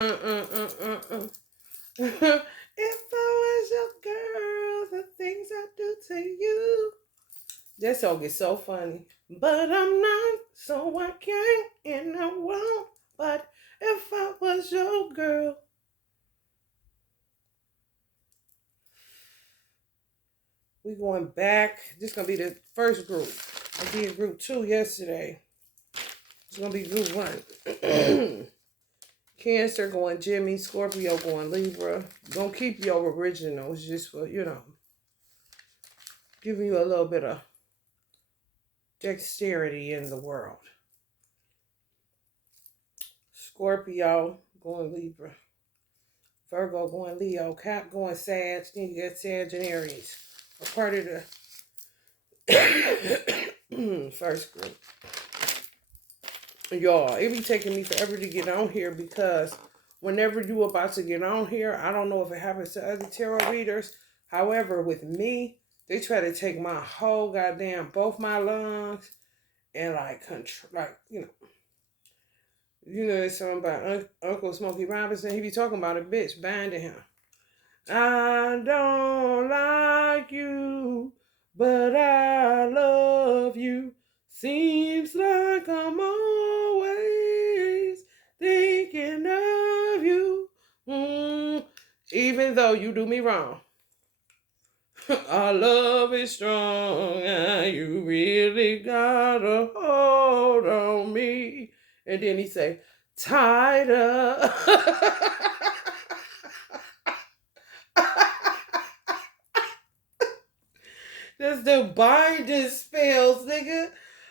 If I was your girl, the things I do to you. That song is so funny. But I'm not, so I can't and I won't. But if I was your girl. We going back. This is gonna be the first group. I did group 2 yesterday. It's gonna be group 1. Cancer going Jimmy, Scorpio going Libra. Gonna keep your originals just for, giving you a little bit of dexterity in the world. Scorpio going Libra. Virgo going Leo. Cap going Sag. Then you got Sagittarius. A part of the first group. Y'all, it be taking me forever to get on here because whenever you about to get on here, I don't know if it happens to other tarot readers. However, with me, they try to take my whole goddamn, both my lungs and there's something about Uncle Smokey Robinson. He be talking about a bitch binding him. I don't like you, but I love you. Seems like I'm always thinking of you. Even though you do me wrong. Our love is strong and you really got a hold on me. And then he say, tighter. That's the binding spells, nigga.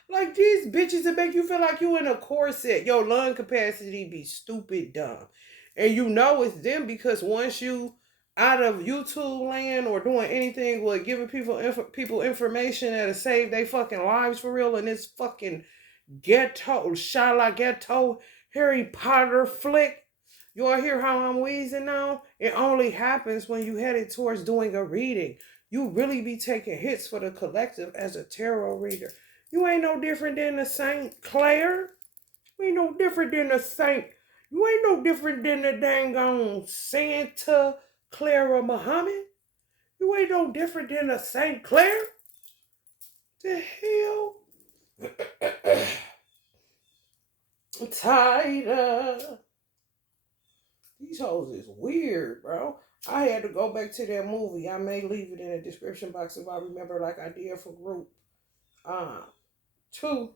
Like these bitches that make you feel like you in a corset. Your lung capacity be stupid dumb. And you know it's them because once you out of YouTube land or doing anything with giving people information that'll save their fucking lives for real in this fucking ghetto, Shala ghetto, Harry Potter flick. You all hear how I'm wheezing now? It only happens when you headed towards doing a reading. You really be taking hits for the collective as a tarot reader. You ain't no different than the Saint Clair. You ain't no different than the Saint. You ain't no different than the dang on Santa Clara Muhammad. You ain't no different than a Saint Clair. The hell? Tighter. These hoes is weird, bro. I had to go back to that movie. I may leave it in the description box if I remember like I did for group 2.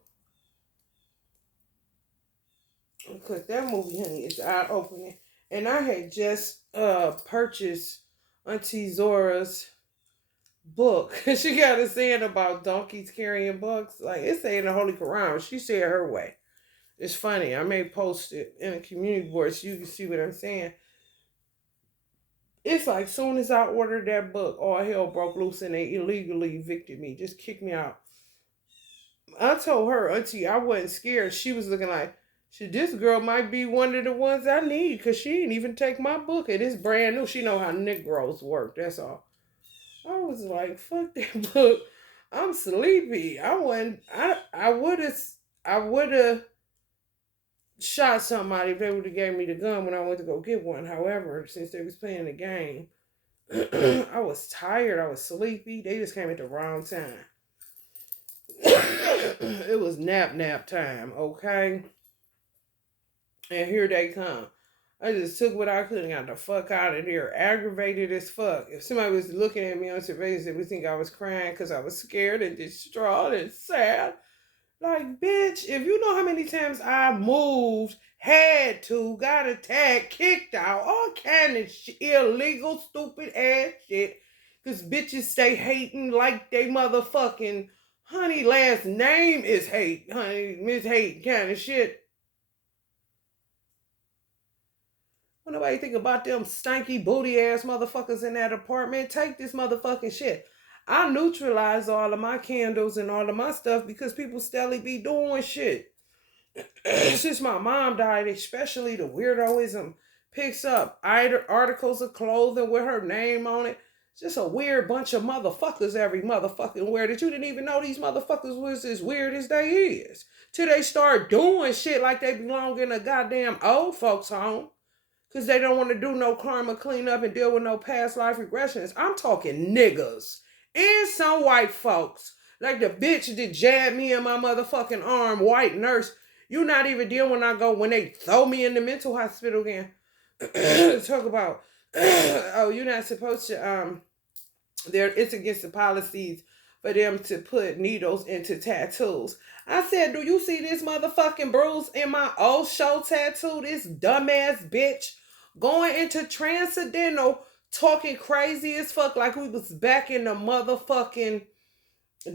Because that movie, honey, is eye-opening. And I had just purchased Auntie Zora's book. She got a saying about donkeys carrying books. Like, it's saying the Holy Quran. She said her way. It's funny. I may post it in a community board so you can see what I'm saying. It's like soon as I ordered that book, all hell broke loose and they illegally evicted me. Just kicked me out. I told her, Auntie, I wasn't scared. She was looking like, this girl might be one of the ones I need because she didn't even take my book. And it's brand new. She know how Negroes work. That's all. I was like, fuck that book. I'm sleepy. I would have shot somebody if they would have gave me the gun when I went to go get one. However, since they was playing the game, I was tired. I was sleepy. They just came at the wrong time. It was nap time, okay? And here they come. I just took what I could and got the fuck out of there. Aggravated as fuck. If somebody was looking at me on surveillance, they would think I was crying because I was scared and distraught and sad. Like, bitch, if you know how many times I moved, had to, got attacked, kicked out, all kind of illegal, stupid ass shit. Because bitches stay hating like they motherfucking, honey, last name is hate, honey, Miss Hate kind of shit. When nobody think about them stanky booty ass motherfuckers in that apartment, take this motherfucking shit. I neutralize all of my candles and all of my stuff because people steadily be doing shit. Since my mom died, especially the weirdoism picks up articles of clothing with her name on it. It's just a weird bunch of motherfuckers every motherfucking where that you didn't even know these motherfuckers was as weird as they is. Till they start doing shit like they belong in a goddamn old folks home. because they don't want to do no karma cleanup and deal with no past life regressions. I'm talking niggas and some white folks. Like the bitch that jabbed me in my motherfucking arm, white nurse. You not even deal when they throw me in the mental hospital again. Talk about oh, you're not supposed to there it's against the policies for them to put needles into tattoos. I said, do you see this motherfucking bruise in my old show tattoo? This dumbass bitch going into transcendental talking crazy as fuck like we was back in the motherfucking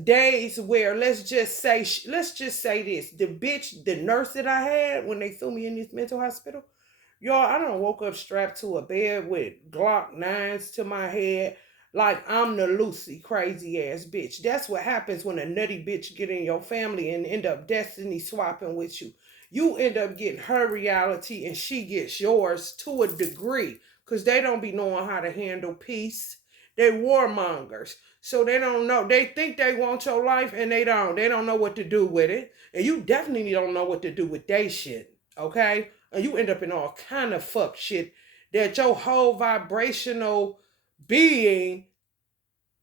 days where let's just say this. The bitch, the nurse that I had when they threw me in this mental hospital, y'all, I done woke up strapped to a bed with Glock 9s to my head like I'm the Lucy crazy ass bitch. That's what happens when a nutty bitch get in your family and end up destiny swapping with you. You end up getting her reality and she gets yours to a degree because they don't be knowing how to handle peace. They warmongers. So they don't know. They think they want your life and they don't. They don't know what to do with it. And you definitely don't know what to do with they shit. Okay? And you end up in all kind of fuck shit that your whole vibrational being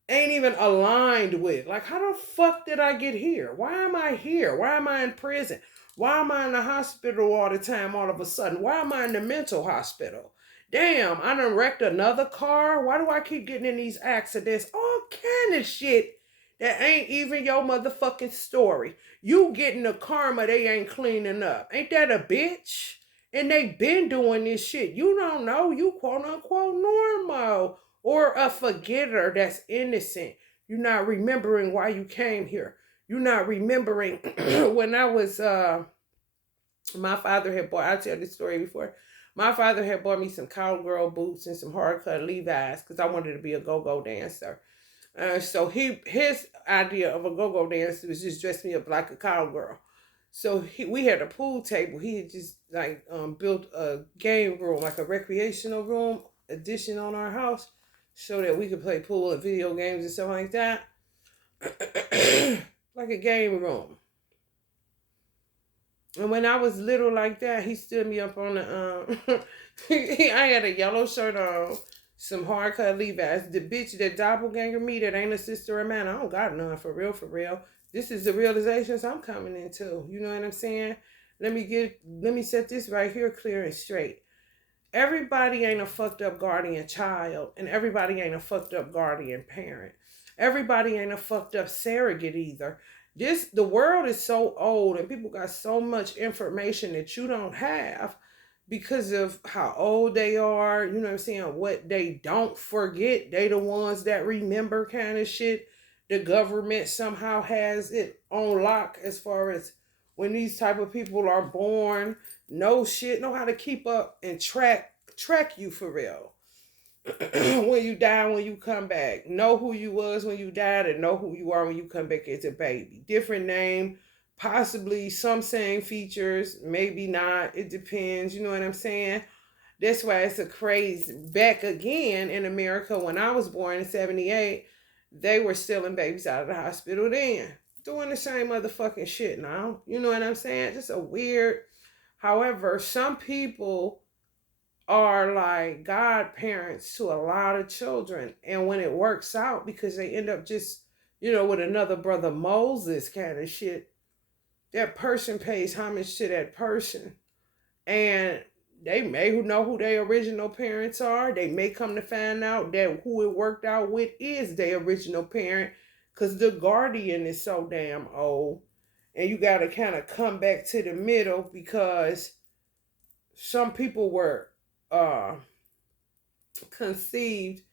ain't even aligned with. Like, how the fuck did I get here? Why am I here? Why am I in prison? Why am I in the hospital all the time all of a sudden? Why am I in the mental hospital? Damn, I done wrecked another car. Why do I keep getting in these accidents? All kind of shit that ain't even your motherfucking story. You getting the karma they ain't cleaning up. Ain't that a bitch? And they been doing this shit. You don't know. You quote unquote normal or a forgetter that's innocent. You're not remembering why you came here. You're not remembering when I was my father had bought, I tell this story before. My father had bought me some cowgirl boots and some hard cut Levi's because I wanted to be a go-go dancer. So his idea of a go-go dancer was just dress me up like a cowgirl. So we had a pool table. He had just like built a game room, like a recreational room addition on our house, so that we could play pool and video games and stuff like that. Like a game room. And when I was little like that, he stood me up on the I had a yellow shirt on, some hard cut Levi's. The bitch that doppelganger me that ain't a sister of mine, I don't got none for real, for real. This is the realizations I'm coming into. You know what I'm saying? Let me set this right here clear and straight. Everybody ain't a fucked up guardian child, and everybody ain't a fucked up guardian parent. Everybody ain't a fucked up surrogate either. The world is so old and people got so much information that you don't have because of how old they are, you know what I'm saying, what they don't forget. They the ones that remember kind of shit. The government somehow has it on lock as far as when these type of people are born. Know shit, know how to keep up and track you for real. When you die, when you come back, know who you was when you died and know who you are when you come back as a baby. Different name, possibly some same features, maybe not. It depends. You know what I'm saying? That's why it's a craze. Back again in America when I was born in '78, they were stealing babies out of the hospital then, doing the same motherfucking shit now. You know what I'm saying? Just a weird. However, some people are like godparents to a lot of children. And when it works out, because they end up just, with another brother Moses kind of shit, that person pays homage to that person. And they may know who their original parents are. They may come to find out that who it worked out with is their original parent because the guardian is so damn old. And you got to kind of come back to the middle because some people were conceived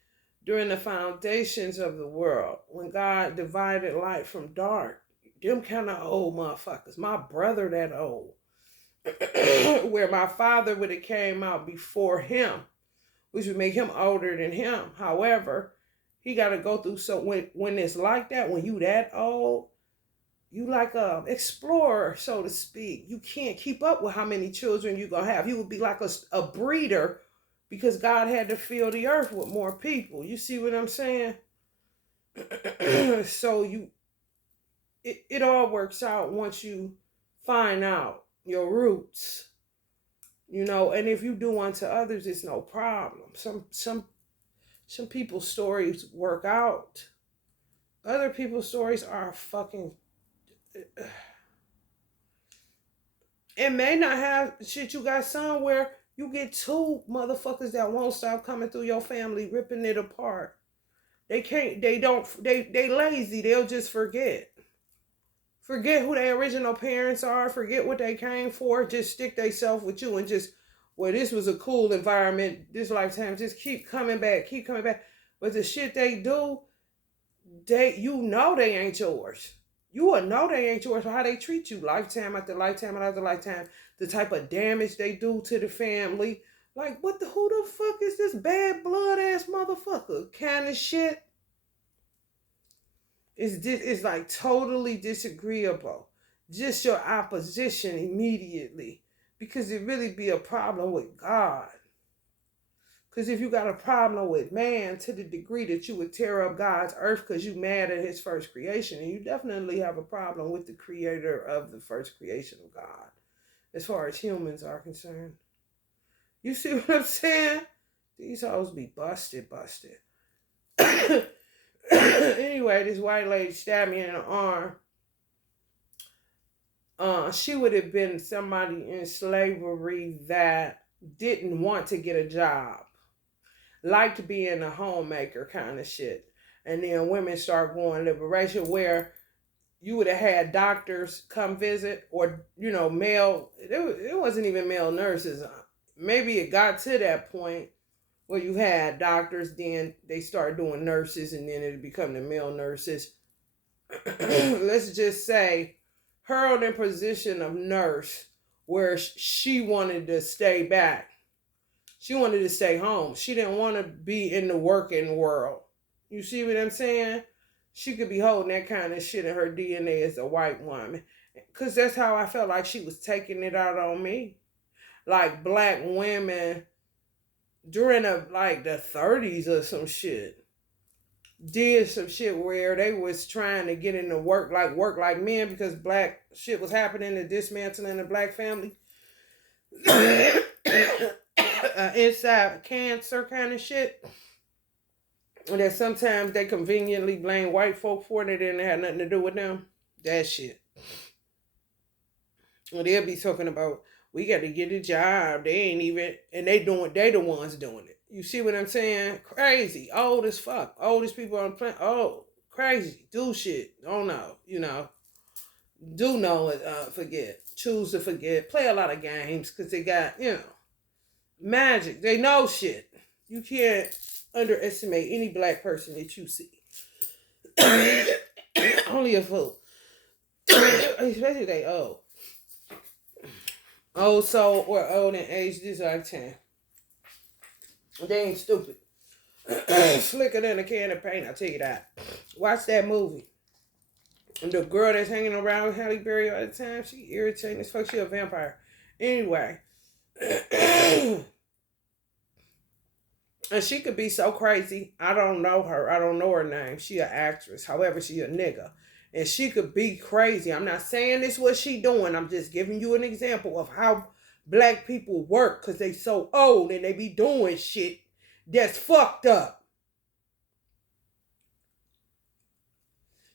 during the foundations of the world when God divided light from dark. Them kind of old motherfuckers. My brother that old. Where my father would have came out before him, which would make him older than him. However, he got to go through, so when it's like that, when you that old, you like a explorer, so to speak. You can't keep up with how many children you gonna have. You would be like a breeder because God had to fill the earth with more people. You see what I'm saying? So it all works out once you find out your roots. You know, and if you do unto others, it's no problem. Some people's stories work out. Other people's stories are fucking. It may not have shit. You got somewhere you get two motherfuckers that won't stop coming through your family, ripping it apart. They can't. They don't. They lazy. They'll just forget. Forget who their original parents are. Forget what they came for. Just stick themselves with you and just, well, this was a cool environment this lifetime. Just keep coming back. Keep coming back. But the shit they do, you know they ain't yours. You will know they ain't yours for how they treat you lifetime after lifetime after lifetime. The type of damage they do to the family. Like, who the fuck is this bad blood ass motherfucker kind of shit? It's like totally disagreeable. Just your opposition immediately. Because it really be a problem with God. Because if you got a problem with man to the degree that you would tear up God's earth because you mad at his first creation, and you definitely have a problem with the creator of the first creation of God, as far as humans are concerned. You see what I'm saying? These hoes be busted. Anyway, this white lady stabbed me in the arm. She would have been somebody in slavery that didn't want to get a job. Liked being a homemaker kind of shit. And then women start going liberation where you would have had doctors come visit or, male, it wasn't even male nurses. Maybe it got to that point where you had doctors, then they start doing nurses, and then it become the male nurses. Let's just say her in position of nurse where she wanted to stay back. She wanted to stay home. She didn't want to be in the working world. You see what I'm saying? She could be holding that kind of shit in her DNA as a white woman. Because that's how I felt like she was taking it out on me. Like black women during the 30s or some shit did some shit where they was trying to get into work like men because black shit was happening, the dismantling the black family. Inside cancer kind of shit. And that sometimes they conveniently blame white folk for it. It didn't have nothing to do with them. That shit. Well, they'll be talking about, we got to get a job. They ain't even, and they the ones doing it. You see what I'm saying? Crazy. Old as fuck. Oldest people on the planet. Oh, crazy. Do shit. Don't know. Do know it. Forget. Choose to forget. Play a lot of games because they got, magic. They know shit. You can't underestimate any black person that you see. Only a fool. Especially they old. Old soul or old in age this lifetime. They ain't stupid. Slicker than a can of paint, I'll tell you that. Watch that movie. And the girl that's hanging around with Halle Berry all the time, she irritating as fuck. She a vampire. Anyway. And she could be so crazy. I don't know her. I don't know her name. She an actress. However, she a nigga. And she could be crazy. I'm not saying this what she doing. I'm just giving you an example of how black people work because they so old and they be doing shit that's fucked up.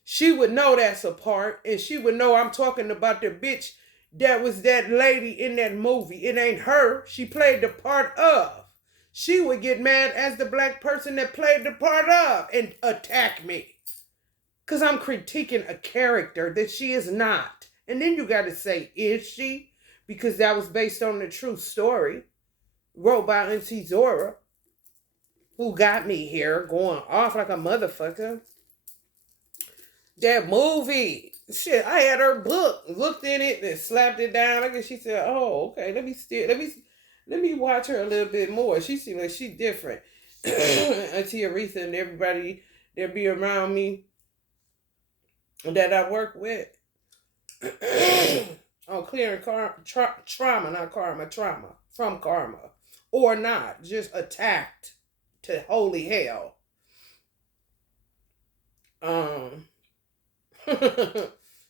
She would know that's a part, and she would know I'm talking about the bitch that was that lady in that movie. It ain't her. She played the part of. She would get mad as the black person that played the part of and attack me. Because I'm critiquing a character that she is not. And then you got to say, is she? Because that was based on the true story. Wrote by Auntie Zora. Who got me here going off like a motherfucker. That movie. Shit, I had her book. Looked in it and slapped it down. I guess she said, oh, okay, let me watch her a little bit more. She seemed like she different. Auntie Aretha and everybody that be around me that I work with. On clearing trauma, not karma, trauma. From karma. Or not. Just attacked to holy hell.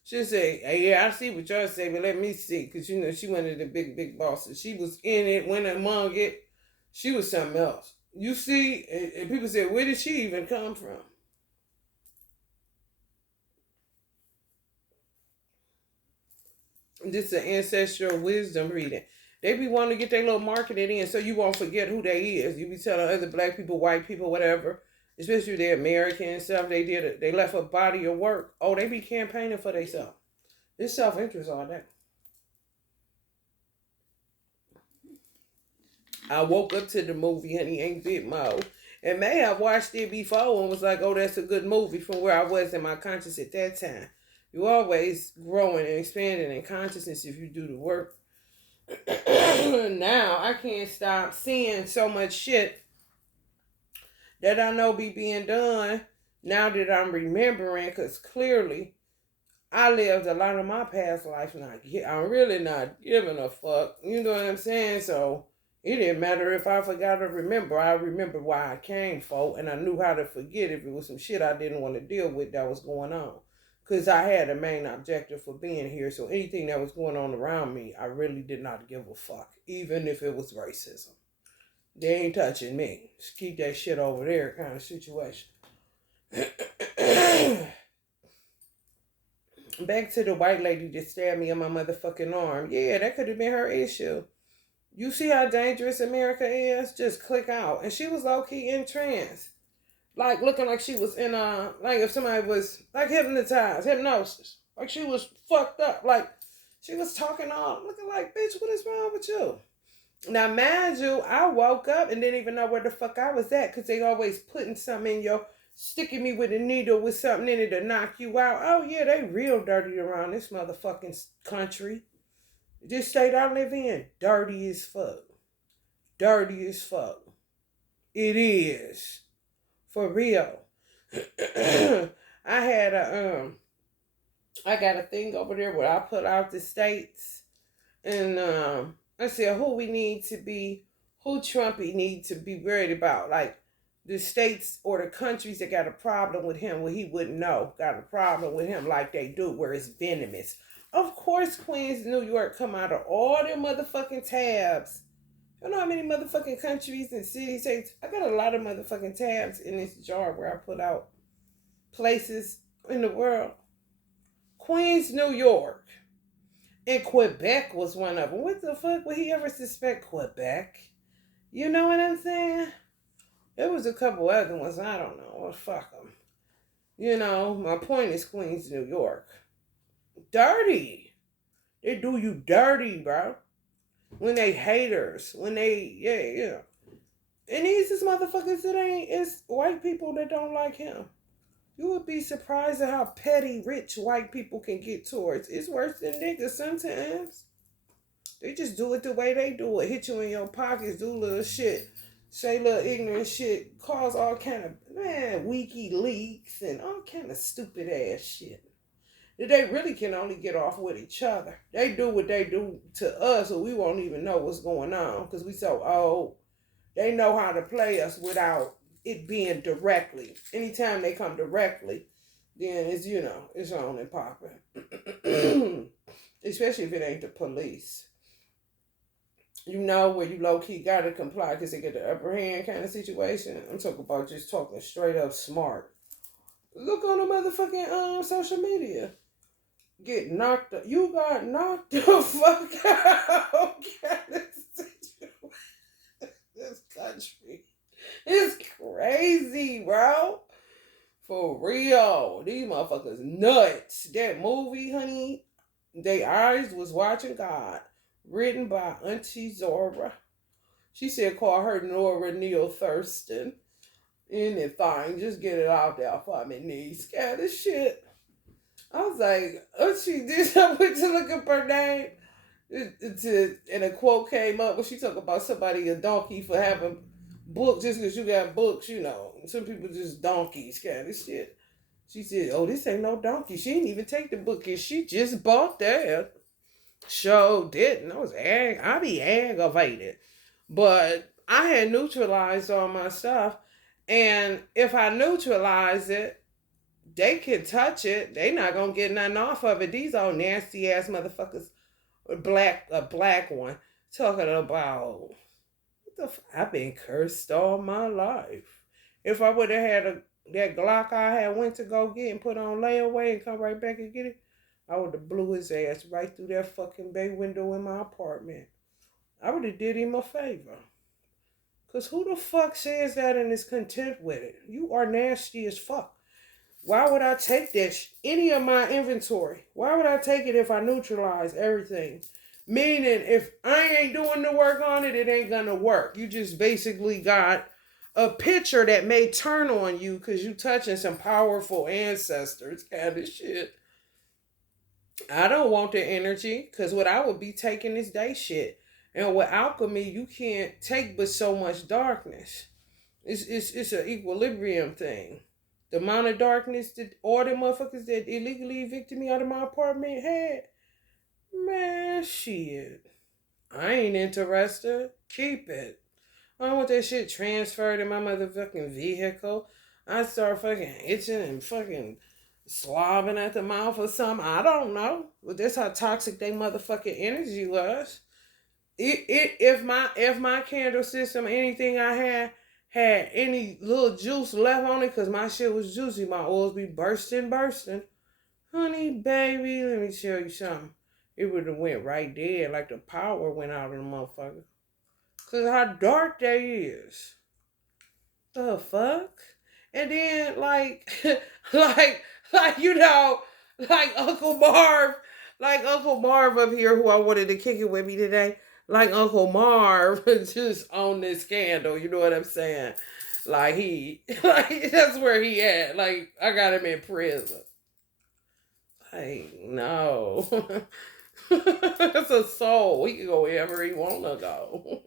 She'll say, hey, yeah, I see what y'all say, but let me see. Because, you know, she one of the big bosses. She was in it, went among it. She was something else. You see, and people say, where did she even come from? This is an ancestral wisdom reading. They be wanting to get their little marketing in so you won't forget who they is. You be telling other black people, white people, whatever, especially if they're American and stuff, they left a body of work. Oh, they be campaigning for themselves. It's self-interest all that. I woke up to the movie, honey, ain't bit mo. And may have watched it before and was like, oh, that's a good movie from where I was in my conscience at that time. You always growing and expanding in consciousness if you do the work. Now I can't stop seeing so much shit that I know be being done now that I'm remembering, because clearly I lived a lot of my past life. I'm really not giving a fuck. You know what I'm saying? So it didn't matter if I forgot to remember. I remember why I came for, and I knew how to forget if it was some shit I didn't want to deal with that was going on. Because I had a main objective for being here. So anything that was going on around me, I really did not give a fuck. Even if it was racism. They ain't touching me. Just keep that shit over there kind of situation. Back to the white lady that stabbed me in my motherfucking arm. Yeah, that could have been her issue. You see how dangerous America is? Just click out. And she was low-key in trance. Like, looking like she was in like if somebody was, like, hypnotized, hypnosis. Like, she was fucked up. Like, she was talking all, looking like, bitch, what is wrong with you? Now, mind you, I woke up and didn't even know where the fuck I was at, because they always putting something in your, sticking me with a needle with something in it to knock you out. Oh, yeah, they real dirty around this motherfucking country. This state I live in, dirty as fuck. Dirty as fuck. It is. For real. I had I got a thing over there where I put out the states, and I said who we need to be, who Trumpy need to be worried about, like the states or the countries that got a problem with him where he wouldn't know got a problem with him like they do where it's venomous. Of course, Queens, New York come out of all their motherfucking tabs. You know how many motherfucking countries and cities say, I got a lot of motherfucking tabs in this jar where I put out places in the world. Queens, New York. And Quebec was one of them. What the fuck would he ever suspect Quebec? You know what I'm saying? There was a couple other ones. I don't know. Well, fuck them. You know, my point is Queens, New York. Dirty. They do you dirty, bro. When they haters. When they, yeah. And these is motherfuckers that ain't, it's white people that don't like him. You would be surprised at how petty, rich white people can get towards. It's worse than niggas sometimes. They just do it the way they do it. Hit you in your pockets, do little shit. Say little ignorant shit. Cause all kind of, WikiLeaks and all kind of stupid ass shit. That they really can only get off with each other. They do what they do to us, so we won't even know what's going on. Because we so old. They know how to play us without it being directly. Anytime they come directly, then it's, it's on and popping. Especially if it ain't the police. You know where you low-key gotta comply because they get the upper hand kind of situation. I'm talking about just talking straight up smart. Look on the motherfucking social media. Get knocked up. You got knocked the fuck out. This country. It's crazy, bro. For real. These motherfuckers nuts. That movie, honey, they eyes was watching God. Written by Auntie Zora. She said call her Nora Neale Thurston. Anything. Just get it out there for me, niece. Kind of shit. I was like, Auntie, did I went to look up her name? And a quote came up when she talked about somebody a donkey for having books just because you got books, Some people just donkeys kind of shit. She said, oh, this ain't no donkey. She didn't even take the book and she just bought that. Sure didn't. I be aggravated. But I had neutralized all my stuff. And if I neutralize it, they can touch it. They not gonna get nothing off of it. These old nasty ass motherfuckers, a black one, talking about I've been cursed all my life. If I would have had that Glock I had went to go get and put on layaway and come right back and get it, I would have blew his ass right through that fucking bay window in my apartment. I would have did him a favor. Cause who the fuck says that and is content with it? You are nasty as fuck. Why would I take any of my inventory? Why would I take it if I neutralize everything? Meaning, if I ain't doing the work on it, it ain't gonna work. You just basically got a picture that may turn on you because you touching some powerful ancestors kind of shit. I don't want the energy because what I would be taking is day shit. And with alchemy, you can't take but so much darkness. It's an equilibrium thing. The amount of darkness that all the motherfuckers that illegally evicted me out of my apartment had, man, shit. I ain't interested. Keep it. I don't want that shit transferred in my motherfucking vehicle. I start fucking itching and fucking slobbing at the mouth or something. I don't know. But that's how toxic they motherfucking energy was. If my candle system, anything I had any little juice left on it, because my shit was juicy, my oils be bursting. Honey, baby, let me tell you something. It would have went right there, like the power went out of the motherfucker. Because how dark they is. The fuck? And then, like, you know, like Uncle Marv up here, who I wanted to kick it with me today. Like Uncle Marv, just on this scandal, you know what I'm saying? Like that's where he at. Like, I got him in prison. Like, no. It's a soul. He can go wherever he wanna go.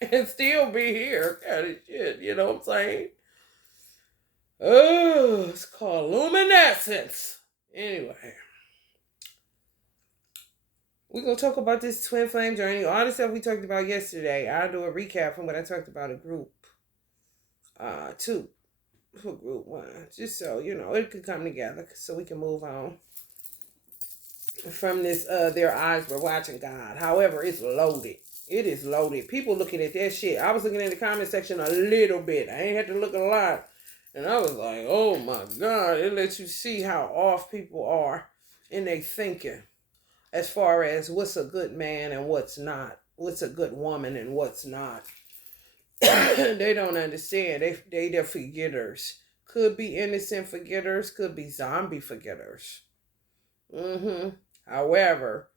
And still be here, kind of shit, you know what I'm saying? Oh, it's called luminescence. Anyway. We're going to talk about this twin flame journey. All the stuff we talked about yesterday. I'll do a recap from what I talked about in group 2 for group 1. Just so, you know, it could come together so we can move on from this, their eyes were watching God. However, it's loaded. It is loaded. People looking at that shit. I was looking in the comment section a little bit. I ain't had to look a lot. And I was like, oh my God. It lets you see how off people are in their thinking. As far as what's a good man and what's not. What's a good woman and what's not. They don't understand. They're forgetters. Could be innocent forgetters. Could be zombie forgetters. However,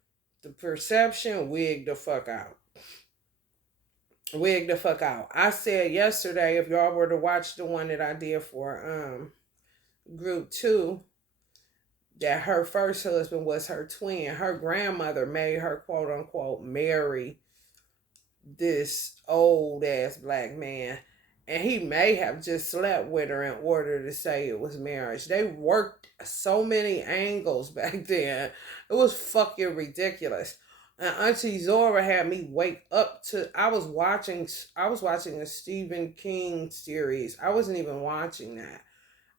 the perception wigged the fuck out. Wigged the fuck out. I said yesterday, if y'all were to watch the one that I did for group 2, that her first husband was her twin. Her grandmother made her, quote unquote, marry this old ass black man. And he may have just slept with her in order to say it was marriage. They worked so many angles back then. It was fucking ridiculous. And Auntie Zora had me wake up to, I was watching a Stephen King series. I wasn't even watching that.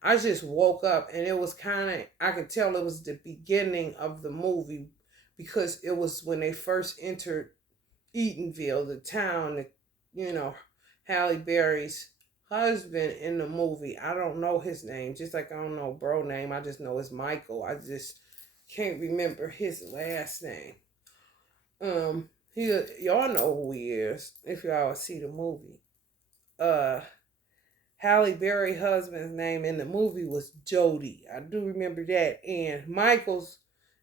I just woke up and it was I could tell it was the beginning of the movie because it was when they first entered Eatonville, the town that, you know, Halle Berry's husband in the movie. I don't know his name, just like I don't know bro name. I just know it's Michael. I just can't remember his last name. Y'all know who he is if y'all see the movie. Halle Berry husband's name in the movie was Jody. I do remember that. And Michael's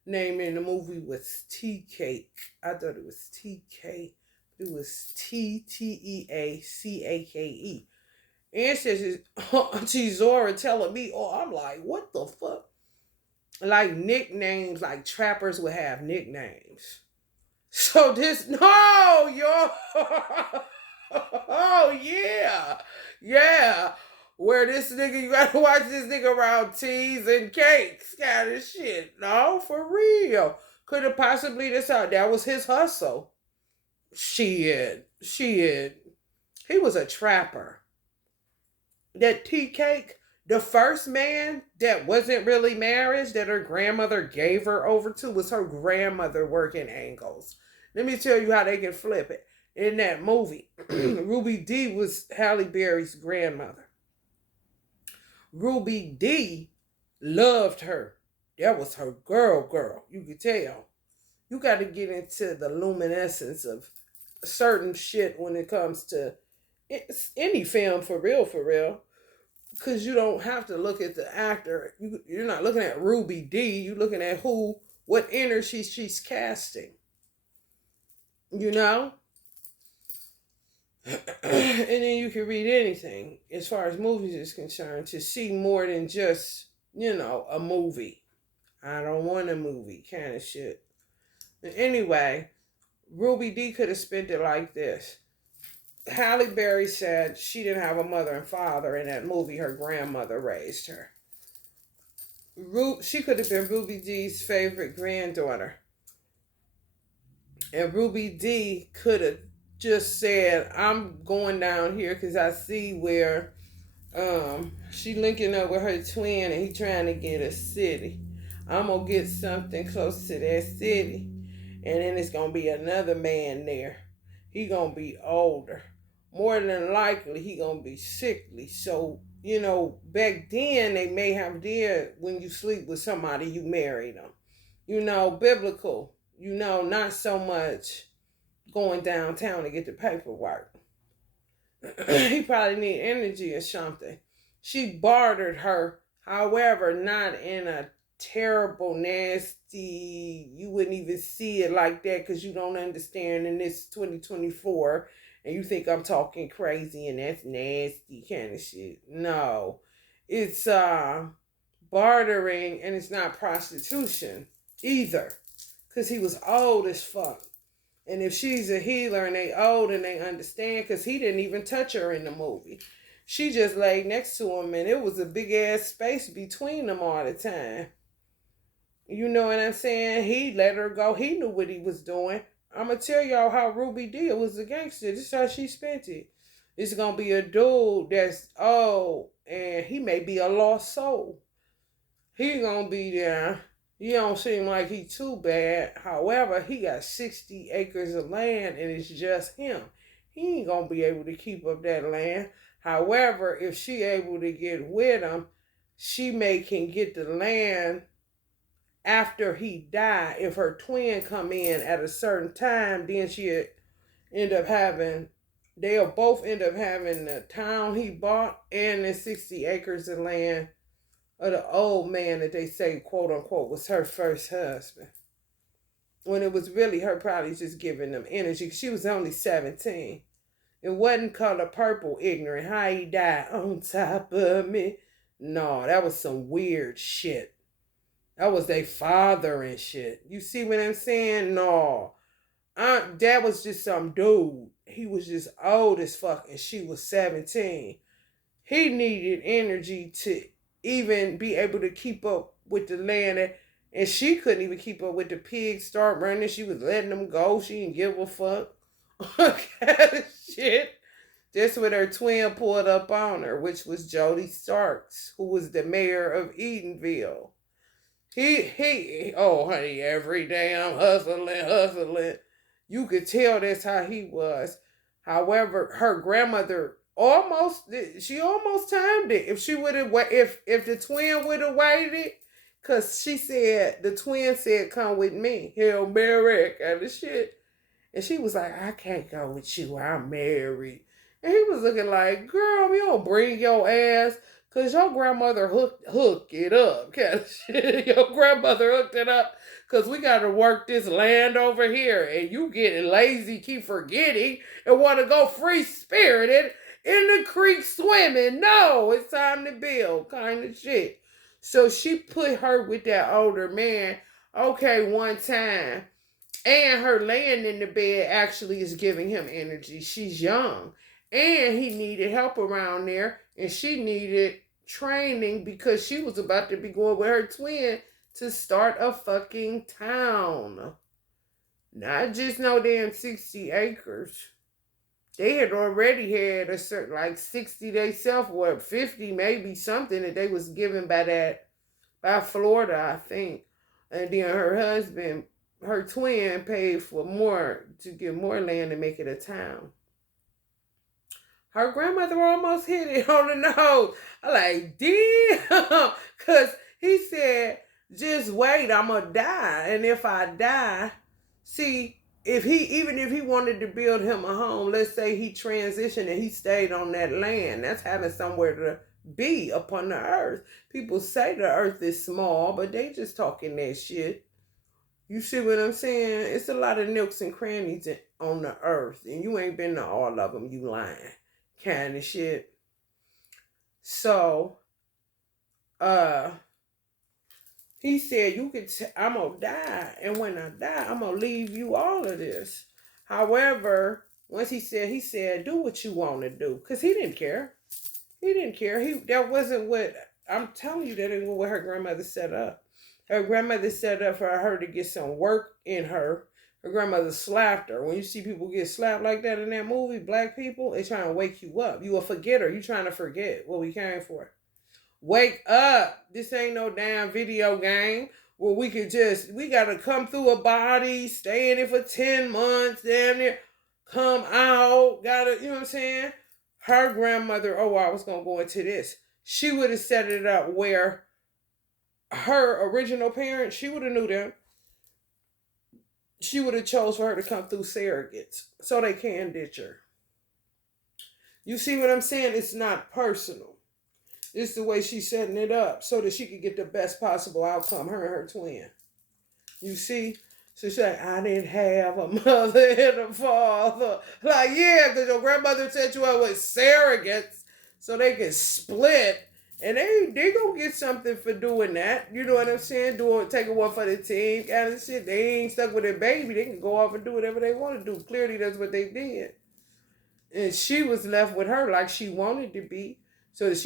name in the movie was Tea Cake. I thought it was TK. It was Teacake. Ancestors, Auntie Zora telling me, I'm like, what the fuck? Like nicknames, like trappers would have nicknames. So no, yo. Oh, yeah. Yeah. Where this nigga, you gotta watch this nigga around teas and cakes kind of shit. No, for real. Could have possibly that was his hustle. Shit. He was a trapper. That tea cake, The first man that wasn't really marriage that her grandmother gave her over to was her grandmother working angles. Let me tell you how they can flip it. In that movie, Ruby D was Halle Berry's grandmother. Ruby D loved her. That was her girl. You could tell. You got to get into the luminescence of certain shit when it comes to any film, for real. Because you don't have to look at the actor. You're not looking at Ruby D. You're looking at what energy she's casting. You know? And then you can read anything as far as movies is concerned to see more than just, a movie. I don't want a movie kind of shit. But anyway, Ruby D could have spent it like this. Halle Berry said she didn't have a mother and father in that movie. Her grandmother raised her. She could have been Ruby D's favorite granddaughter. And Ruby D could have just said, I'm going down here because I see where she linking up with her twin and he trying to get a city. I'm going to get something close to that city. And then it's going to be another man there. He going to be older. More than likely, he going to be sickly. So, back then, they may have did when you sleep with somebody, you marry them. Biblical. Not so much going downtown to get the paperwork. He probably need energy or something. She bartered her, however, not in a terrible, nasty, you wouldn't even see it like that because you don't understand in this 2024 and you think I'm talking crazy and that's nasty kind of shit. No. It's bartering and it's not prostitution either because he was old as fuck. And if she's a healer and they old and they understand because he didn't even touch her in the movie. She just laid next to him and it was a big ass space between them all the time. You know what I'm saying? He let her go. He knew what he was doing. I'm going to tell y'all how Ruby D was a gangster. This is how she spent it. It's going to be a dude that's old and he may be a lost soul. He going to be there. He don't seem like he too bad. However, he got 60 acres of land and it's just him. He ain't going to be able to keep up that land. However, if she able to get with him, she can get the land after he died. If her twin come in at a certain time, then they'll both end up having the town he bought and the 60 acres of land of the old man that they say, quote unquote, was her first husband. When it was really her probably just giving them energy. She was only 17. It wasn't color purple ignorant. How he died on top of me. No, that was some weird shit. That was their father and shit. You see what I'm saying? No. That was just some dude. He was just old as fuck and she was 17. He needed energy to even be able to keep up with the land. And she couldn't even keep up with the pigs start running. She was letting them go. She didn't give a fuck. Shit. That's when her twin pulled up on her, which was Jody Starks, who was the mayor of Edenville. Oh honey, every day I'm hustling. You could tell that's how he was. However, her grandmother almost timed it. If the twin would have waited, cause she said the twin said, "Come with me, Hail Mary," kind of shit, and she was like, "I can't go with you. I'm married." And he was looking like, "Girl, you don't bring your ass." Cause your grandmother hooked it up, kind of shit. Your grandmother hooked it up. Cause we gotta work this land over here, and you getting lazy, keep forgetting, and want to go free spirited in the creek swimming. No, it's time to build, kind of shit. So she put her with that older man. Okay, one time, and her laying in the bed actually is giving him energy. She's young. And he needed help around there. And she needed training because she was about to be going with her twin to start a fucking town. Not just no damn 60 acres. They had already had a certain like 60-day self-work, 50 maybe something that they was given by Florida, I think. And then her husband, her twin, paid for more to get more land and make it a town. Her grandmother almost hit it on the nose. I'm like, damn. Because he said, just wait, I'm going to die. And if I die, see, even if he wanted to build him a home, let's say he transitioned and he stayed on that land, that's having somewhere to be upon the earth. People say the earth is small, but they just talking that shit. You see what I'm saying? It's a lot of nooks and crannies on the earth, and you ain't been to all of them, you lying. Kind of shit. So, he said, I'm gonna die, and when I die, I'm gonna leave you all of this. However, once he said, do what you want to do, because he didn't care. He didn't care. That wasn't what, I'm telling you, that ain't what her grandmother set up. Her grandmother set up for her to get some work in her. Her grandmother slapped her. When you see people get slapped like that in that movie, black people, they trying to wake you up. You a forgetter. You trying to forget what we came for. Wake up. This ain't no damn video game where we got to come through a body, stay in it for 10 months, damn near, come out, you know what I'm saying? Her grandmother, I was going to go into this. She would have set it up where her original parents, she would have knew them. She would have chose for her to come through surrogates so they can ditch her. You see what I'm saying? It's not personal. It's the way she's setting it up so that she could get the best possible outcome, her and her twin. You see? So she's like, I didn't have a mother and a father. Like, yeah, because your grandmother set you up with surrogates so they can split. And they gonna get something for doing that. You know what I'm saying? Taking one for the team kind of shit. They ain't stuck with their baby. They can go off and do whatever they want to do. Clearly, that's what they did. And she was left with her like she wanted to be. So that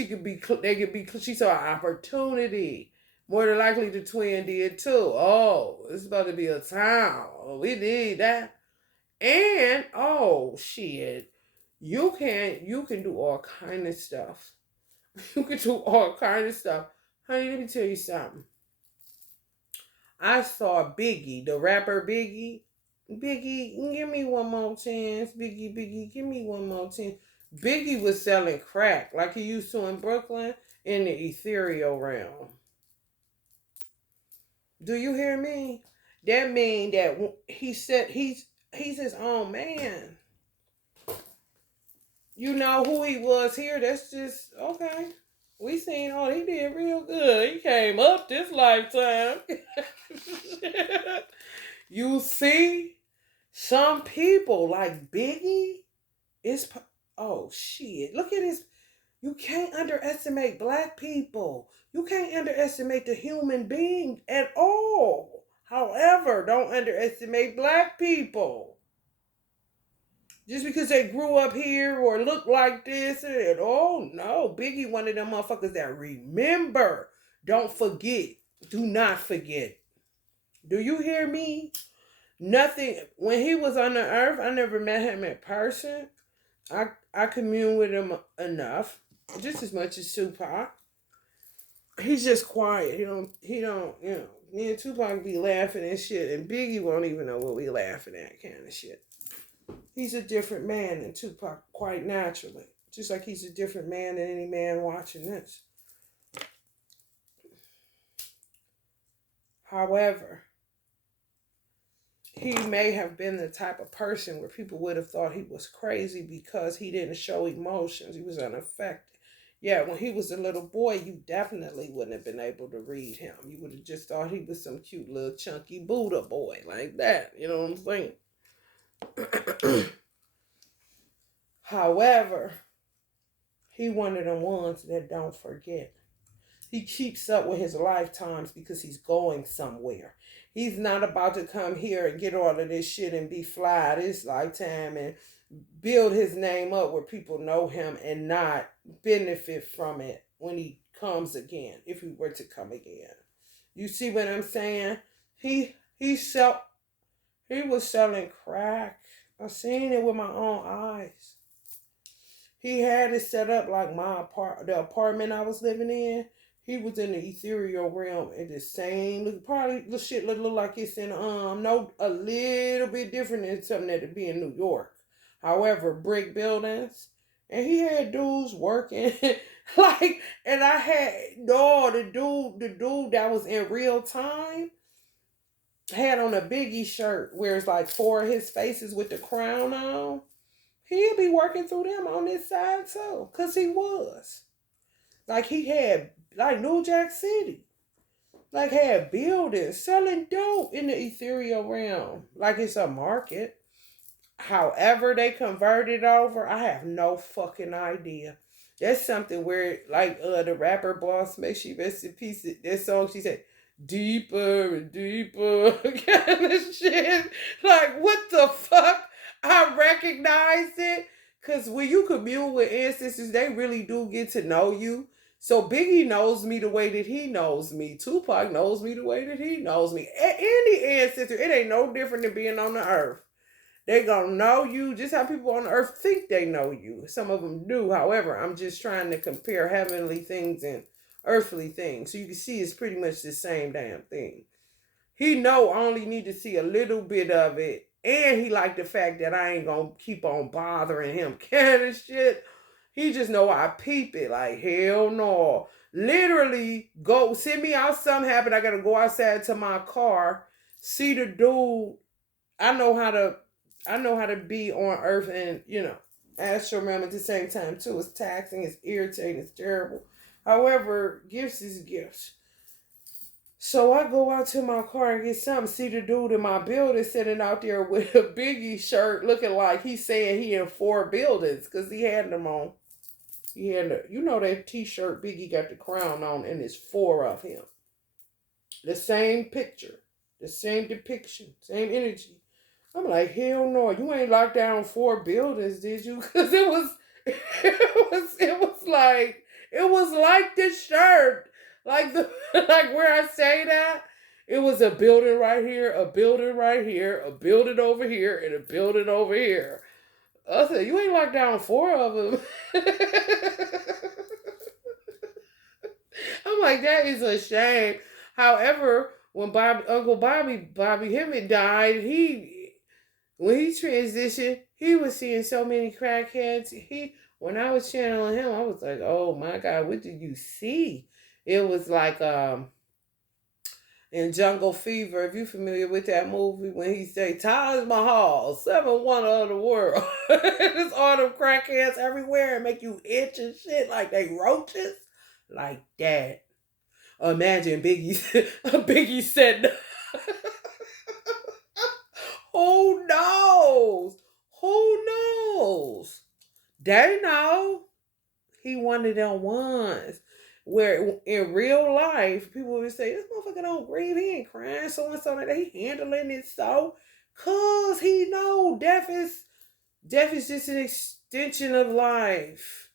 she saw an opportunity. More than likely the twin did too. Oh, it's about to be a town. We need that. And, shit. You can do all kind of stuff. You can do all kind of stuff. Honey, let me tell you something. I saw Biggie, the rapper Biggie. Biggie, give me one more chance. Biggie, give me one more chance. Biggie was selling crack like he used to in Brooklyn in the ethereal realm. Do you hear me? That means that he said he's his own man. You know who he was here. That's just okay. We seen, he did real good. He came up this lifetime. You see, some people like Biggie shit. Look at his. You can't underestimate black people. You can't underestimate the human being at all. However, don't underestimate black people. Just because they grew up here or look like this no. Biggie one of them motherfuckers that remember. Don't forget. Do not forget. Do you hear me? Nothing. When he was on the earth, I never met him in person. I commune with him enough. Just as much as Tupac. He's just quiet. He don't, me and Tupac be laughing and shit, and Biggie won't even know what we laughing at kind of shit. He's a different man than Tupac, quite naturally. Just like he's a different man than any man watching this. However, he may have been the type of person where people would have thought he was crazy because he didn't show emotions. He was unaffected. Yeah, when he was a little boy, you definitely wouldn't have been able to read him. You would have just thought he was some cute little chunky Buddha boy like that. You know what I'm saying? However, he one of the ones that don't forget. He keeps up with his lifetimes because he's going somewhere. He's not about to come here and get all of this shit and be fly this lifetime and build his name up where people know him and not benefit from it when he comes again, if he were to come again. You see what I'm saying? He was selling crack. I seen it with my own eyes. He had it set up like the apartment I was living in. He was in the ethereal realm in the same look. Probably the shit look like it's in no a little bit different than something that'd be in New York. However, brick buildings, and he had dudes working like, and I had no the dude that was in real time had on a Biggie shirt where it's like four of his faces with the crown on. He'll be working through them on this side too, cause he was like he had like New Jack City, like had buildings selling dope in the ethereal realm, like it's a market. However, they converted over, I have no fucking idea. That's something where, like, the rapper Boss makes she rest in peace. That song she said, deeper and deeper, kind of shit. Like, what the fuck? I recognize it because when you commune with ancestors, they really do get to know you. So Biggie knows me the way that he knows me. Tupac knows me the way that he knows me. Any ancestor, it ain't no different than being on the earth. They gonna know you just how people on earth think they know you. Some of them do. However, I'm just trying to compare heavenly things and earthly things. So you can see it's pretty much the same damn thing. He know I only need to see a little bit of it. And he like the fact that I ain't gonna keep on bothering him kind of shit. He just know I peep it. Like, hell no. Literally, go send me out, something happen. I gotta go outside to my car, see the dude. I know how to be on earth and, astral realm at the same time too. It's taxing, it's irritating, it's terrible. However, gifts is gifts. So I go out to my car and get something, see the dude in my building sitting out there with a Biggie shirt looking like he's saying he in 4 buildings because he had them on. He had that t-shirt Biggie got the crown on and it's 4 of him. The same picture, the same depiction, same energy. I'm like, hell no, you ain't locked down 4 buildings, did you? Because it was like this shirt, like the like where I say that it was a building right here, a building right here, a building over here, and a building over here. I said, you ain't locked down 4 of them. I'm like, that is a shame. However, when Uncle Bobby Hemmett died, when he transitioned, he was seeing so many crackheads. When I was channeling him, I was like, oh my God, what did you see? It was like in Jungle Fever, if you're familiar with that movie, when he say Taj Mahal, 7 wonder of the world. There's all them crackheads everywhere and make you itch and shit like they roaches. Like that. Imagine Biggie said who knows? Who knows? They know he one of them ones where in real life people would say this motherfucker don't grieve, he ain't crying so and so like that, he handling it so, cause he know death is just an extension of life.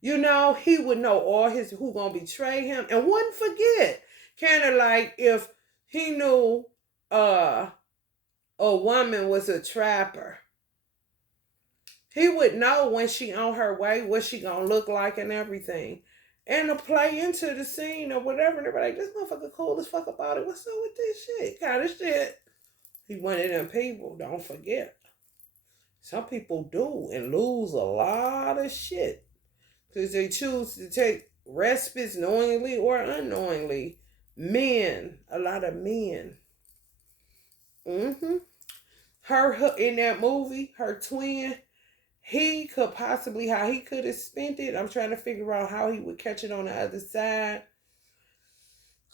He would know all his who gonna betray him and wouldn't forget. Kind of like if he knew a woman was a trapper. He would know when she on her way what she gonna look like and everything. And to play into the scene or whatever, and they're like, this motherfucker cool as fuck about it. What's up with this shit? Kind of shit. He one of them people, don't forget. Some people do and lose a lot of shit. Because they choose to take respites knowingly or unknowingly. Men, a lot of men. Mm-hmm. Her in that movie, her twin, he could possibly how he could have spent it. I'm trying to figure out how he would catch it on the other side.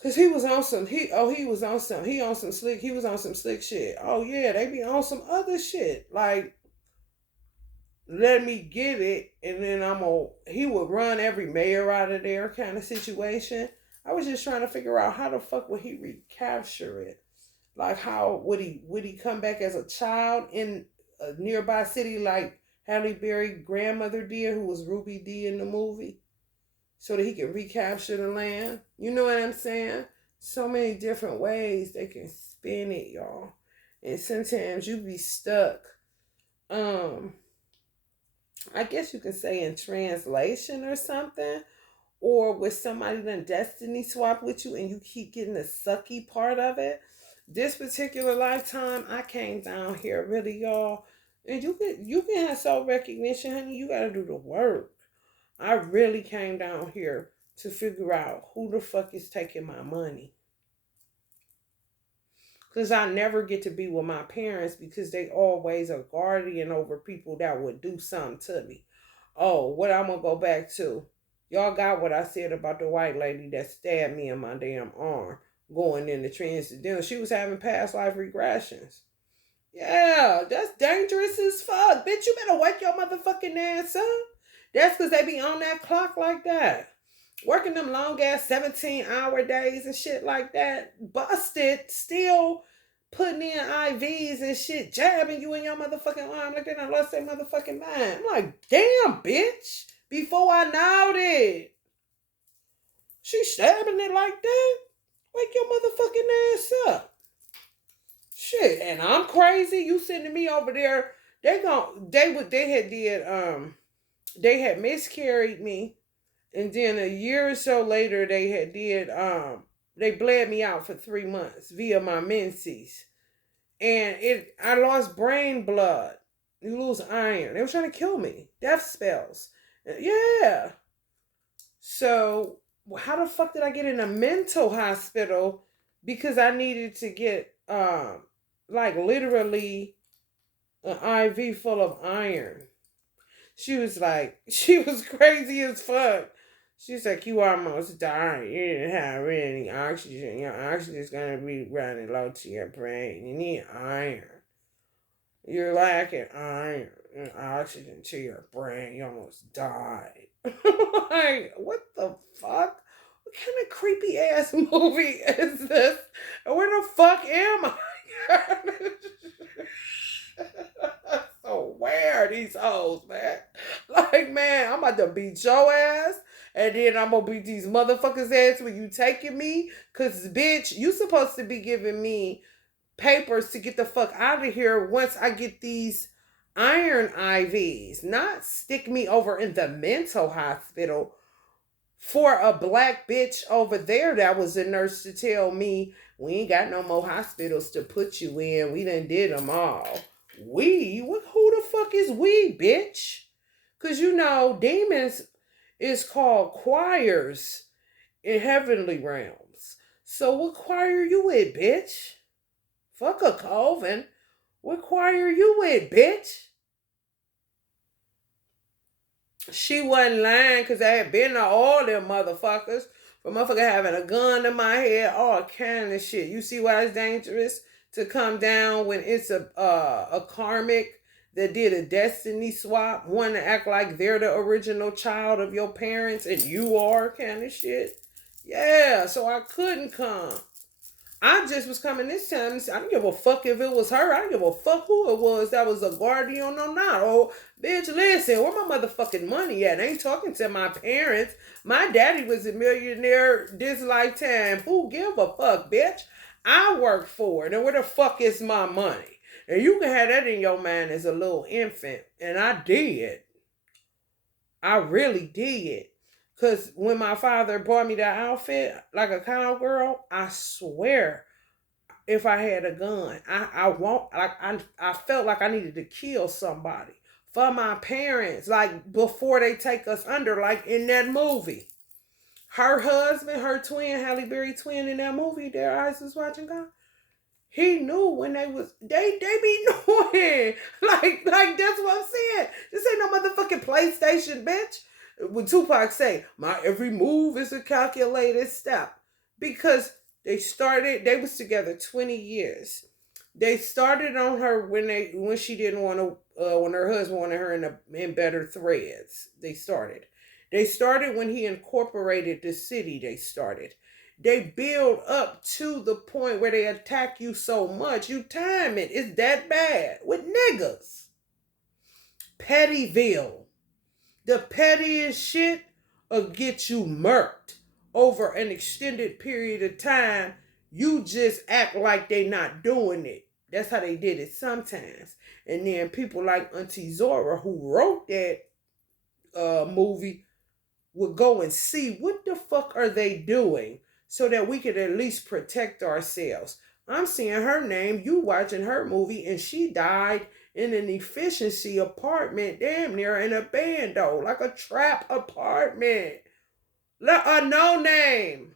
Cause he was on some he was on some slick shit. Oh yeah, they be on some other shit. Like let me get it and then he would run every mayor out of there kind of situation. I was just trying to figure out how the fuck would he recapture it? Like how would he come back as a child in a nearby city like Halle Berry grandmother did, who was Ruby D in the movie, so that he could recapture the land? You know what I'm saying? So many different ways they can spin it, y'all. And sometimes you be stuck. I guess you can say in translation or something, or with somebody done destiny swap with you and you keep getting the sucky part of it. This particular lifetime, I came down here really, y'all. And you can have soul recognition, honey. You gotta do the work. I really came down here to figure out who the fuck is taking my money. Because I never get to be with my parents because they always are guardian over people that would do something to me. Oh, what I'm going to go back to. Y'all got what I said about the white lady that stabbed me in my damn arm going into transcendental. She was having past life regressions. Yeah, that's dangerous as fuck. Bitch, you better wake your motherfucking ass up. That's because they be on that clock like that. Working them long ass 17-hour days and shit like that. Busted, still putting in IVs and shit, jabbing you in your motherfucking arm like they done lost their motherfucking mind. I'm like, damn, bitch. Before I knowed it. She stabbing it like that? Wake your motherfucking ass up. Shit, and I'm crazy. You sending me over there? They had miscarried me, and then a year or so later they bled me out for 3 months via my menses, and I lost brain blood. You lose iron. They were trying to kill me. Death spells. Yeah. So how the fuck did I get in a mental hospital? Because I needed to get like literally an IV full of iron. She was crazy as fuck. She's like, you almost died. You didn't have any oxygen. Your oxygen's gonna be running low to your brain. You need iron. You're lacking iron and oxygen to your brain. You almost died. Like, what the fuck? What kind of creepy ass movie is this? And where the fuck am I? So where are these hoes, man? Like, man, I'm about to beat your ass. And then I'm gonna beat these motherfuckers' ass when you taking me. Cause bitch, you supposed to be giving me papers to get the fuck out of here once I get these iron IVs. Not stick me over in the mental hospital for a black bitch over there that was a nurse to tell me we ain't got no more hospitals to put you in. We done did them all. We? Who the fuck is we, bitch? Because you know, demons is called choirs in heavenly realms. So what choir you with, bitch? Fuck a Coven. What choir you with, bitch? She wasn't lying because I had been to all them motherfuckers. For motherfucker having a gun to my head, all kind of shit. You see why it's dangerous to come down when it's a karmic that did a destiny swap, one to act like they're the original child of your parents and you are kind of shit. Yeah, so I couldn't come. I just was coming this time. I don't give a fuck if it was her. I don't give a fuck who it was that was a guardian or not. Oh, bitch, listen, where my motherfucking money at? I ain't talking to my parents. My daddy was a millionaire this lifetime. Who give a fuck, bitch? I work for it. And where the fuck is my money? And you can have that in your mind as a little infant. And I did. I really did. Because when my father bought me that outfit, like a cowgirl, I swear, if I had a gun, I felt like I needed to kill somebody for my parents, like before they take us under, like in that movie. Her husband, her twin, Halle Berry twin in that movie, Their Eyes Was Watching God. He knew when they be knowing. Like that's what I'm saying. This ain't no motherfucking PlayStation, bitch. When Tupac say, my every move is a calculated step. Because they was together 20 years. They started on her when she didn't want to when her husband wanted her in better threads. They started when he incorporated the city. They build up to the point where they attack you so much. You time it. It's that bad. With niggas. Pettyville. The pettiest shit will get you murked over an extended period of time. You just act like they not doing it. That's how they did it sometimes. And then people like Auntie Zora, who wrote that movie would go and see what the fuck are they doing so that we could at least protect ourselves. I'm seeing her name, you watching her movie, and she died in an efficiency apartment, damn near in a bando, like a trap apartment. A no name.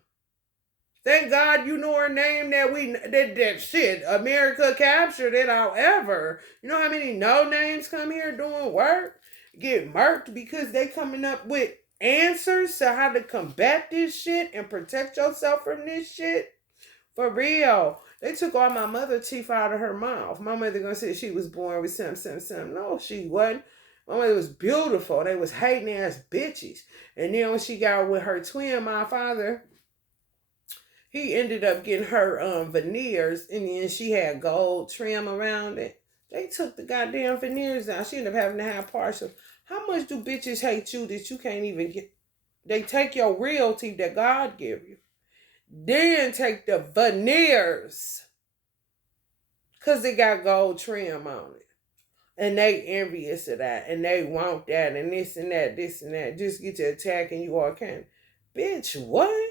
Thank God you know her name that shit. America captured it. However, you know how many no names come here doing work? Get murked because they coming up with answers to how to combat this shit and protect yourself from this shit. For real. They took all my mother's teeth out of her mouth. My mother gonna say she was born with some. No, she wasn't. My mother was beautiful. They was hating ass bitches. And then when she got with her twin, my father, he ended up getting her veneers, and then she had gold trim around it. They took the goddamn veneers out. She ended up having to have partial. How much do bitches hate you that you can't even get? They take your real teeth that God give you, then take the veneers because they got gold trim on it. And they envious of that, and they want that, and this and that, this and that. Just get to attacking you all can. Bitch, what?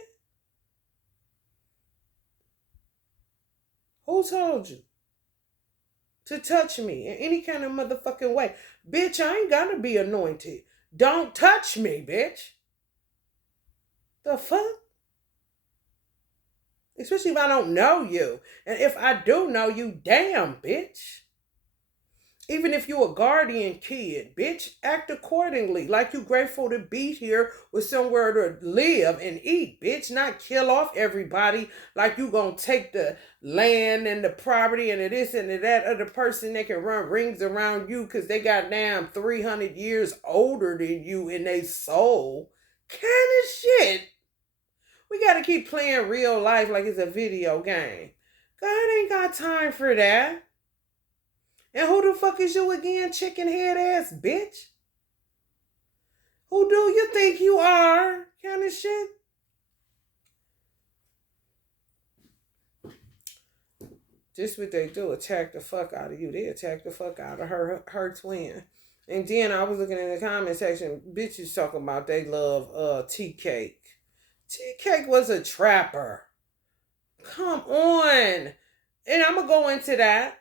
Who told you to touch me in any kind of motherfucking way? Bitch, I ain't gotta be anointed. Don't touch me, bitch. The fuck? Especially if I don't know you. And if I do know you, damn, bitch. Even if you a guardian kid, bitch, act accordingly. Like you grateful to be here with somewhere to live and eat, bitch. Not kill off everybody like you gonna take the land and the property and the this and the that of the person that can run rings around you because they got damn 300 years older than you in their soul. Kind of shit. We gotta keep playing real life like it's a video game. God ain't got time for that. And who the fuck is you again, chicken head ass bitch? Who do you think you are? Kind of shit. Just what they do, attack the fuck out of you. They attack the fuck out of her twin. And then I was looking in the comment section, bitches talking about they love Tea Cake. Tea Cake was a trapper. Come on. And I'm going to go into that.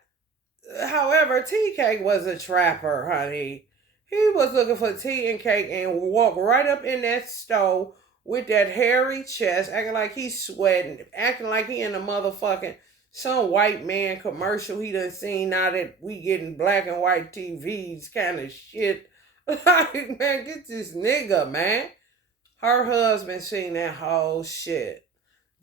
However, Tea Cake was a trapper, honey. He was looking for tea and cake and walked right up in that stove with that hairy chest, acting like he's sweating, acting like he in a motherfucking some white man commercial he done seen now that we getting black and white TVs kind of shit. Like, man, get this nigga, man. Her husband seen that whole shit.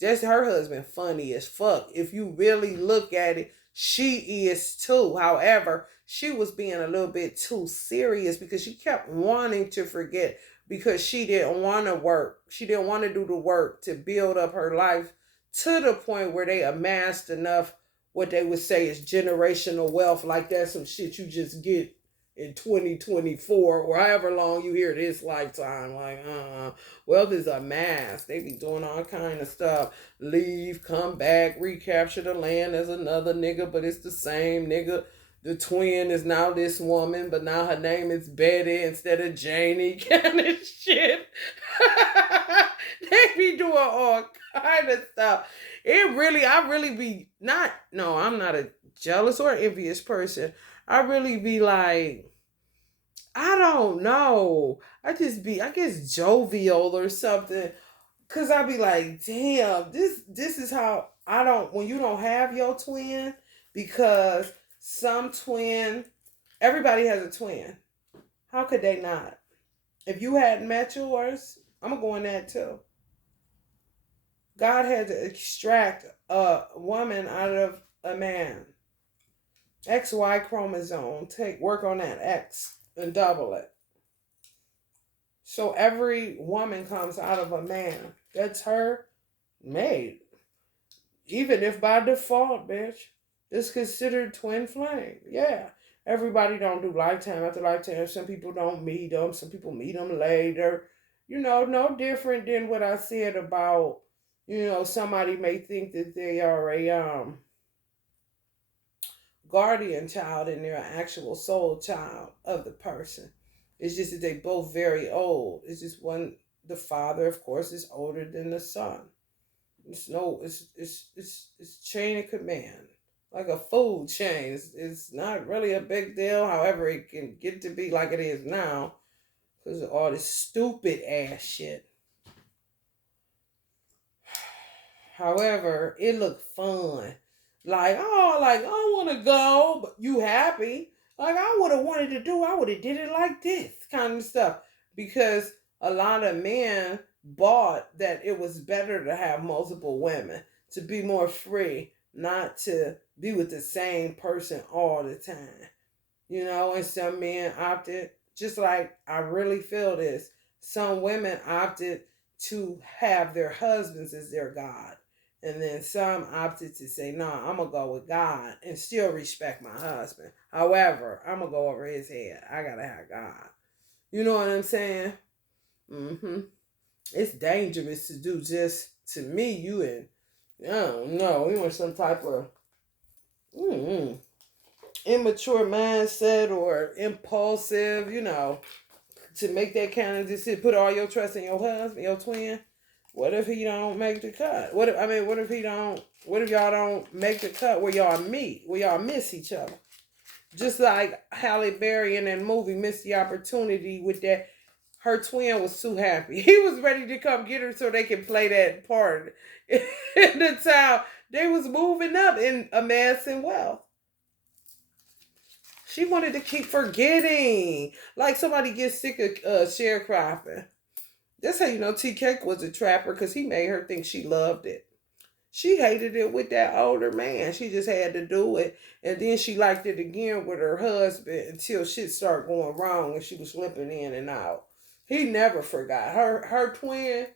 Just her husband funny as fuck. If you really look at it, she is too. However, she was being a little bit too serious because she kept wanting to forget because she didn't want to work. She didn't want to do the work to build up her life to the point where they amassed enough, what they would say is generational wealth. Like that's some shit you just get in 2024 or however long you hear this lifetime. Like, wealth is a mass. They be doing all kind of stuff. Leave, come back, recapture the land as another nigga, but it's the same nigga. The twin is now this woman, but now her name is Betty instead of Janie. Kind of shit. They be doing all kind of stuff. I really be not, no, I'm not a jealous or envious person. I really be like, I don't know. I guess jovial or something. Cause I be like, damn, this is how when you don't have your twin, because some twin, everybody has a twin. How could they not? If you hadn't met yours, I'm gonna go in that too. God had to extract a woman out of a man. XY chromosome. Work on that X and double it. So every woman comes out of a man. That's her mate. Even if by default, bitch, it's considered twin flame. Yeah. Everybody don't do lifetime after lifetime. Some people don't meet them. Some people meet them later. No different than what I said about, somebody may think that they are a guardian child and they're an actual soul child of the person. It's just that they both very old. It's just one. The father, of course, is older than the son. It's no. It's chain of command, like a food chain. It's not really a big deal. However, it can get to be like it is now because of all this stupid ass shit. However, it looked fun. Like, oh, like I want to go, but you happy? Like I would have wanted to do. I would have did it like this kind of stuff because a lot of men bought that it was better to have multiple women to be more free, not to be with the same person all the time. And some men opted, just like I really feel this, some women opted to have their husbands as their God. And then some opted to say, no, I'm going to go with God and still respect my husband. However, I'm going to go over his head. I got to have God. You know what I'm saying? Mm-hmm. It's dangerous to do just to me, you, and I don't know. You want some type of immature mindset or impulsive, to make that kind of decision, put all your trust in your husband, your twin. What if he don't make the cut? What if he don't? What if y'all don't make the cut where y'all meet, where y'all miss each other? Just like Halle Berry in that movie missed the opportunity with that. Her twin was too happy. He was ready to come get her so they could play that part in the town. They was moving up in amassing wealth. She wanted to keep forgetting. Like somebody gets sick of sharecropping. That's how you know T Cake was a trapper because he made her think she loved it. She hated it with that older man. She just had to do it. And then she liked it again with her husband until shit started going wrong and she was slipping in and out. He never forgot. Her twin,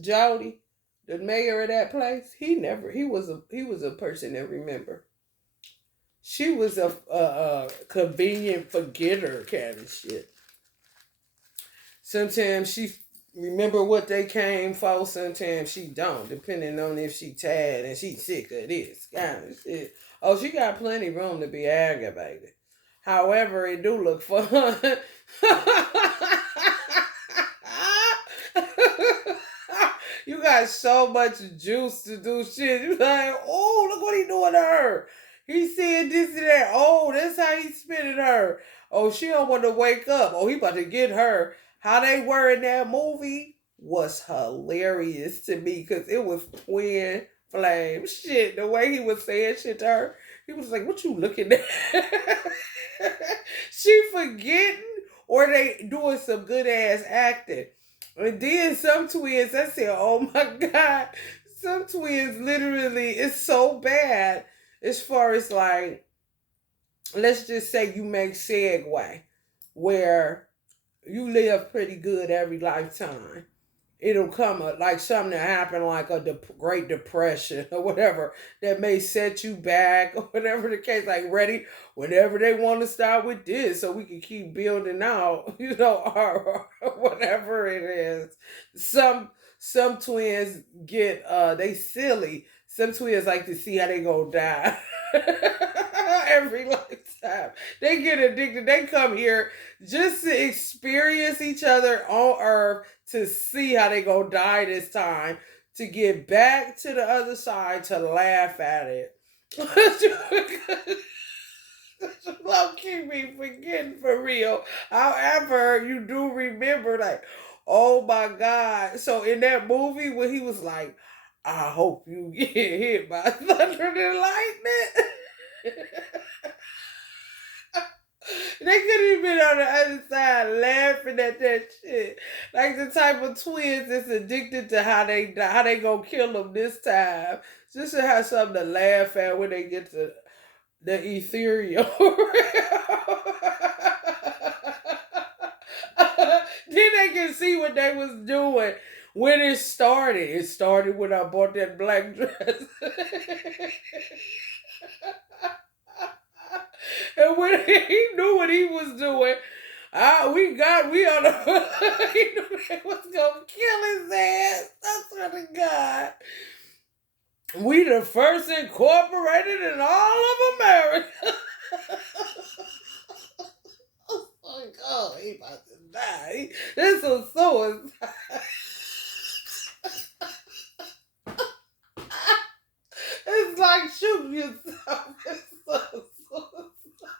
Jody, the mayor of that place, he was a person that remembered. She was a convenient forgetter kind of shit. Sometimes she remember what they came for. Sometimes she don't, depending on if she tired and she sick of this kind of shit. Oh, she got plenty room to be aggravated. However, it do look fun. You got so much juice to do shit. You like, oh, look what he doing to her. He said this and that. Oh, that's how he spitted her. Oh, she don't want to wake up. Oh, he about to get her. How they were in that movie was hilarious to me because it was twin flame shit. The way he was saying shit to her, he was like, "What you looking at?" She forgetting, or they doing some good ass acting. And then some twins, I said, "Oh my god." Some twins literally, it's so bad as far as like, let's just say you make segue where you live pretty good every lifetime. It'll come like something that happened like a Great Depression or whatever that may set you back or whatever the case. Like ready whenever they want to start with this so we can keep building out, or whatever it is. Some twins get they silly. Some twins like to see how they gonna die. Every lifetime. They get addicted. They come here just to experience each other on earth to see how they gonna die this time, to get back to the other side to laugh at it. Love keep me forgetting for real. However, you do remember like, oh my God. So in that movie when he was like, I hope you get hit by thunder and lightning. They could have been on the other side laughing at that shit. Like the type of twins that's addicted to how they die, how they gonna kill them this time. Just to have something to laugh at when they get to the ethereal. Then they can see what they was doing when it started. It started when I bought that black dress. And when he knew what he was doing, we on the, he knew they was gonna kill his ass. I swear to God. We the first incorporated in all of America. my God, he about to die. This was suicide. It's like shooting yourself. It's so suicide.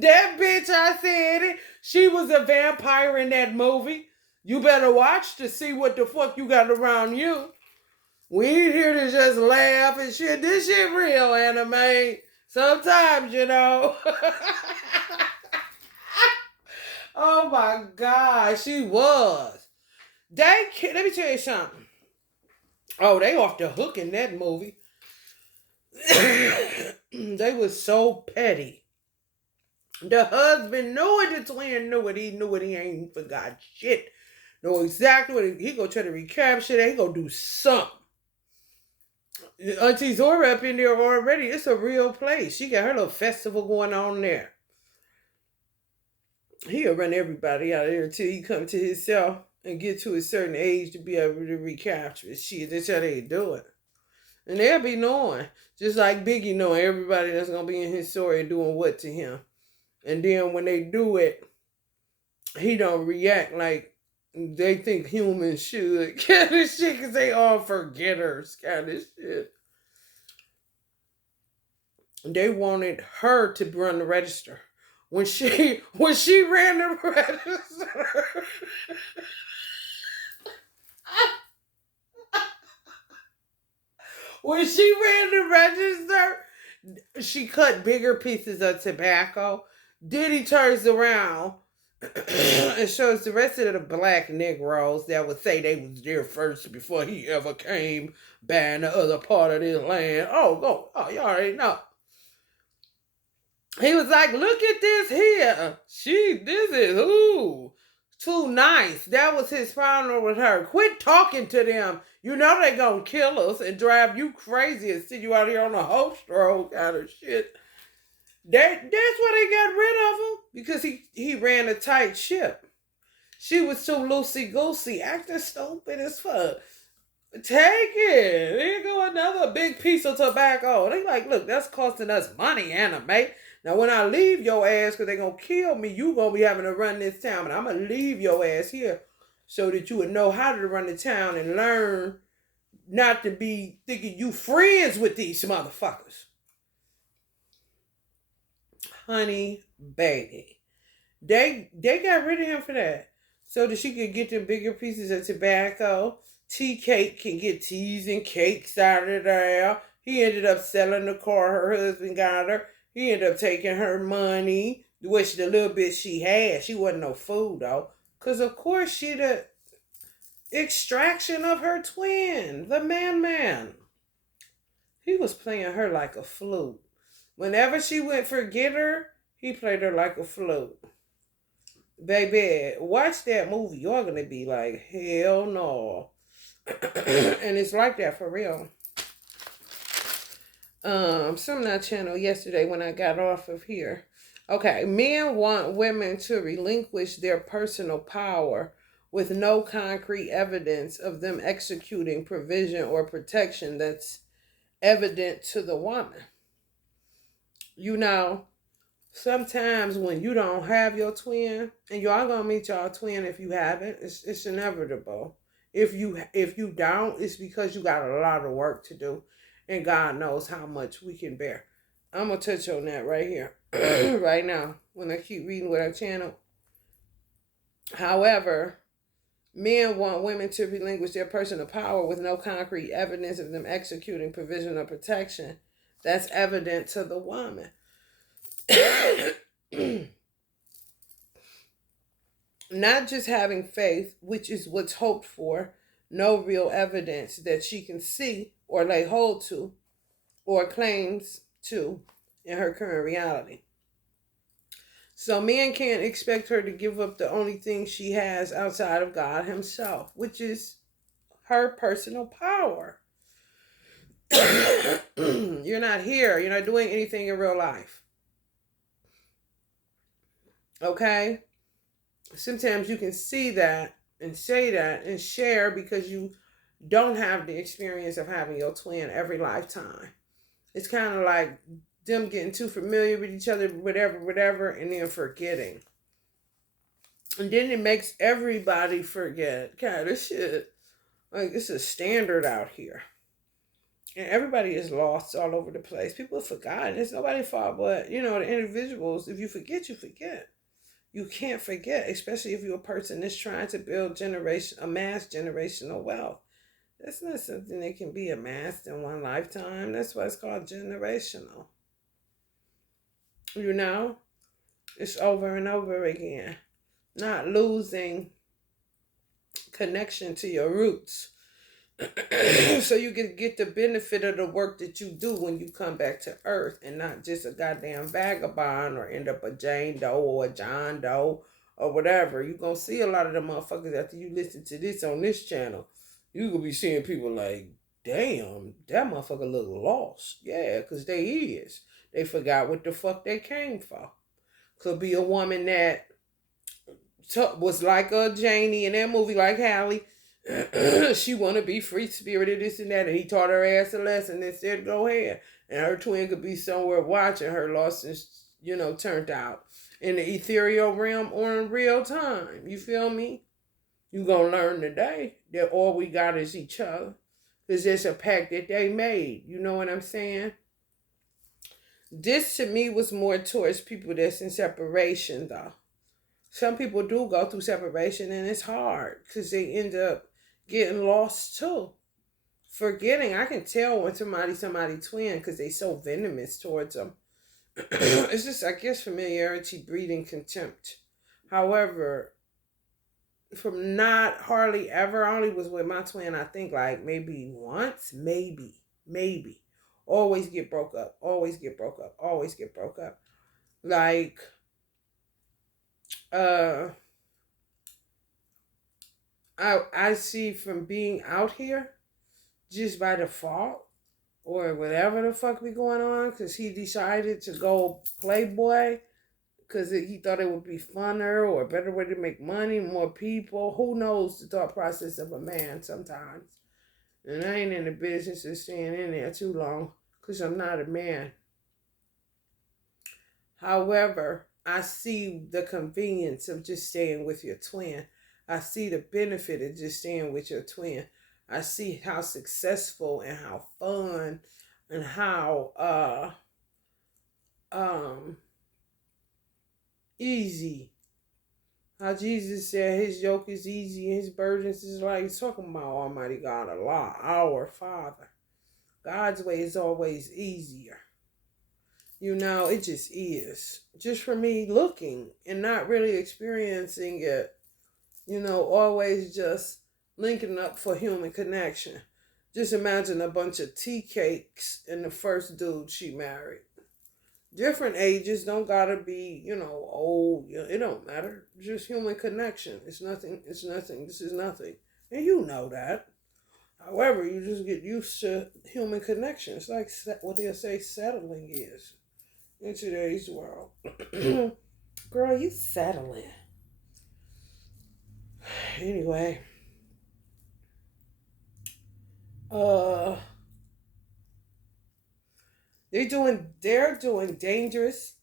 That bitch, I said it. She was a vampire in that movie. You better watch to see what the fuck you got around you. We ain't here to just laugh and shit. This shit real, anime. Sometimes, you know. Oh my God, she was. Let me tell you something. Oh, they off the hook in that movie. They was so petty. The husband knew it, the twin knew it. He knew it. He ain't forgot shit. Know exactly what he gonna try to recapture that. He gonna do something. Auntie Zora up in there already. It's a real place. She got her little festival going on there. He'll run everybody out of there until he come to himself and get to a certain age to be able to recapture it. Shit, that's how they do it. And they'll be knowing, just like Biggie knowing everybody that's gonna be in his story doing what to him. And then when they do it, he don't react like they think humans should. Kind of shit, because they all forgetters, kind of shit. They wanted her to run the register. When she ran the register, when she ran the register, she cut bigger pieces of tobacco. Diddy turns around and shows the rest of the black Negroes that would say they was there first before he ever came buying the other part of this land. Oh, you already know. He was like, look at this here. This is too nice. That was his problem with her. Quit talking to them. You know they gonna kill us and drive you crazy and send you out here on a host road kind of shit. That's why they got rid of him. Because he ran a tight ship. She was too loosey-goosey, acting stupid as fuck. Take it. There you go, another big piece of tobacco. They like, look, that's costing us money, anime. Now, when I leave your ass, because they're going to kill me, you going to be having to run this town. And I'm going to leave your ass here so that you would know how to run the town and learn not to be thinking you friends with these motherfuckers. Honey, baby. They got rid of him for that. So that she could get the bigger pieces of tobacco. Tea Cake can get teas and cakes out of there. He ended up selling the car her husband got her. He ended up taking her money, which the little bit she had. She wasn't no fool, though. Because, of course, she the extraction of her twin, the man. He was playing her like a flute. Whenever she went for get her, he played her like a flute. Baby, watch that movie. You're going to be like, hell no. And it's like that for real. Something I channeled yesterday when I got off of here. Okay, men want women to relinquish their personal power with no concrete evidence of them executing provision or protection that's evident to the woman. You know, sometimes when you don't have your twin, and y'all gonna meet y'all twin if you haven't, it's inevitable. If you don't, it's because you got a lot of work to do. And God knows how much we can bear. I'm going to touch on that right here, right now, when I keep reading what I channel. However, men want women to relinquish their personal power with no concrete evidence of them executing provision or protection that's evident to the woman. Not just having faith, which is what's hoped for, no real evidence that she can see or lay hold to or claims to in her current reality. So men can't expect her to give up the only thing she has outside of God himself, which is her personal power. You're not here. You're not doing anything in real life. Okay? Sometimes you can see that and say that and share because you don't have the experience of having your twin every lifetime. It's kind of like them getting too familiar with each other, whatever, and then forgetting. And then it makes everybody forget. God, this shit, like, it's a standard out here. And everybody is lost all over the place. People have forgotten. It's nobody's fault but, the individuals. If you forget, you forget. You can't forget, especially if you're a person that's trying to build amass generational wealth. That's not something that can be amassed in one lifetime. That's why it's called generational. You know? It's over and over again. Not losing connection to your roots. So you can get the benefit of the work that you do when you come back to earth, and not just a goddamn vagabond or end up a Jane Doe or a John Doe or whatever. You're going to see a lot of the motherfuckers after you listen to this on this channel. You could be seeing people like, damn, that motherfucker look lost. Yeah, because they is. They forgot what the fuck they came for. Could be a woman that was like a Janie in that movie, like Hallie. She want to be free spirited, this and that, and he taught her ass a lesson and said, go ahead. And her twin could be somewhere watching her lost and, turned out in the ethereal realm or in real time. You feel me? You gonna learn today that all we got is each other. Because it's a pact that they made. You know what I'm saying? This to me was more towards people that's in separation, though. Some people do go through separation and it's hard because they end up getting lost too. Forgetting, I can tell when somebody twin because they so venomous towards them. It's just, I guess, familiarity breeding contempt. However, from not hardly ever, I only was with my twin, I think, like maybe once, maybe. Always get broke up. Like, I see from being out here just by default or whatever the fuck be going on, because he decided to go playboy because he thought it would be funner or a better way to make money, more people. Who knows the thought process of a man sometimes. And I ain't in the business of staying in there too long because I'm not a man. However, I see the convenience of just staying with your twin. I see the benefit of just staying with your twin. I see how successful and how fun and how easy. How Jesus said his yoke is easy and his burdens is light. He's talking about Almighty God, Allah, our Father. God's way is always easier. It just is. Just for me looking and not really experiencing it. Always just linking up for human connection. Just imagine a bunch of tea cakes and the first dude she married. Different ages, don't gotta be, old. It don't matter. Just human connection. It's nothing. This is nothing. And you know that. However, you just get used to human connection. It's like what they'll say settling is in today's world. Girl, you settling. Anyway. They're doing something dangerous.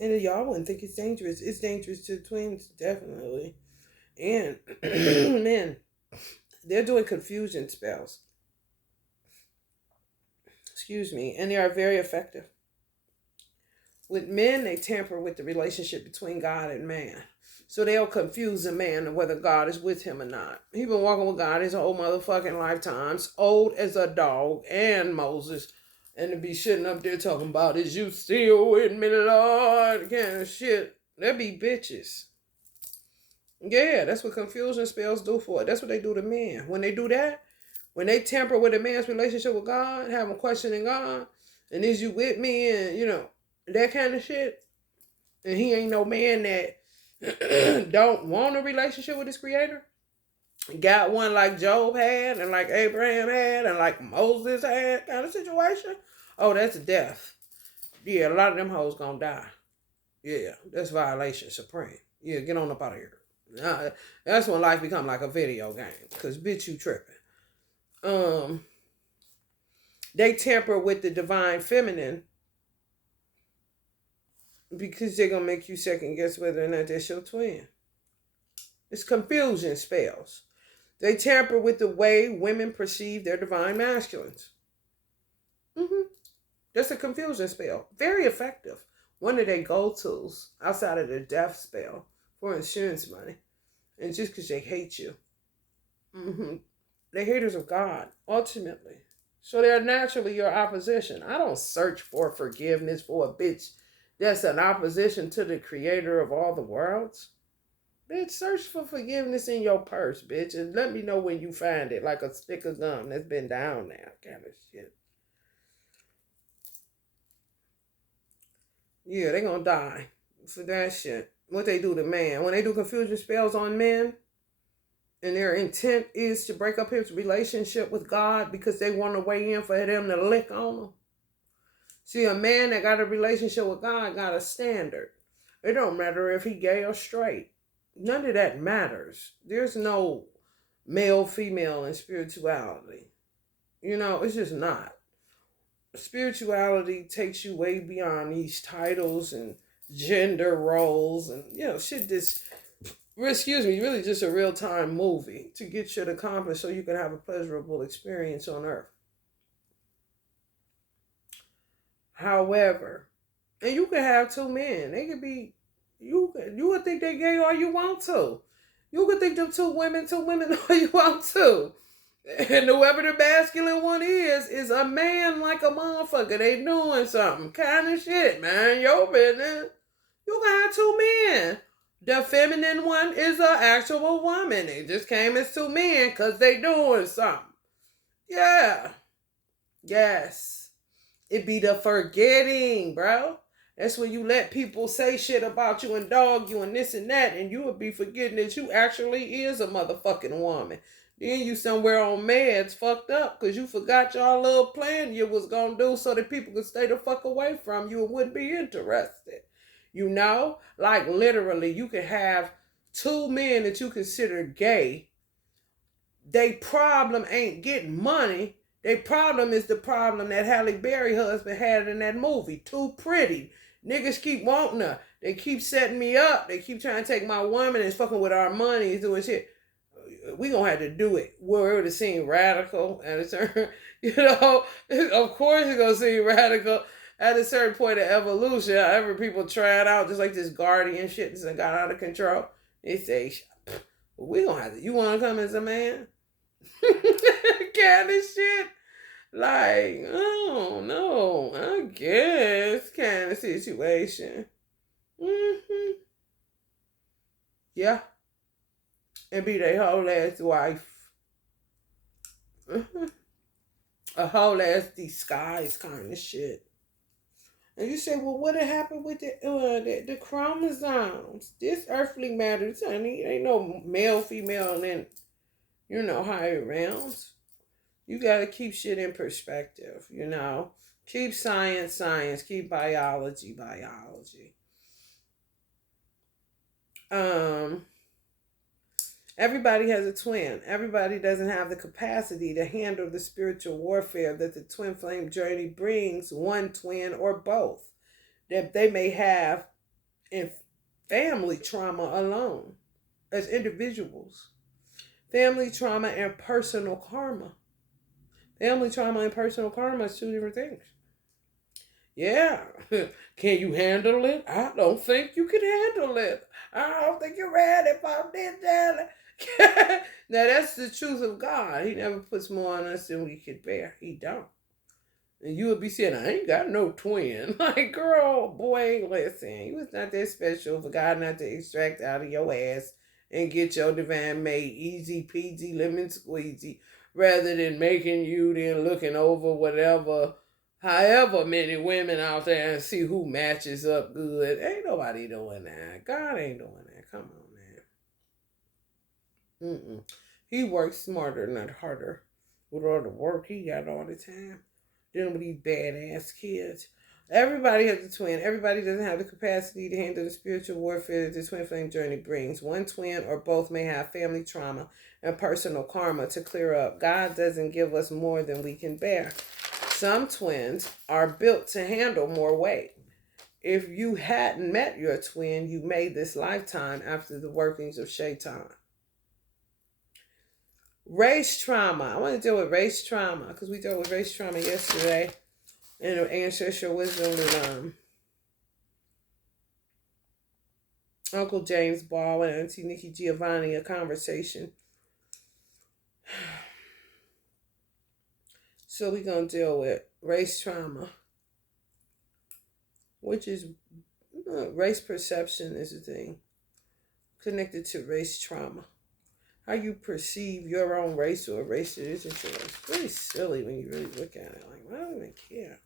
And y'all wouldn't think it's dangerous. It's dangerous to twins, definitely. And men, they're doing confusion spells. Excuse me. And they are very effective. With men, they tamper with the relationship between God and man. So they'll confuse a man of whether God is with him or not. He been walking with God his whole motherfucking lifetimes, old as a dog and Moses. And to be sitting up there talking about, is you still with me, Lord? Kind of shit. They be bitches. Yeah, that's what confusion spells do for it. That's what they do to men. When they do that, when they tamper with a man's relationship with God, have him questioning God, and is you with me, and that kind of shit. And he ain't no man that don't want a relationship with his creator. Got one like Job had, and like Abraham had, and like Moses had, kind of situation. Oh, that's death. Yeah, a lot of them hoes gonna die. Yeah, that's violation supreme. Yeah, get on up out of here. That's when life become like a video game. Cause bitch, you tripping. They tamper with the divine feminine because they're going to make you second guess whether or not that's your twin. It's confusion spells. They tamper with the way women perceive their divine masculines. That's a confusion spell. Very effective. One of their go-tos outside of the death spell for insurance money. And just because they hate you. They're haters of God, ultimately. So they're naturally your opposition. I don't search for forgiveness for a bitch that's an opposition to the creator of all the worlds. Bitch, search for forgiveness in your purse, bitch, and let me know when you find it, like a stick of gum that's been down there, kind of shit. Yeah, they gonna die for that shit. What they do to man. When they do confusion spells on men, and their intent is to break up his relationship with God because they want to weigh in for them to lick on them. See, a man that got a relationship with God got a standard. It don't matter if he gay or straight. None of that matters. There's no male, female in spirituality. It's just not. Spirituality takes you way beyond these titles and gender roles and, shit that's, really just a real-time movie to get shit accomplished so you can have a pleasurable experience on earth. However, and you can have two men. They could be, you would think they're gay all you want to. You could think them two women all you want to. And whoever the masculine one is a man like a motherfucker. They doing something. Kind of shit, man. Your business. You can have two men. The feminine one is an actual woman. They just came as two men because they doing something. Yeah. Yes. It be the forgetting, bro. That's when you let people say shit about you and dog you and this and that, and you would be forgetting that you actually is a motherfucking woman. Then you somewhere on meds fucked up because you forgot y'all little plan you was gonna do so that people could stay the fuck away from you and wouldn't be interested. Like literally you could have two men that you consider gay. They problem ain't getting money. Their problem is the problem that Halle Berry husband had in that movie. Too pretty. Niggas keep wanting her. They keep setting me up. They keep trying to take my woman and fucking with our money and doing shit. We gonna have to do it. Where it would have seemed radical at a certain, of course it's gonna seem radical at a certain point of evolution. However, people try it out just like this guardian shit that got out of control. They say, we gonna have to, you wanna come as a man? Kind of shit. Like, oh no, I guess kind of situation. Yeah. And be their whole ass wife. A whole ass disguise kind of shit. And you say, well, what happened with the chromosomes? This earthly matters, honey. Ain't no male, female, and then, higher realms. You got to keep shit in perspective, Keep science. Keep biology. Everybody has a twin. Everybody doesn't have the capacity to handle the spiritual warfare that the twin flame journey brings, one twin or both, that they may have in family trauma alone as individuals. Family trauma and personal karma. Family trauma and personal karma is two different things. Yeah. Can you handle it? I don't think you can handle it. I don't think you're ready for this. Now that's the truth of God. He never puts more on us than we can bear. He don't. And you would be saying, I ain't got no twin. Like, girl, boy, listen. You was not that special for God not to extract out of your ass and get your divine mate easy peasy lemon squeezy, rather than making you then looking over however many women out there and see who matches up good. Ain't nobody doing that. God ain't doing that. Come on, man. He works smarter, not harder. With all the work he got all the time. Dealing with these badass kids. Everybody has a twin. Everybody doesn't have the capacity to handle the spiritual warfare that the twin flame journey brings. One twin or both may have family trauma and personal karma to clear up. God doesn't give us more than we can bear. Some twins are built to handle more weight. if you hadn't met your twin, you made this lifetime after the workings of Shaitan. Race trauma. I want to deal with race trauma because we dealt with race trauma yesterday in Ancestral Wisdom with Uncle James Ball and Auntie Nikki Giovanni, a conversation. So we're going to deal with race trauma, which is race perception is a thing connected to race trauma. How you perceive your own race or a race that isn't yours. It's really silly when you really look at it. Like, why do I even care?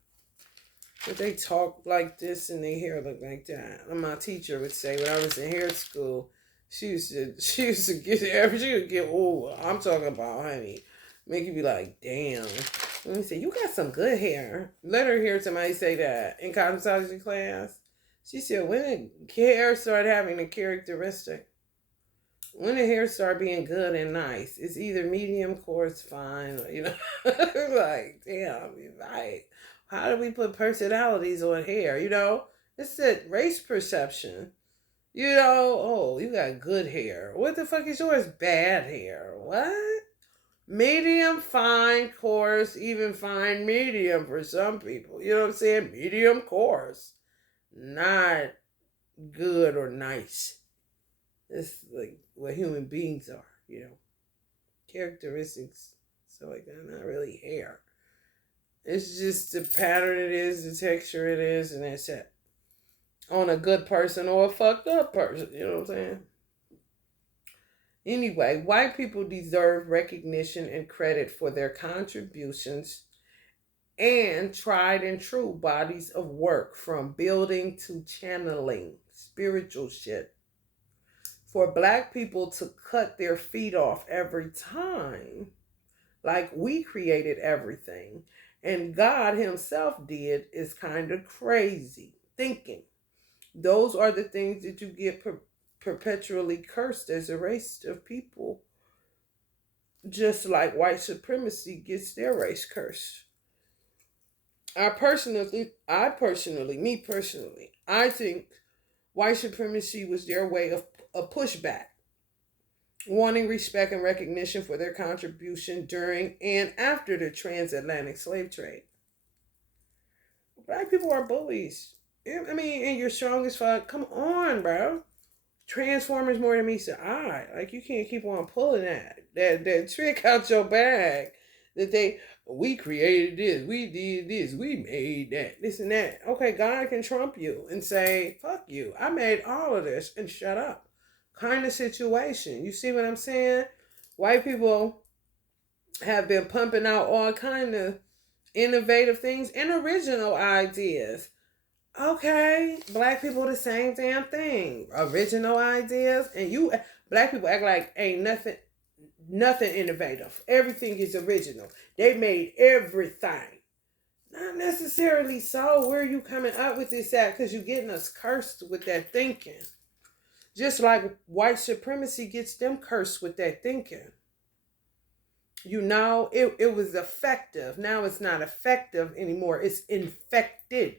But they talk like this and their hair look like that. And my teacher would say when I was in hair school, she used to get, oh, I'm talking about, honey. Make you be like, damn. Let me say, you got some good hair. Let her hear somebody say that in cosmetology class. She said, when the hair started having a characteristic, when the hair start being good and nice, it's either medium, coarse, fine, or, you know, like, damn, you're right. How do we put personalities on hair? You know, it's that race perception. You know, oh, you got good hair. What the fuck is yours? Bad hair. What? Medium, fine, coarse, even fine, medium for some people. You know what I'm saying? Medium, coarse. Not good or nice. It's like what human beings are, you know. Characteristics, so like that, not really hair. It's just the pattern it is, the texture it is, and that's it. On a good person or a fucked up person, you know what I'm saying? Anyway, white people deserve recognition and credit for their contributions and tried and true bodies of work, from building to channeling, spiritual shit. For black people to cut their feet off every time, like we created everything, and God himself did, is kind of crazy thinking. Those are the things that you get perpetually cursed as a race of people, just like white supremacy gets their race cursed. I personally, I think white supremacy was their way of a pushback, wanting respect and recognition for their contribution during and after the transatlantic slave trade. Black people are bullies. I mean, and you're strong as fuck. Come on, bro. Transformers more than meets the eye. Like, you can't keep on pulling that trick out your bag. We created this, we did this, we made that, this and that. Okay, God can trump you and say, fuck you, I made all of this and shut up. Kind of situation. You see what I'm saying? White people have been pumping out all kind of innovative things and original ideas. Okay, black people the same damn thing. Original ideas, and black people act like ain't nothing innovative. Everything is original. They made everything. Not necessarily so. Where are you coming up with this at? Because you're getting us cursed with that thinking. Just like white supremacy gets them cursed with that thinking. You know, it was effective. Now it's not effective anymore. It's infected.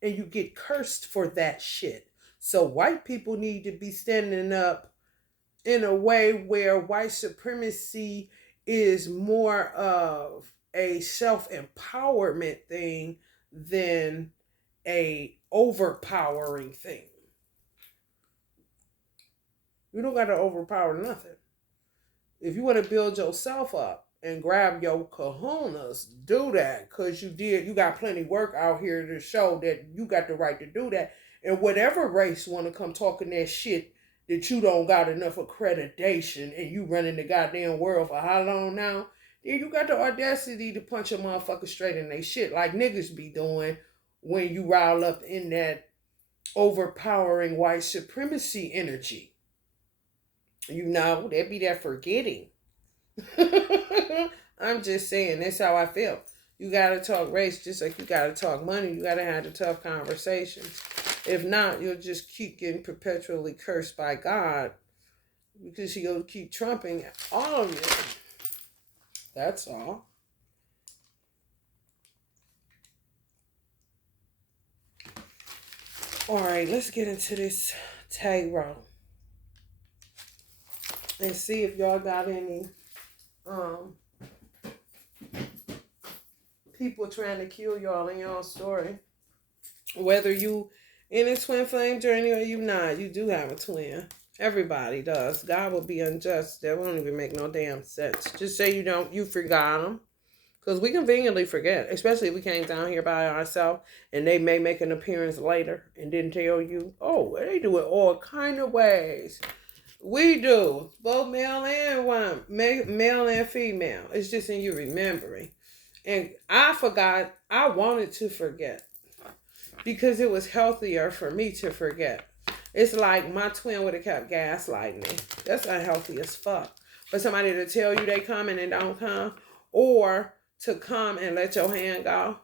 And you get cursed for that shit. So white people need to be standing up in a way where white supremacy is more of a self-empowerment thing than a overpowering thing. You don't got to overpower nothing. If you want to build yourself up and grab your kahunas, do that, because you got plenty work out here to show that you got the right to do that. And whatever race want to come talking that shit that you don't got enough accreditation and you running the goddamn world for how long now, then you got the audacity to punch a motherfucker straight in their shit like niggas be doing when you rile up in that overpowering white supremacy energy. You know, they be that forgetting. I'm just saying, that's how I feel. You gotta talk race just like you gotta talk money. You gotta have the tough conversations. If not, you'll just keep getting perpetually cursed by God because he'll keep trumping all of you. That's all. All right, let's get into this tarot and see if y'all got any um people trying to kill y'all in y'all story. Whether you in a twin flame journey or you not, you do have a twin. Everybody does. God will be unjust. That won't even make no damn sense. Just say you forgot them. Because we conveniently forget, especially if we came down here by ourselves and they may make an appearance later and didn't tell you. Oh, they do it all kind of ways. We do. Both male and woman, male and female. It's just in you remembering. And I forgot, I wanted to forget because it was healthier for me to forget. It's like my twin would have kept gaslighting me. That's unhealthy as fuck. For somebody to tell you they coming and don't come, or to come and let your hand go.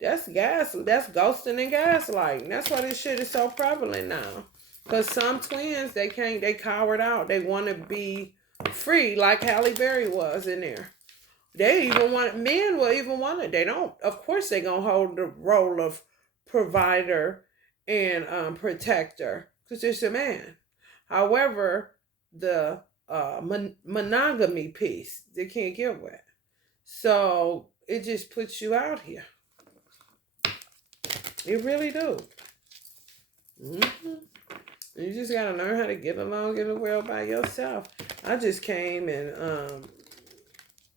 That's ghosting and gaslighting. That's why this shit is so prevalent now. Because some twins, they cowered out. They want to be free like Halle Berry was in there. Men will even want it. They don't, of course they gonna hold the role of provider and protector. Because it's a man. However, the monogamy piece, they can't get with. So it just puts you out here. It really do. Mm-hmm. You just gotta learn how to get along in the world by yourself. I just came and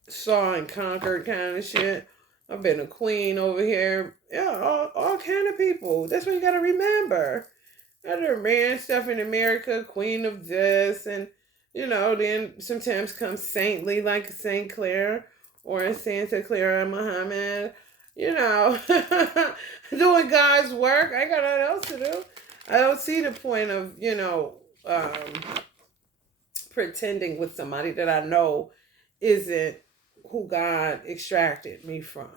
saw and conquered kind of shit. I've been a queen over here. Yeah, all kind of people. That's what you gotta remember. I done ran stuff in America, queen of this, and then sometimes comes saintly like Saint Clair or Santa Clara Muhammad, doing God's work. I got nothing else to do. I don't see the point of, pretending with somebody that I know isn't who God extracted me from.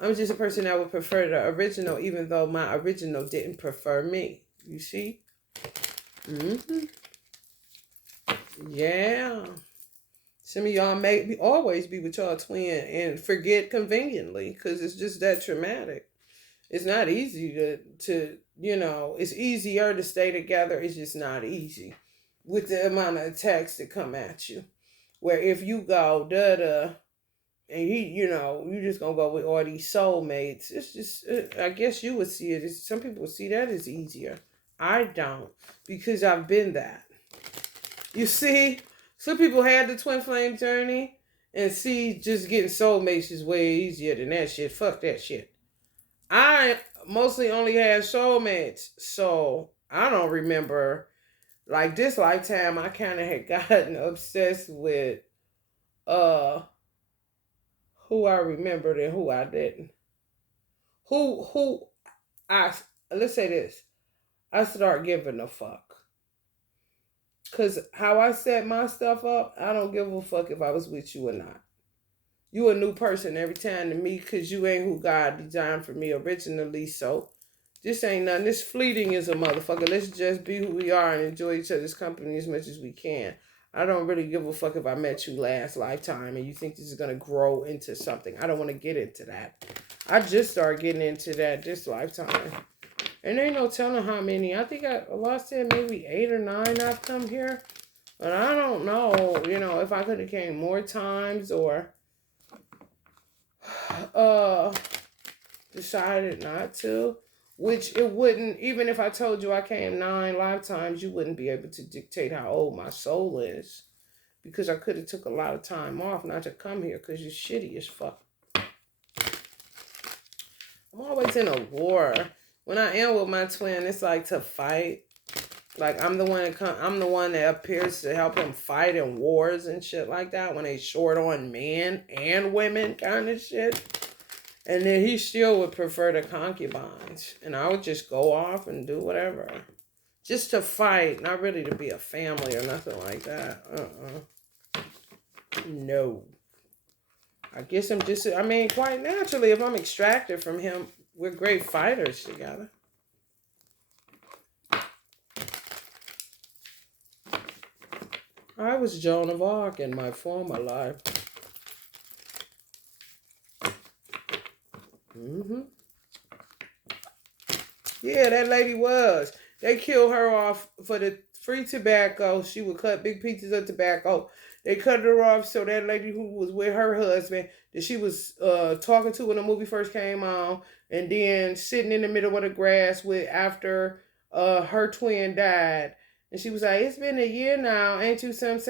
I'm just a person that would prefer the original, even though my original didn't prefer me. You see? Mm-hmm. Yeah. Some of y'all may always be with y'all twin and forget conveniently because it's just that traumatic. It's not easy to it's easier to stay together. It's just not easy with the amount of attacks that come at you. Where if you go, da-da, and you just gonna go with all these soulmates. It's just, I guess you would see it. Some people see that as easier. I don't, because I've been that. You see, some people had the twin flame journey and see just getting soulmates is way easier than that shit. Fuck that shit. I mostly only had soulmates, so I don't remember. Like this lifetime, I kind of had gotten obsessed with who I remembered and who I didn't. Who let's say this. I start giving a fuck. Cause how I set my stuff up, I don't give a fuck if I was with you or not. You a new person every time to me because you ain't who God designed for me originally. So this ain't nothing. This fleeting is a motherfucker. Let's just be who we are and enjoy each other's company as much as we can. I don't really give a fuck if I met you last lifetime and you think this is going to grow into something. I don't want to get into that. I just started getting into that this lifetime. And there ain't no telling how many. I think I lost it maybe 8 or 9 I've come here. But I don't know, if I could have came more times or decided not to. Which it wouldn't, even if I told you I came 9 lifetimes, you wouldn't be able to dictate how old my soul is. Because I could have took a lot of time off not to come here because you're shitty as fuck. I'm always in a war. When I am with my twin, it's like to fight. Like I'm the one that appears to help him fight in wars and shit like that when they short on men and women kind of shit. And then he still would prefer the concubines. And I would just go off and do whatever. Just to fight, not really to be a family or nothing like that. No. I guess quite naturally, if I'm extracted from him, we're great fighters together. I was Joan of Arc in my former life. Yeah, that lady was. They killed her off for the free tobacco. She would cut big pieces of tobacco. They cut her off so that lady who was with her husband that she was talking to when the movie first came on, and then sitting in the middle of the grass with after her twin died, and she was like, "It's been a year now, ain't you? Some."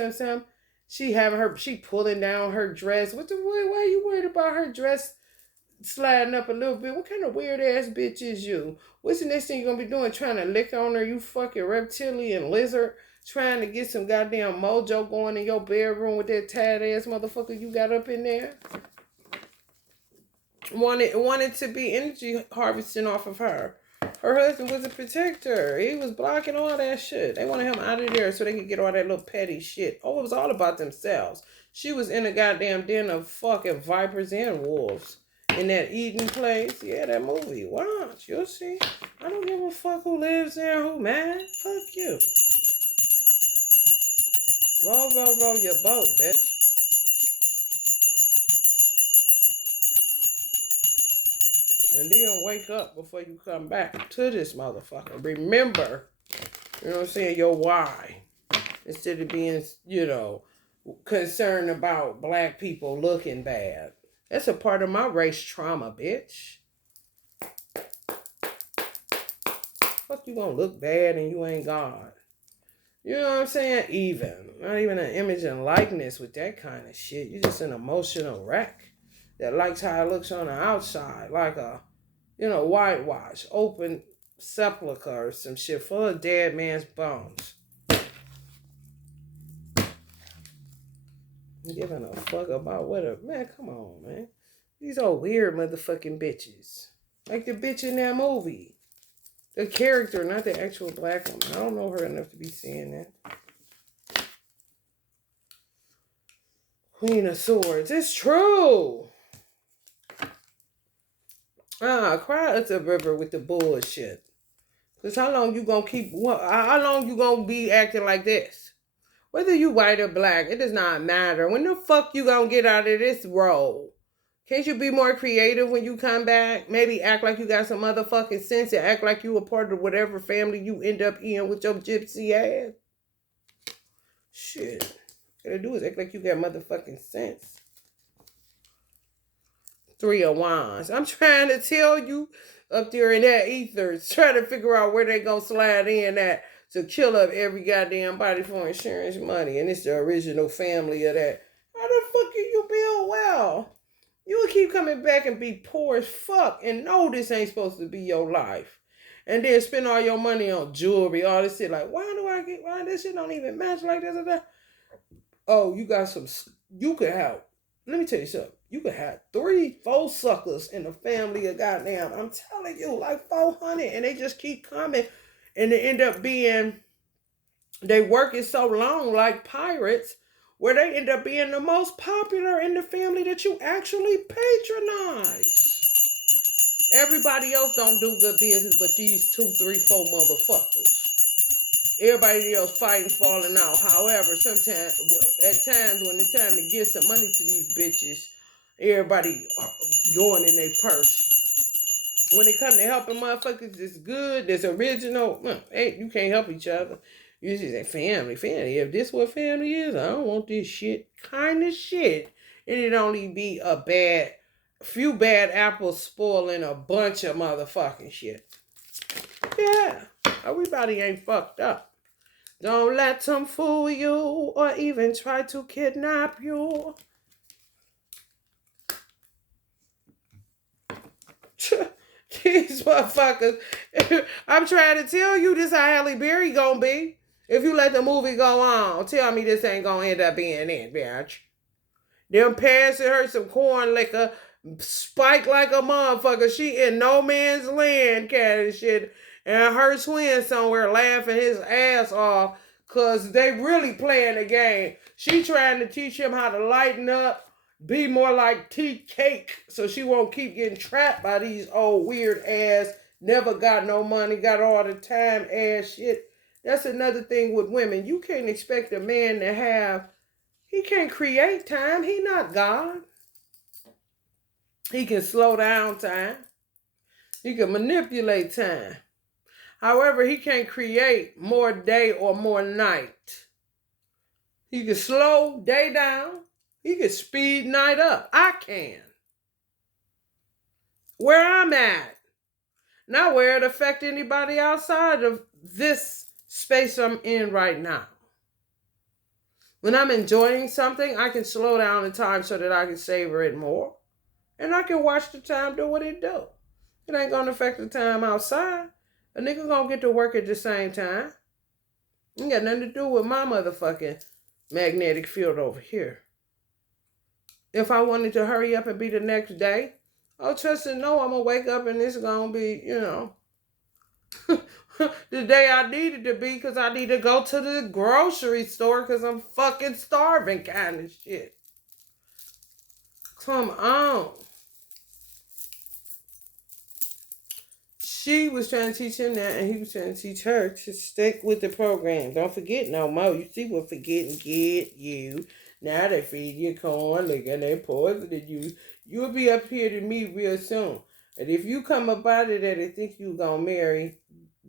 She pulling down her dress. What the why are you worried about her dress sliding up a little bit? What kind of weird ass bitch is you? What's the next thing you're gonna be doing? Trying to lick on her, you fucking reptilian lizard? Trying to get some goddamn mojo going in your bedroom with that tired ass motherfucker you got up in there? Wanted to be energy harvesting off of her. Her husband was a protector. He was blocking all that shit. They wanted him out of there so they could get all that little petty shit. Oh, it was all about themselves. She was in a goddamn den of fucking vipers and wolves in that Eden place. Yeah, that movie. Watch. You'll see. I don't give a fuck who lives there, who mad. Fuck you. Row your boat, bitch. And then wake up before you come back to this motherfucker. Remember, you know what I'm saying, your why. Instead of being, concerned about black people looking bad. That's a part of my race trauma, bitch. Fuck you gonna look bad and you ain't God. You know what I'm saying? Not even an image and likeness with that kind of shit. You're just an emotional wreck that likes how it looks on the outside. Like a, whitewash, open sepulcher or some shit full of dead man's bones. Giving a fuck about man, come on, man. These are weird motherfucking bitches. Like the bitch in that movie. The character, not the actual black woman. I don't know her enough to be saying that. Queen of Swords. It's true. Cry us a river with the bullshit. Because how long you gonna be acting like this? Whether you white or black, it does not matter. When the fuck you gonna get out of this role? Can't you be more creative when you come back? Maybe act like you got some motherfucking sense and act like you a part of whatever family you end up in with your gypsy ass. Shit. All you gotta do is act like you got motherfucking sense. Three of Wands. I'm trying to tell you up there in that ether, trying to figure out where they gonna slide in at to kill up every goddamn body for insurance money. And it's the original family of that. How the fuck can you build well? You will keep coming back and be poor as fuck and know this ain't supposed to be your life. And then spend all your money on jewelry, all this shit. Like, why this shit don't even match like this and that? Oh, you could have, let me tell you something. You could have 3-4 suckers in the family of goddamn, I'm telling you, like 400. And they just keep coming. And they end up being, they working so long like pirates, where they end up being the most popular in the family that you actually patronize. Everybody else don't do good business but these 2, 3, 4 motherfuckers. Everybody else fighting, falling out. However, at times when it's time to give some money to these bitches, everybody going in their purse. When it comes to helping motherfuckers, it's good. It's original. Hey, you can't help each other. You just say family. If this what family is, I don't want this shit. Kind of shit. And it only be a few bad apples spoiling a bunch of motherfucking shit. Yeah. Everybody ain't fucked up. Don't let them fool you or even try to kidnap you. These motherfuckers. I'm trying to tell you this how Halle Berry gonna be. If you let the movie go on, tell me this ain't gonna end up being it, bitch. Them passing her some corn liquor, spiked like a motherfucker. She in no man's land, cat and shit. And her twin somewhere laughing his ass off because they really playing the game. She trying to teach him how to lighten up, be more like tea cake so she won't keep getting trapped by these old weird ass, never got no money, got all the time ass shit. That's another thing with women. You can't expect a man to have, he can't create time. He not God. He can slow down time. He can manipulate time. However, he can't create more day or more night. He can slow day down. He can speed night up. I can. Where I'm at. Not where it affects anybody outside of this space I'm in right now. When I'm enjoying something, I can slow down the time so that I can savor it more. And I can watch the time do what it do. It ain't gonna affect the time outside. A nigga gonna get to work at the same time. Ain't got nothing to do with my motherfucking magnetic field over here. If I wanted to hurry up and be the next day, I'll trust and know I'm gonna wake up and it's gonna be, the day I needed to be because I need to go to the grocery store because I'm fucking starving kind of shit. Come on. She was trying to teach him that, and he was trying to teach her to stick with the program. Don't forget no more. You see what forgetting get you. Now they feed you corn, and they poisoning you. You'll be up here to me real soon. And if you come up out of there and think you gonna marry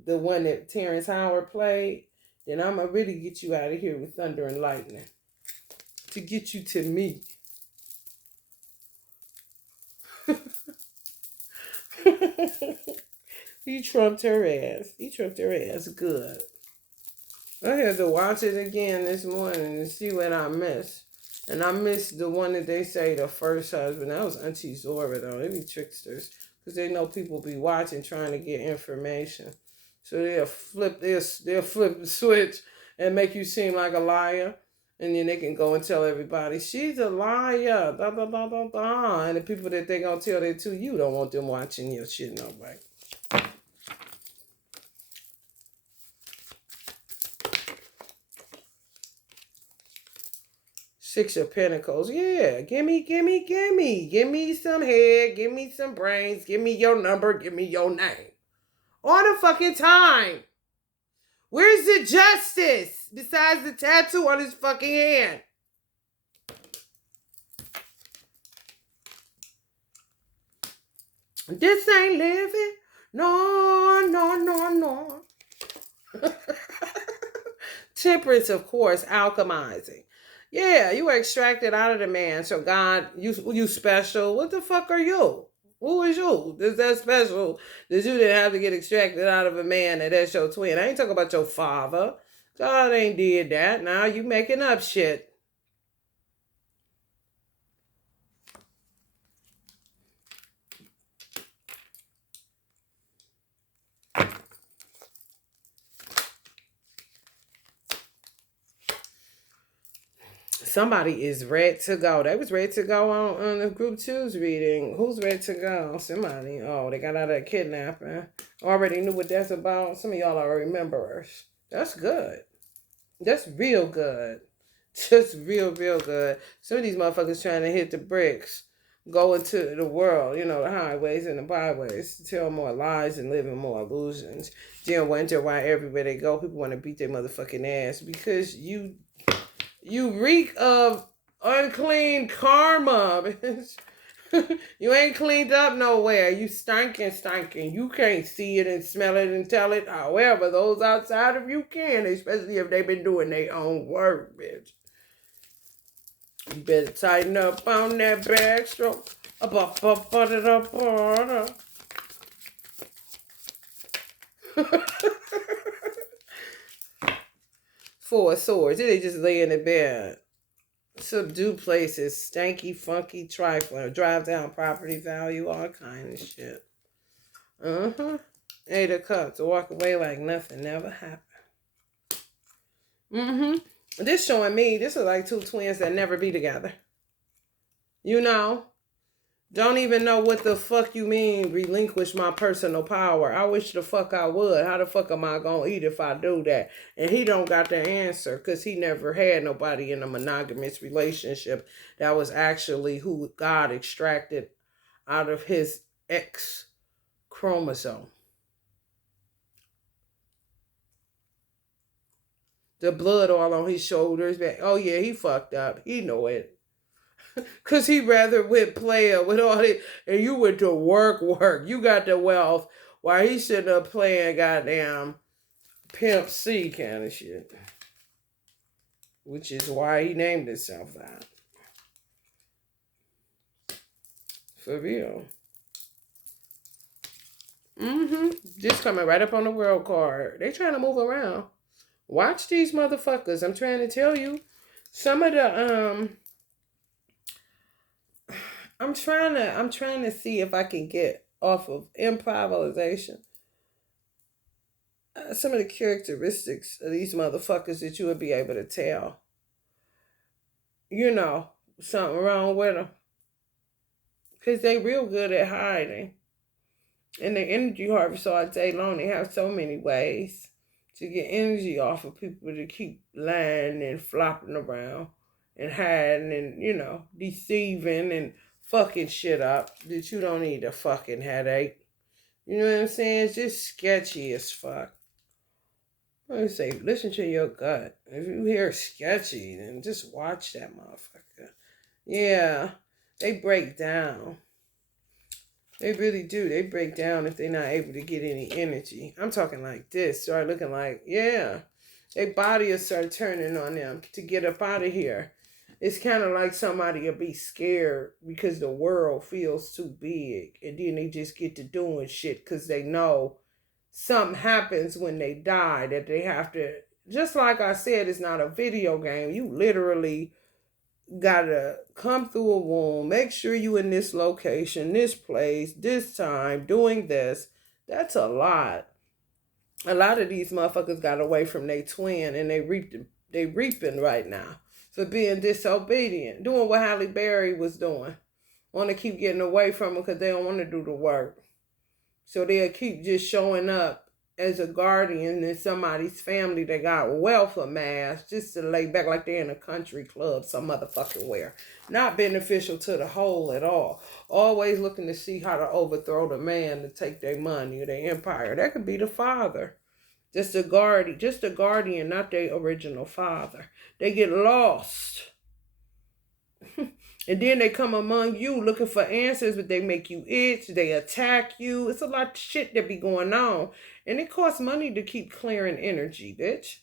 the one that Terrence Howard played, then I'm gonna really get you out of here with thunder and lightning to get you to me. He trumped her ass. He trumped her ass good. I had to watch it again this morning and see what I missed. And I missed the one that they say the first husband. That was Auntie Zora, though. They be tricksters. Because they know people be watching, trying to get information. So they'll flip the switch and make you seem like a liar. And then they can go and tell everybody, she's a liar. Da, da, da, da, da. And the people that they going to tell that to, you don't want them watching your shit no way. Six of Pentacles. Yeah, give me some head, give me some brains, give me your number, give me your name. All the fucking time. Where's the justice besides the tattoo on his fucking hand? This ain't living. No, no, no, no. Temperance, of course, alchemizing. Yeah, you were extracted out of the man. So God, you special. What the fuck are you? Who is you? Is that special that you didn't have to get extracted out of a man and that's your twin? I ain't talking about your father. God ain't did that. Now you making up shit. Somebody is ready to go. They was ready to go on the group 2's reading. Who's ready to go? Somebody. Oh, they got out of kidnapping. Already knew what that's about. Some of y'all are rememberers. That's good. That's real good. Just real good. Some of these motherfuckers trying to hit the bricks. Go into the world, the highways and the byways. To tell more lies and live in more illusions. Then wonder why everywhere they go, people want to beat their motherfucking ass. Because you reek of unclean karma. You ain't cleaned up nowhere. You stinking. You can't see it and smell it and tell it. However, those outside of you can, especially if they've been doing their own work, bitch. You better tighten up on that backstroke. Four of Swords. They just lay in the bed. Subdue places. Stanky, funky, trifling. Drive down property value. All kind of shit. Eight of Cups. Walk away like nothing never happened. This showing me, this is like two twins that never be together. Don't even know what the fuck you mean relinquish my personal power. I wish the fuck I would. How the fuck am I gonna eat if I do that? And he don't got the answer because he never had nobody in a monogamous relationship that was actually who God extracted out of his X chromosome. The blood all on his shoulders. Oh yeah, he fucked up. He know it. Because he rather went player with all it. And you went to work. You got the wealth. Why he shouldn't have playing goddamn Pimp C kind of shit. Which is why he named himself that. For real. Just coming right up on the world card. They trying to move around. Watch these motherfuckers. I'm trying to tell you. Some of the I'm trying to see if I can get off of improvisation some of the characteristics of these motherfuckers that you would be able to tell. You know, something wrong with them. Because they real good at hiding. And the energy harvest all day long, they have so many ways to get energy off of people to keep lying and flopping around and hiding and, you know, deceiving and fucking shit up that you don't need a fucking headache. You know what I'm saying? It's just sketchy as fuck. I say, listen to your gut. If you hear sketchy, then just watch that motherfucker. Yeah, they break down. They really do. They break down if they're not able to get any energy. I'm talking like this. Start looking like, yeah. Their body will start turning on them to get up out of here. It's kind of like somebody will be scared because the world feels too big. And then they just get to doing shit because they know something happens when they die that they have to, just like I said, it's not a video game. You literally gotta come through a womb, make sure you in this location, this place, this time, doing this. That's a lot. A lot of these motherfuckers got away from their twin and they reaping right now for being disobedient, doing what Halle Berry was doing. Want to keep getting away from them because they don't want to do the work. So they'll keep just showing up as a guardian in somebody's family that got wealth amassed just to lay back like they're in a country club some motherfucking where. Not beneficial to the whole at all. Always looking to see how to overthrow the man to take their money or their empire. That could be the father. Just a guardian, not their original father. They get lost. And then they come among you looking for answers, but they make you itch. They attack you. It's a lot of shit that be going on. And it costs money to keep clearing energy, bitch.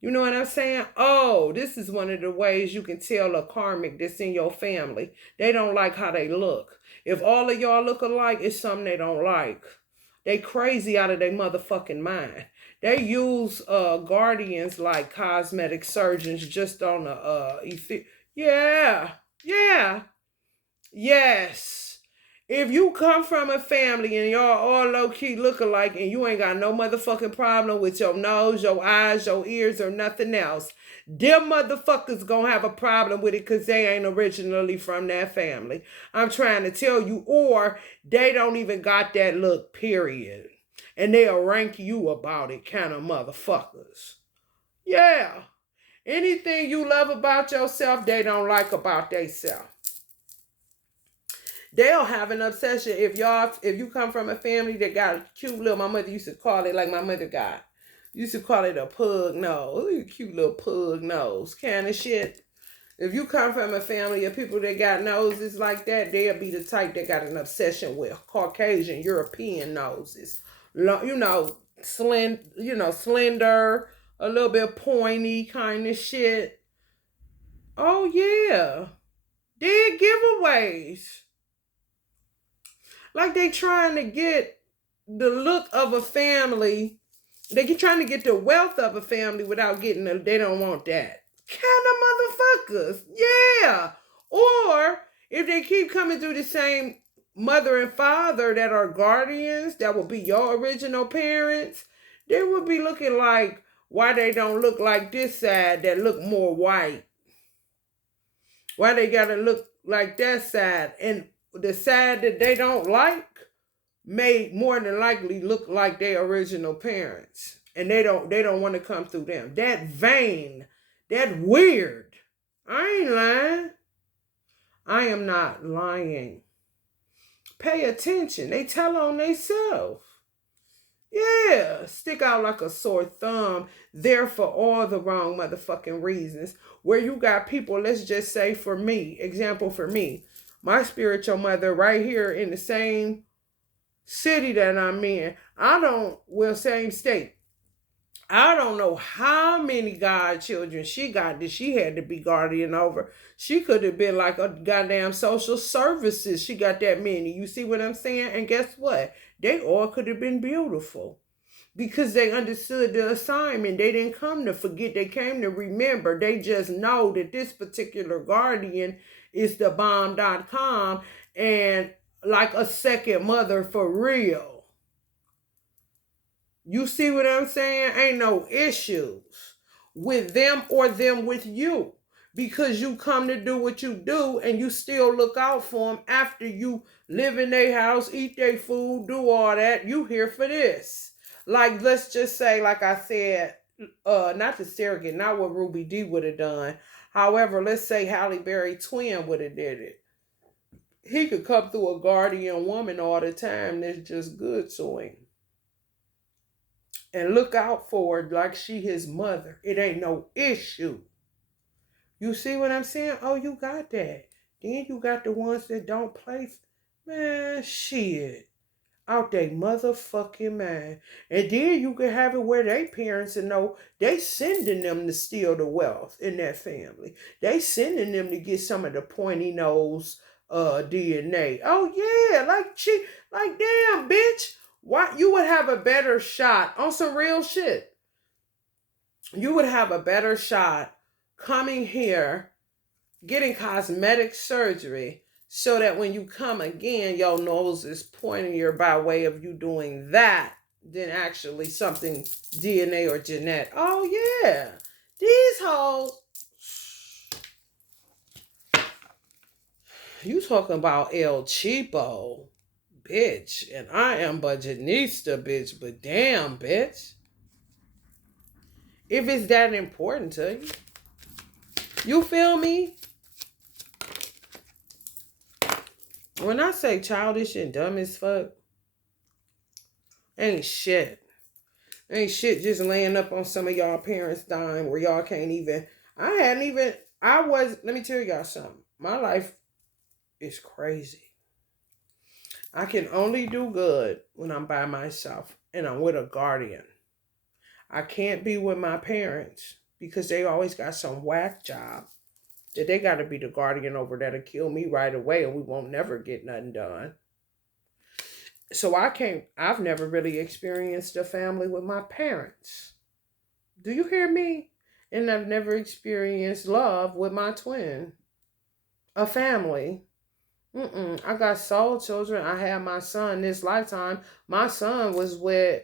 You know what I'm saying? Oh, this is one of the ways you can tell a karmic that's in your family. They don't like how they look. If all of y'all look alike, it's something they don't like. They crazy out of their motherfucking mind. They use guardians like cosmetic surgeons just on the yeah. Yes. If you come from a family and y'all all low-key look alike and you ain't got no motherfucking problem with your nose, your eyes, your ears, or nothing else, them motherfuckers gonna have a problem with it because they ain't originally from that family. I'm trying to tell you, or they don't even got that look, period. And they'll rank you about it kind of motherfuckers. Yeah. Anything you love about yourself, they don't like about themselves. They'll have an obsession if you come from a family that got a cute little, my mother used to call it like my mother got. Used to call it a pug nose. Cute little pug nose kind of shit. If you come from a family of people that got noses like that, they'll be the type that got an obsession with Caucasian, European noses. You know, slender, a little bit pointy kind of shit. Oh, yeah. Dead giveaways. Like they trying to get the look of a family. They keep trying to get the wealth of a family without getting they don't want that. Kind of motherfuckers. Yeah. Or if they keep coming through the same mother and father that are guardians, that will be your original parents, they will be looking like, why they don't look like this side that look more white? Why they gotta look like that side? And the side that they don't like may more than likely look like their original parents. And they don't want to come through them. That vain, that weird. I ain't lying. I am not lying. Pay attention. They tell on themselves. Yeah, stick out like a sore thumb, there for all the wrong motherfucking reasons. Where you got people, let's just say for me, example for me, my spiritual mother right here in the same city that I'm in. Same state. I don't know how many godchildren she got that she had to be guardian over. She could have been like a goddamn social services. She got that many. You see what I'm saying? And guess what? They all could have been beautiful because they understood the assignment. They didn't come to forget, they came to remember. They just know that this particular guardian is the bomb.com and like a second mother for real. You see what I'm saying? Ain't no issues with them or them with you because you come to do what you do and you still look out for them after you live in their house, eat their food, do all that. You here for this. Like, let's just say, like I said, not the surrogate, not what Ruby D would have done. However, let's say Halle Berry twin would have did it. He could come through a guardian woman all the time that's just good to him. And look out for her like she his mother. It ain't no issue. You see what I'm saying? Oh, you got that. Then you got the ones that don't play. Man, shit. Out they motherfucking mind. And then you can have it where they parents know they sending them to steal the wealth in that family. They sending them to get some of the pointy nose DNA. Oh yeah, like damn bitch. Why you would have a better shot on some real shit. You would have a better shot coming here, getting cosmetic surgery, so that when you come again, your nose is pointing you by way of you doing that than actually something DNA or genetic. Oh yeah. These hoes. You talking about El Cheapo. Bitch, and I am budgetista, bitch, but damn, bitch. If it's that important to you. You feel me? When I say childish and dumb as fuck, ain't shit. Ain't shit just laying up on some of y'all parents' dime where y'all can't even. Let me tell y'all something. My life is crazy. I can only do good when I'm by myself and I'm with a guardian. I can't be with my parents because they always got some whack job that they got to be the guardian over that'll kill me right away and we won't never get nothing done. So I've never really experienced a family with my parents. Do you hear me? And I've never experienced love with my twin. A family. I got soul children. I had my son this lifetime. My son was with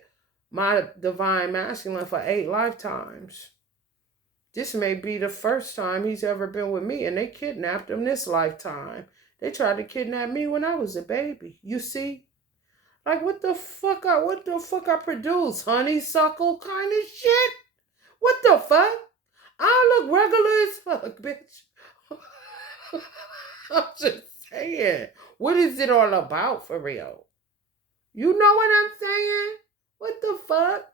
my divine masculine for 8 lifetimes. This may be the first time he's ever been with me, and they kidnapped him this lifetime. They tried to kidnap me when I was a baby. You see? Like, what the fuck I produce? Honeysuckle kind of shit? What the fuck? I look regular as fuck, bitch. I'm just saying. What is it all about for real? You know what I'm saying? What the fuck?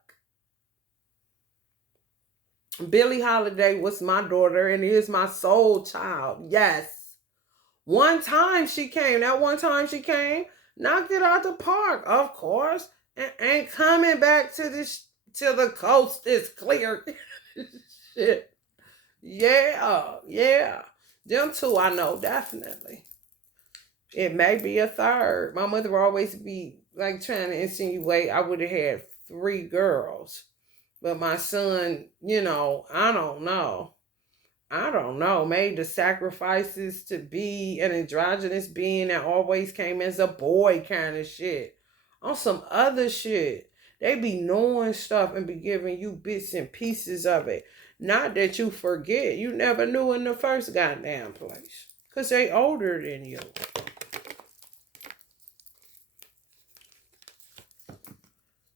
Billie Holiday was my daughter and is my soul child. Yes. One time she came. That one time she came, knocked it out the park, of course. And ain't coming back to the coast is clear. Shit. Yeah. Them two I know, definitely. It may be a third. My mother would always be like trying to insinuate I would have had 3 girls. But my son, I don't know, made the sacrifices to be an androgynous being that always came as a boy kind of shit. On some other shit. They be knowing stuff and be giving you bits and pieces of it. Not that you forget. You never knew in the first goddamn place. Because they older than you.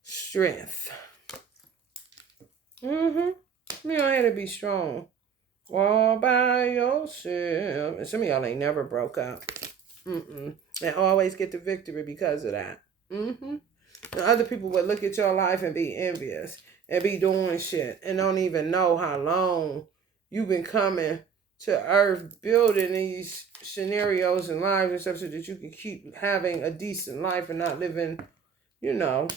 Strength. You don't have to be strong. All by yourself. And some of y'all ain't never broke up. And always get the victory because of that. And other people would look at your life and be envious. And be doing shit. And don't even know how long you've been coming to earth. Building these scenarios and lives and stuff so that you can keep having a decent life and not living you know,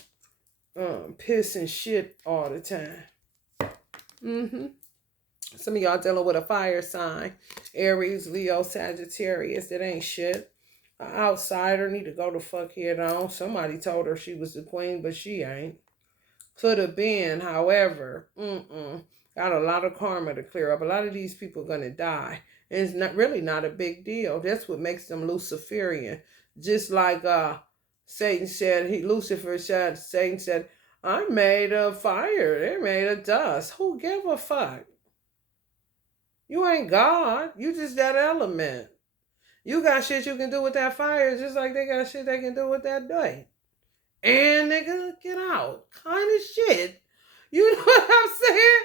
piss and shit all the time. Mm-hmm. Some of y'all dealing with a fire sign. Aries, Leo, Sagittarius. That ain't shit. An outsider need to go the fuck head on. Somebody told her she was the queen, but she ain't. Could have been, however, got a lot of karma to clear up. A lot of these people are gonna die. And it's not really not a big deal. That's what makes them Luciferian. Just like Satan said, Satan said, I'm made of fire. They're made of dust. Who give a fuck? You ain't God. You just that element. You got shit you can do with that fire just like they got shit they can do with that day. And nigga, get out. Kind of shit. You know what I'm saying?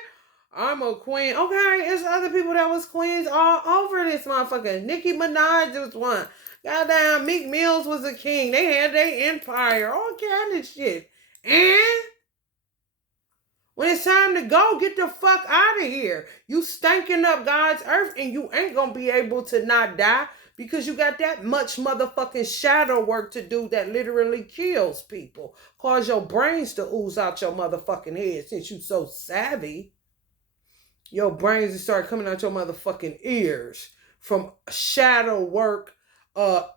I'm a queen. Okay, it's other people that was queens all over this motherfucker. Nicki Minaj was one. Goddamn, Meek Mills was a king. They had their empire. All kind of shit. And when it's time to go, get the fuck out of here. You stinking up God's earth and you ain't gonna be able to not die because you got that much motherfucking shadow work to do that literally kills people. Cause your brains to ooze out your motherfucking head since you so savvy. Your brains will start coming out your motherfucking ears from shadow work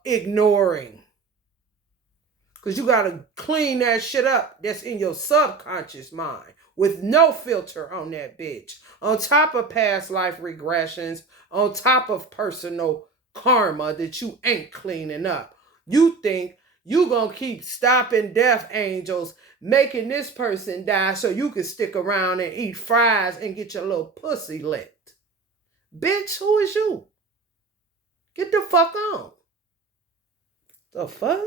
ignoring. Because you got to clean that shit up that's in your subconscious mind with no filter on that bitch. On top of past life regressions, on top of personal karma that you ain't cleaning up. You think you going to keep stopping death angels, making this person die so you can stick around and eat fries and get your little pussy licked. Bitch, who is you? Get the fuck on. The fuck?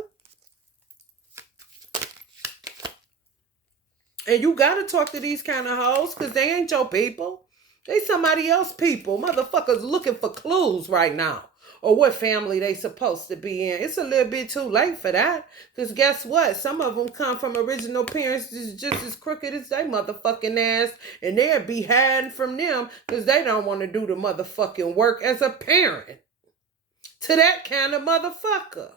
And you gotta talk to these kind of hoes because they ain't your people. They somebody else people. Motherfuckers looking for clues right now. Or what family they supposed to be in. It's a little bit too late for that. Because guess what? Some of them come from original parents just as crooked as they motherfucking ass. And they'll be hiding from them because they don't want to do the motherfucking work as a parent. To that kind of motherfucker.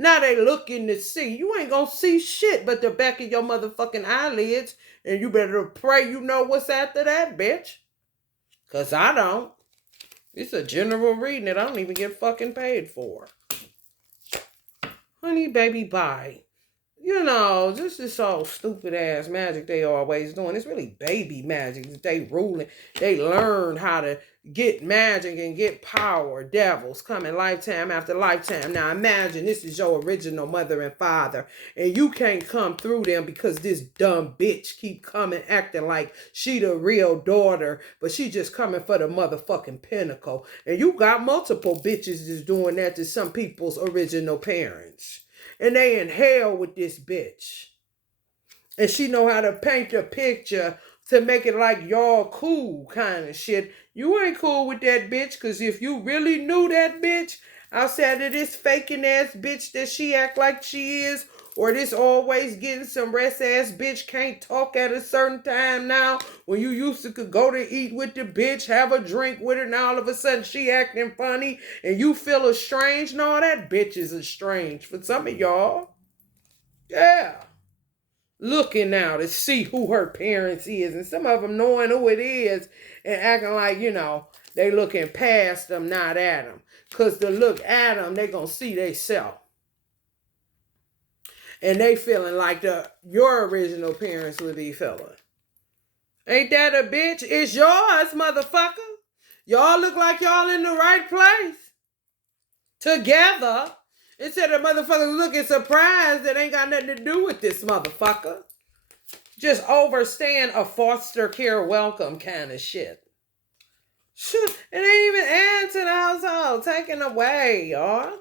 Now they looking to see. You ain't gonna see shit but the back of your motherfucking eyelids. And you better pray you know what's after that, bitch. Because I don't. It's a general reading that I don't even get fucking paid for. Honey, baby, bye. You know, this is all stupid ass magic they always doing. It's really baby magic. They ruling. They learn how to get magic and get power. Devils coming lifetime after lifetime. Now imagine this is your original mother and father. And you can't come through them because this dumb bitch keep coming acting like she the real daughter. But she just coming for the motherfucking pinnacle. And you got multiple bitches just doing that to some people's original parents. And they in hell with this bitch. And she know how to paint a picture to make it like y'all cool kind of shit. You ain't cool with that bitch, because if you really knew that bitch, outside of this faking ass bitch that she act like she is, or this always getting some rest ass bitch can't talk at a certain time now, when you used to could go to eat with the bitch, have a drink with her, and all of a sudden she acting funny, and you feel estranged. No, that bitch is estranged for some of y'all. Yeah. Looking now to see who her parents is, and some of them knowing who it is and acting like, you know, they looking past them, not at them. Because to look at them, they going to see they self. And they feeling like your original parents would be feeling. Ain't that a bitch? It's yours, motherfucker. Y'all look like y'all in the right place. Together. Instead of motherfuckers looking surprised that ain't got nothing to do with this motherfucker. Just overstaying a foster care welcome kind of shit. It ain't even add to the household. Taken away, y'all.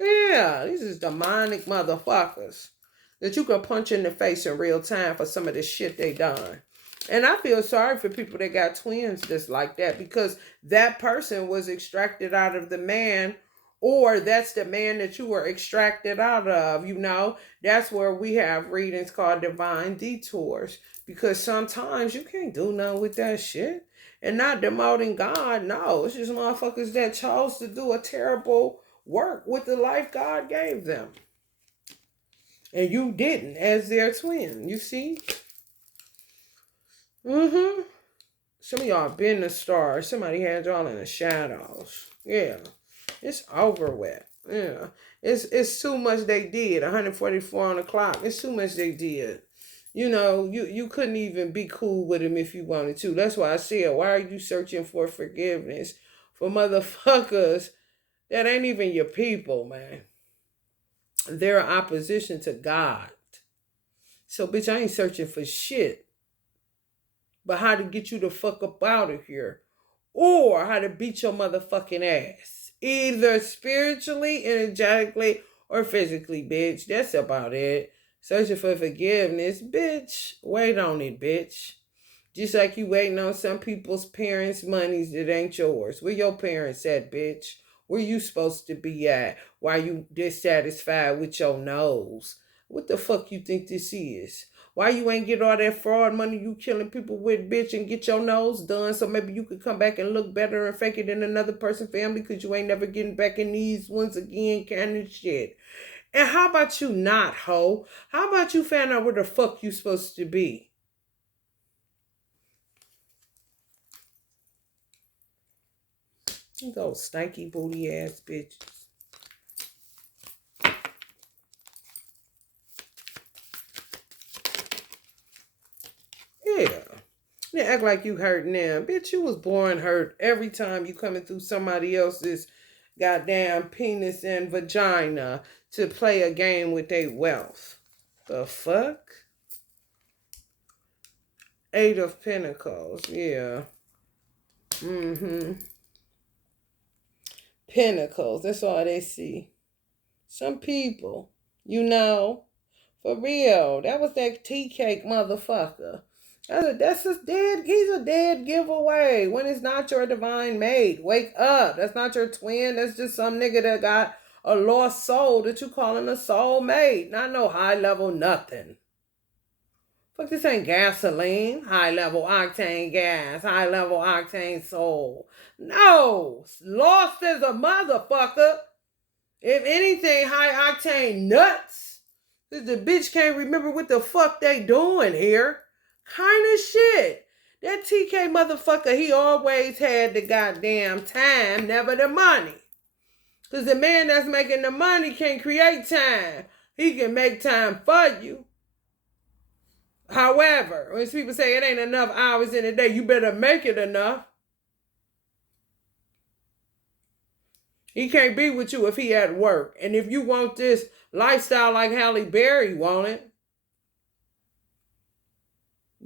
Yeah, these is demonic motherfuckers that you can punch in the face in real time for some of the shit they done. And I feel sorry for people that got twins just like that, because that person was extracted out of the man, or that's the man that you were extracted out of, you know. That's where we have readings called divine detours, because sometimes you can't do nothing with that shit. And not demoting God, no. It's just motherfuckers that chose to do a terrible work with the life God gave them. And you didn't as their twin, you see? Mm-hmm. Some of y'all been the stars. Somebody had y'all in the shadows. Yeah. It's over with. Yeah. It's too much they did. 144 on the clock. It's too much they did. You know, you couldn't even be cool with him if you wanted to. That's why I said, why are you searching for forgiveness for motherfuckers that ain't even your people, man? They're opposition to God. So, bitch, I ain't searching for shit but how to get you the fuck up out of here or how to beat your motherfucking ass. Either spiritually, energetically, or physically, bitch. That's about it. Searching for forgiveness, bitch. Wait on it, bitch. Just like you waiting on some people's parents' monies that ain't yours. Where your parents at, bitch? Where you supposed to be at? Why you dissatisfied with your nose? What the fuck you think this is? Why you ain't get all that fraud money you killing people with, bitch, and get your nose done so maybe you could come back and look better and fake it in another person's family because you ain't never getting back in these ones again kind of shit. And how about you not, hoe? How about you find out where the fuck you supposed to be? Those stanky booty ass bitches. Yeah. They act like you hurt now. Bitch, you was born hurt every time you coming through somebody else's goddamn penis and vagina to play a game with their wealth. The fuck? Eight of Pentacles. Yeah. Mm-hmm. Pentacles. That's all they see. Some people, you know, for real. That was that tea cake motherfucker. That's a dead, he's a dead giveaway when it's not your divine mate. Wake up. That's not your twin. That's just some nigga that got a lost soul that you calling a soul mate. Not no high level nothing. Fuck, this ain't gasoline. High level octane gas. High level octane soul. No. Lost as a motherfucker. If anything, high octane nuts. Cause the bitch can't remember what the fuck they doing here. Kind of shit. That TK motherfucker, he always had the goddamn time, never the money. Cause the man that's making the money can't create time. He can make time for you. However, when people say it ain't enough hours in a day, you better make it enough. He can't be with you if he at work. And if you want this lifestyle like Halle Berry wanted,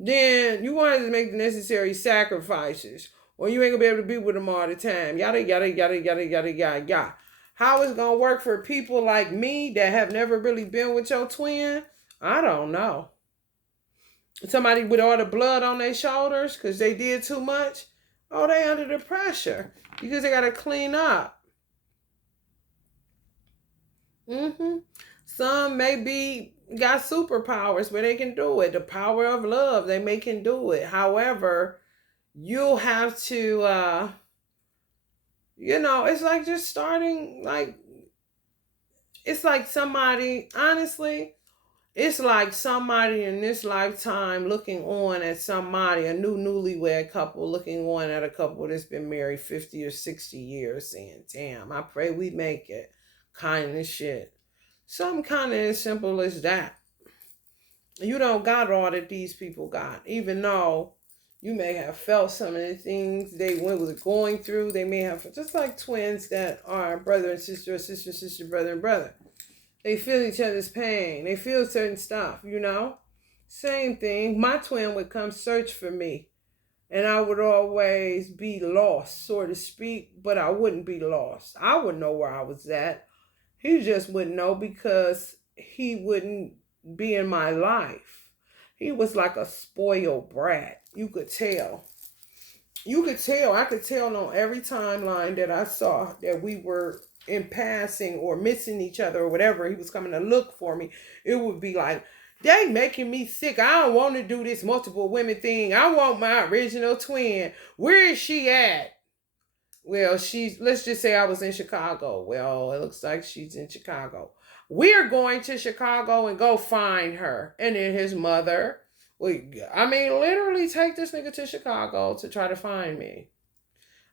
then you want to make the necessary sacrifices. Or you ain't going to be able to be with him all the time. Yada, yada, yada, yada, yada, yada, yada. How it's going to work for people like me that have never really been with your twin, I don't know. Somebody with all the blood on their shoulders because they did too much, oh, they under the pressure because they got to clean up. Some maybe got superpowers where they can do it. The power of love, they may can do it. However, you'll have to, it's like just starting, like, it's like somebody, honestly, it's like somebody in this lifetime looking on at somebody, a newlywed couple looking on at a couple that's been married 50 or 60 years saying, damn, I pray we make it. Kind of shit. Something kind of as simple as that. You don't got all that these people got, even though you may have felt some of the things they was going through. They may have, just like twins that are brother and sister, or sister, sister, brother and brother. They feel each other's pain. They feel certain stuff, Same thing. My twin would come search for me. And I would always be lost, so to speak, but I wouldn't be lost. I would know where I was at. He just wouldn't know because he wouldn't be in my life. He was like a spoiled brat. You could tell. I could tell on every timeline that I saw that we were in passing or missing each other or whatever. He was coming to look for me. It would be like, they making me sick. I don't want to do this multiple women thing. I want my original twin. Where is she at? Well, let's just say I was in Chicago. Well, it looks like she's in Chicago. We're going to Chicago and go find her. And then his mother, literally take this nigga to Chicago to try to find me.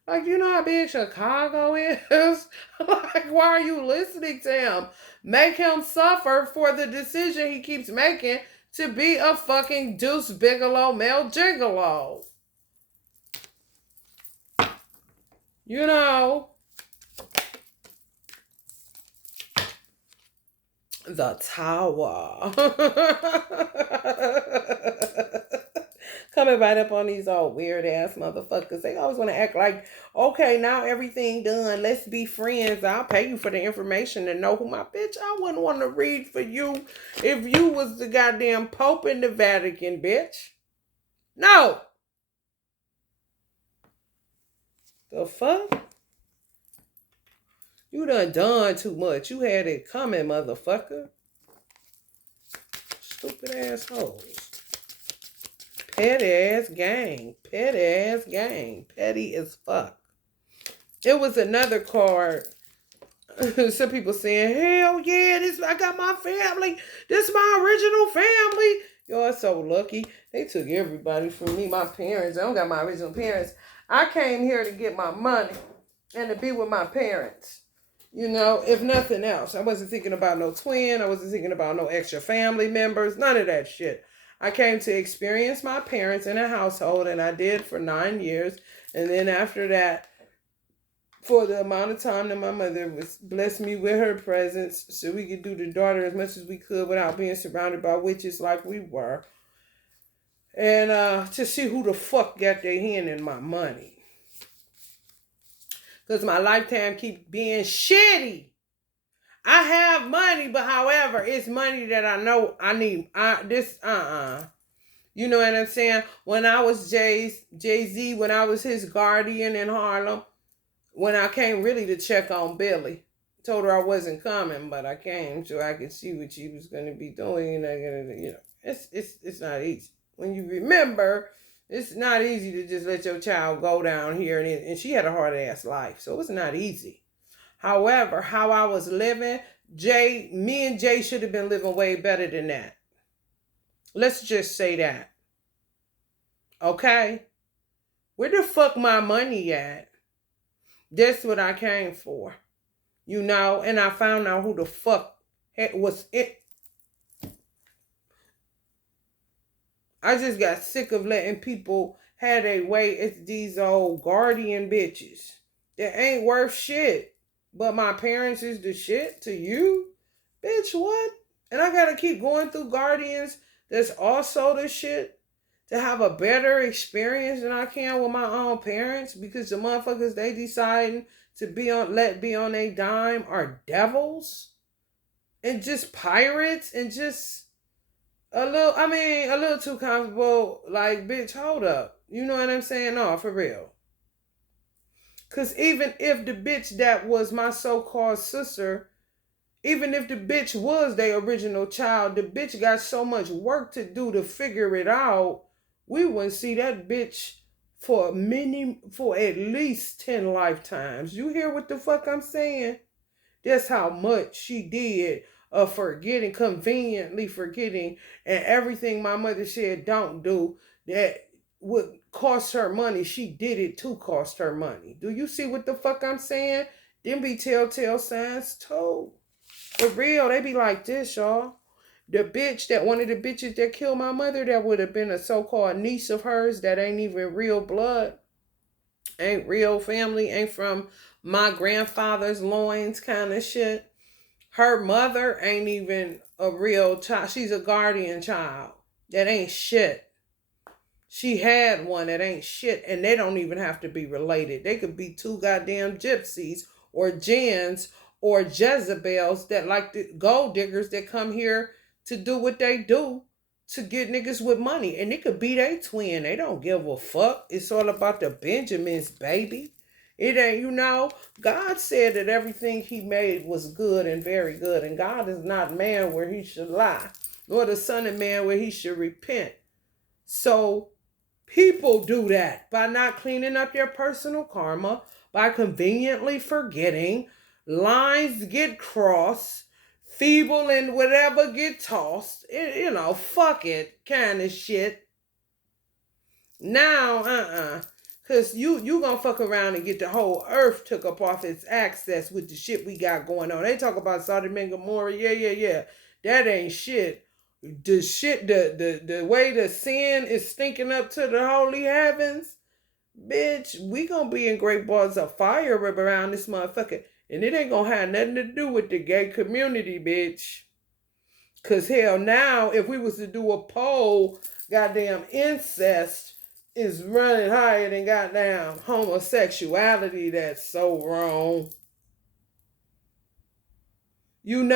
Like, you know how big Chicago is? Like, why are you listening to him? Make him suffer for the decision he keeps making to be a fucking Deuce Bigelow male gigolo. You know, the tower. Coming right up on these old weird ass motherfuckers. They always want to act like, okay, now everything done. Let's be friends. I'll pay you for the information to know who my bitch. I wouldn't want to read for you if you was the goddamn Pope in the Vatican, bitch. No. The fuck? You done too much. You had it coming, motherfucker. Stupid assholes. Petty ass gang. Petty ass gang. Petty as fuck. It was another card. Some people saying, hell yeah, I got my family. This is my original family. Y'all so lucky. They took everybody from me. My parents. I don't got my original parents. I came here to get my money and to be with my parents. You know, if nothing else. I wasn't thinking about no twin. I wasn't thinking about no extra family members. None of that shit. I came to experience my parents in a household, and I did for 9 years. And then after that, for the amount of time that my mother was blessed me with her presence, so we could do the daughter as much as we could without being surrounded by witches like we were. And to see who the fuck got their hand in my money. Because my lifetime keep being shitty. I have money, but however, it's money that I know I need. You know what I'm saying? When I was Jay-Z, when I was his guardian in Harlem, when I came really to check on Billy, told her I wasn't coming, but I came so I could see what she was going to be doing. And it's not easy. When you remember, it's not easy to just let your child go down here, and she had a hard ass life, so it's not easy. However, how I was living, me and Jay should have been living way better than that. Let's just say that. Okay? Where the fuck my money at? That's what I came for. You know, and I found out who the fuck was it. I just got sick of letting people have their way. It's these old guardian bitches that ain't worth shit. But my parents is the shit to you? Bitch, what? And I gotta keep going through guardians that's also the shit to have a better experience than I can with my own parents because the motherfuckers they deciding to be on a dime are devils and just pirates and just a little too comfortable. Like, bitch, hold up. You know what I'm saying? No, for real. Because even if the bitch that was my so-called sister, even if the bitch was their original child, the bitch got so much work to do to figure it out, we wouldn't see that bitch for at least 10 lifetimes. You hear what the fuck I'm saying? That's how much she did of forgetting, conveniently forgetting, and everything my mother said don't do that would cost her money. She did it to cost her money. Do you see what the fuck I'm saying? Them be telltale signs too. For real, they be like this, y'all. One of the bitches that killed my mother, that would have been a so-called niece of hers that ain't even real blood, ain't real family, ain't from my grandfather's loins kind of shit. Her mother ain't even a real child. She's a guardian child. That ain't shit. She had one that ain't shit, and they don't even have to be related. They could be two goddamn gypsies or Jans or Jezebels that like the gold diggers that come here to do what they do to get niggas with money. And it could be they twin. They don't give a fuck. It's all about the Benjamins, baby. It ain't, God said that everything he made was good and very good. And God is not man where he should lie, nor the son of man where he should repent. So people do that by not cleaning up their personal karma, by conveniently forgetting, lines get crossed, feeble and whatever get tossed. Fuck it kind of shit. Now, Cause you gonna fuck around and get the whole earth took up off its access with the shit we got going on. They talk about Sodom and Gomorrah. Yeah. That ain't shit. The shit, the way the sin is stinking up to the holy heavens, bitch, we gonna be in great balls of fire around this motherfucker. And it ain't gonna have nothing to do with the gay community, bitch. Cause hell, now if we was to do a poll, goddamn incest is running higher than goddamn homosexuality. That's so wrong. Even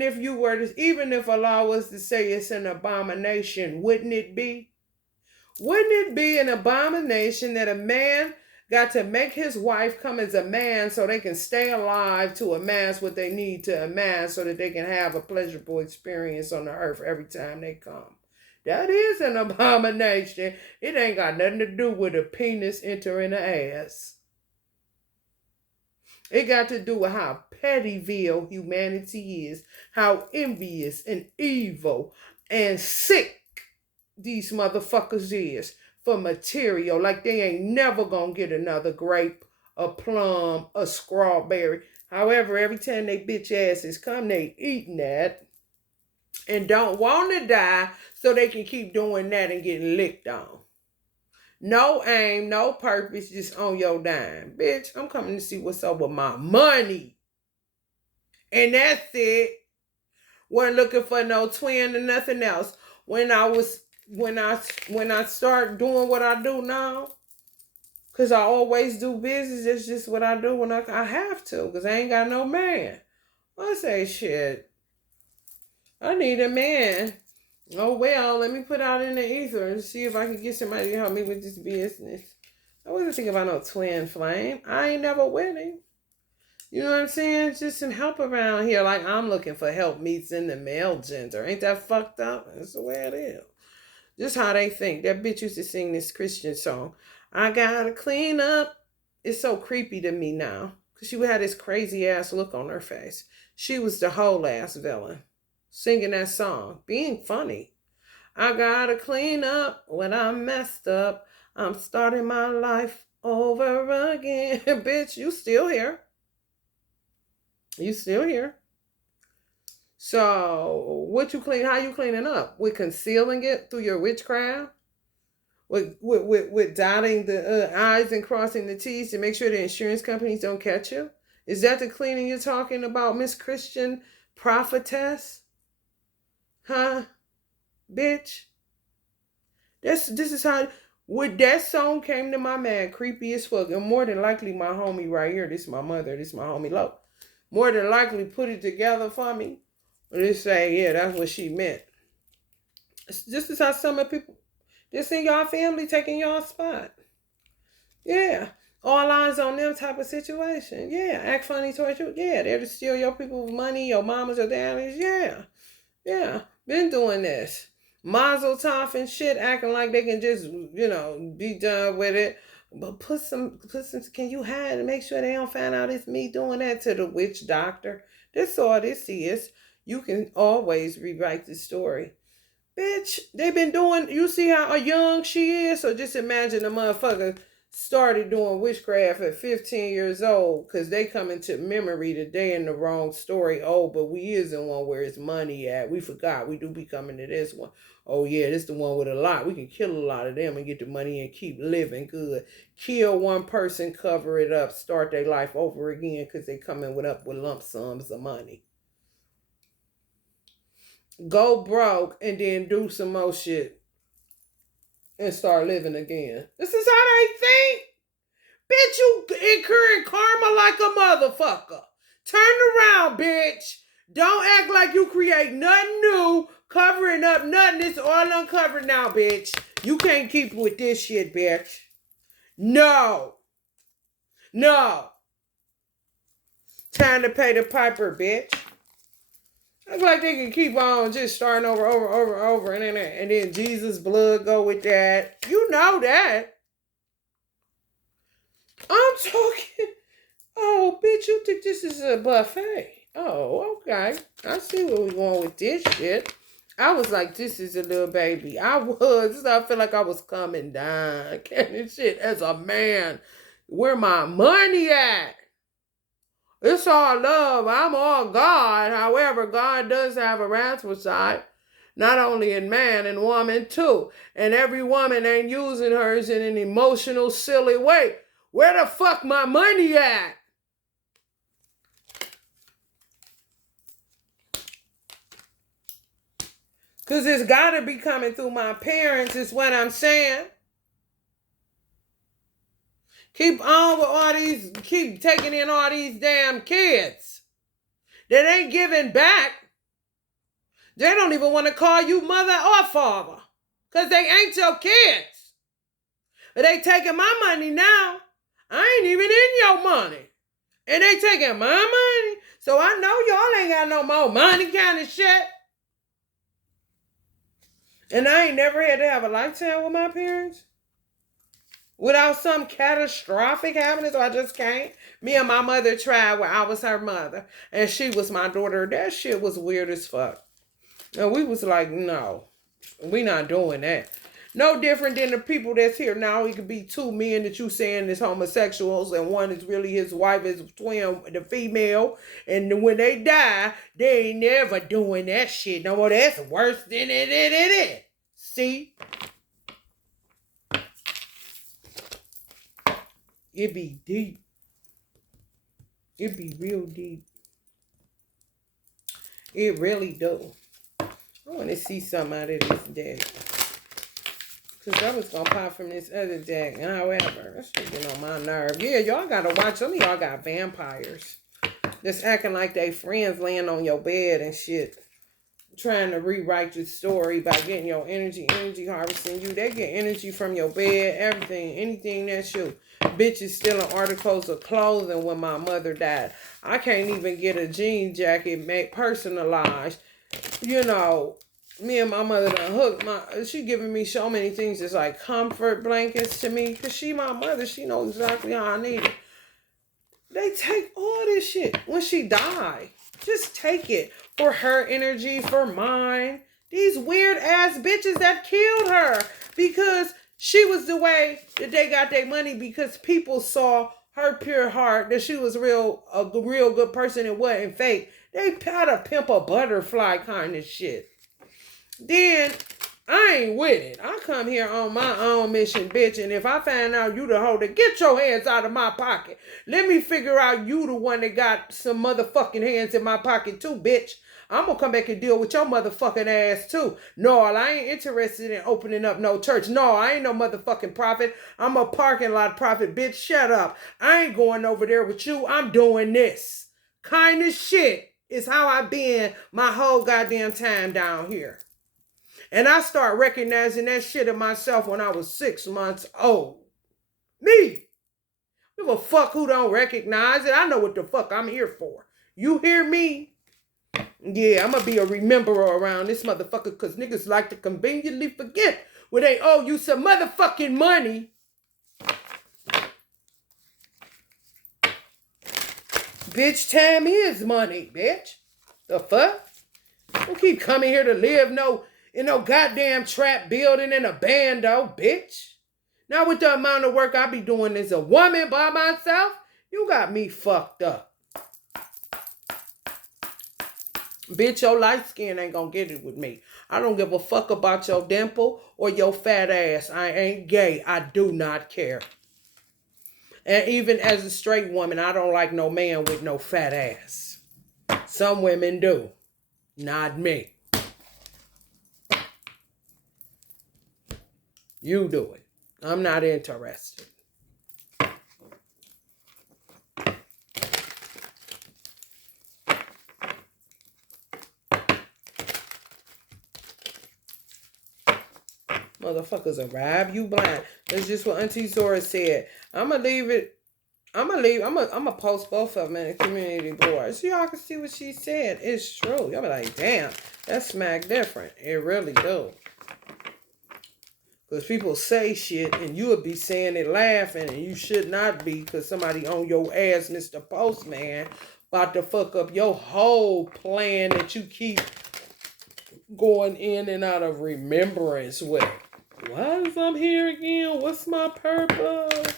if Allah was to say it's an abomination, wouldn't it be? Wouldn't it be an abomination that a man got to make his wife come as a man so they can stay alive to amass what they need to amass so that they can have a pleasurable experience on the earth every time they come? That is an abomination. It ain't got nothing to do with a penis entering the ass. It got to do with how pettyville humanity is, how envious and evil and sick these motherfuckers is for material. Like they ain't never gonna get another grape, a plum, a strawberry. However, every time they bitch asses come, they eating that and don't want to die so they can keep doing that and getting licked on. No aim, no purpose, just on your dime. Bitch, I'm coming to see what's up with my money. And that's it. Wasn't looking for no twin or nothing else. When I start doing what I do now, because I always do business, it's just what I do when I have to, because I ain't got no man. I say, shit, I need a man. Oh, well, let me put out in the ether and see if I can get somebody to help me with this business. I wasn't thinking about no twin flame. I ain't never wedding. You know what I'm saying? It's just some help around here. Like I'm looking for help meets in the male gender. Ain't that fucked up? That's the way it is. Just how they think. That bitch used to sing this Christian song. I gotta clean up. It's so creepy to me now. Because she had this crazy ass look on her face. She was the whole ass villain. Singing that song. Being funny. I gotta clean up when I'm messed up. I'm starting my life over again. Bitch, you still here. You still here. So, how you cleaning up? With concealing it through your witchcraft? With dotting the I's and crossing the T's to make sure the insurance companies don't catch you? Is that the cleaning you're talking about, Miss Christian prophetess? Huh? Bitch? This is how... When that song came to my man, creepy as fuck, and more than likely my homie right here, this is my mother, this is my homie Lo, more than likely put it together for me. And they say, yeah, that's what she meant. This is how some of people, this in y'all family taking y'all spot. Yeah. All eyes on them type of situation. Yeah. Act funny towards you. Yeah. They're to steal your people's money, your mamas or daddies. Yeah. Yeah. Been doing this. Mazel tov and shit, acting like they can just, be done with it. But can you hide and make sure they don't find out it's me doing that to the witch doctor? That's all this is. You can always rewrite the story. Bitch, they been doing, you see how young she is? So just imagine a motherfucker started doing witchcraft at 15 years old because they come into memory that they in the wrong story. Oh, but we is in one where it's money at. We forgot. We do be coming to this one. Oh, yeah, this the one with a lot. We can kill a lot of them and get the money and keep living good. Kill one person, cover it up, start their life over again because they coming up with lump sums of money. Go broke and then do some more shit and start living again. This is how they think. Bitch, you incurring karma like a motherfucker. Turn around, bitch. Don't act like you create nothing new, covering up nothing. It's all uncovered now, bitch. You can't keep with this shit, bitch. No. Time to pay the piper, bitch. Act like they can keep on just starting over, and then Jesus' blood go with that. You know that. I'm talking. Oh, bitch, you think this is a buffet? Oh, okay. I see where we're going with this shit. I was like, this is a little baby. I was. I feel like I was coming down. Can't shit as a man. Where my money at? It's all love. I'm all God. However, God does have a wrathful side. Not only in man and woman too. And every woman ain't using hers in an emotional, silly way. Where the fuck my money at? Because it's got to be coming through my parents, is what I'm saying. Keep on with all these, keep taking in all these damn kids that ain't giving back. They don't even want to call you mother or father because they ain't your kids. But they taking my money now. I ain't even in your money. And they taking my money. So I know y'all ain't got no more money kind of shit. And I ain't never had to have a lifetime with my parents without some catastrophic happening, so I just can't. Me and my mother tried where I was her mother and she was my daughter. That shit was weird as fuck. And we was like, no, we not doing that. No different than the people that's here now. It could be two men that you saying is homosexuals, and one is really his wife, is twin, the female. And when they die, they ain't never doing that shit no more. That's worse than it. See? It be deep. It be real deep. It really do. I want to see something out of this deck. Because I was going to pop from this other deck. However, that shit get on my nerve. Yeah, y'all got to watch. Some of y'all got vampires. Just acting like they friends laying on your bed and shit. Trying to rewrite your story by getting your energy harvesting you. They get energy from your bed, everything, anything that's you. Bitches stealing articles of clothing when my mother died. I can't even get a jean jacket personalized. You know, me and my mother done hooked she giving me so many things that's like comfort blankets to me. Because she my mother. She knows exactly how I need it. They take all this shit when she died. Just take it. For her energy, for mine. These weird ass bitches that killed her. Because she was the way that they got their money. Because people saw her pure heart. That she was a real good person and wasn't fake. They try to pimp a butterfly kind of shit. Then I ain't with it. I come here on my own mission, bitch. And if I find out you the hoe, to get your hands out of my pocket. Let me figure out you the one that got some motherfucking hands in my pocket too, bitch. I'm gonna come back and deal with your motherfucking ass too. No, I ain't interested in opening up no church. No, I ain't no motherfucking prophet. I'm a parking lot prophet, bitch. Shut up. I ain't going over there with you. I'm doing this. Kind of shit is how I been my whole goddamn time down here. And I start recognizing that shit in myself when I was 6 months old. Me. Give a fuck who don't recognize it. I know what the fuck I'm here for. You hear me? Yeah, I'm going to be a rememberer around this motherfucker because niggas like to conveniently forget when they owe you some motherfucking money. Bitch, time is money, bitch. The fuck? Don't keep coming here to live in no goddamn trap building in a bando, bitch. Now with the amount of work I be doing as a woman by myself, you got me fucked up. Bitch, your light skin ain't gonna get it with me. I don't give a fuck about your dimple or your fat ass. I ain't gay. I do not care. And even as a straight woman, I don't like no man with no fat ass. Some women do. Not me. You do it. I'm not interested. Motherfuckers will rob you blind. That's just what Auntie Zora said. I'm going to post both of them in the community board so y'all can see what she said. It's true. Y'all be like, damn, that's smack different. It really do. Because people say shit and you would be saying it laughing and you should not be because somebody on your ass, Mr. Postman, About to fuck up your whole plan that you keep going in and out of remembrance with. Why is I'm here again? What's my purpose?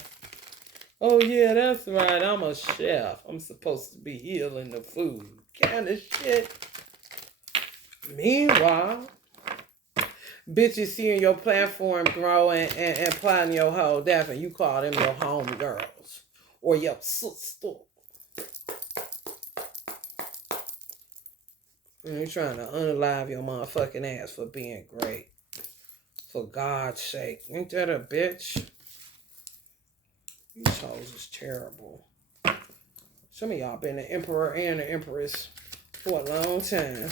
Oh yeah, that's right. I'm a chef. I'm supposed to be healing the food. Kind of shit. Meanwhile, bitches seeing your platform grow and plotting your whole death, and you call them your home girls or your sister. And you're trying to unalive your motherfucking ass for being great. For God's sake. Ain't that a bitch? These hoes is terrible. Some of y'all been an emperor and an empress for a long time.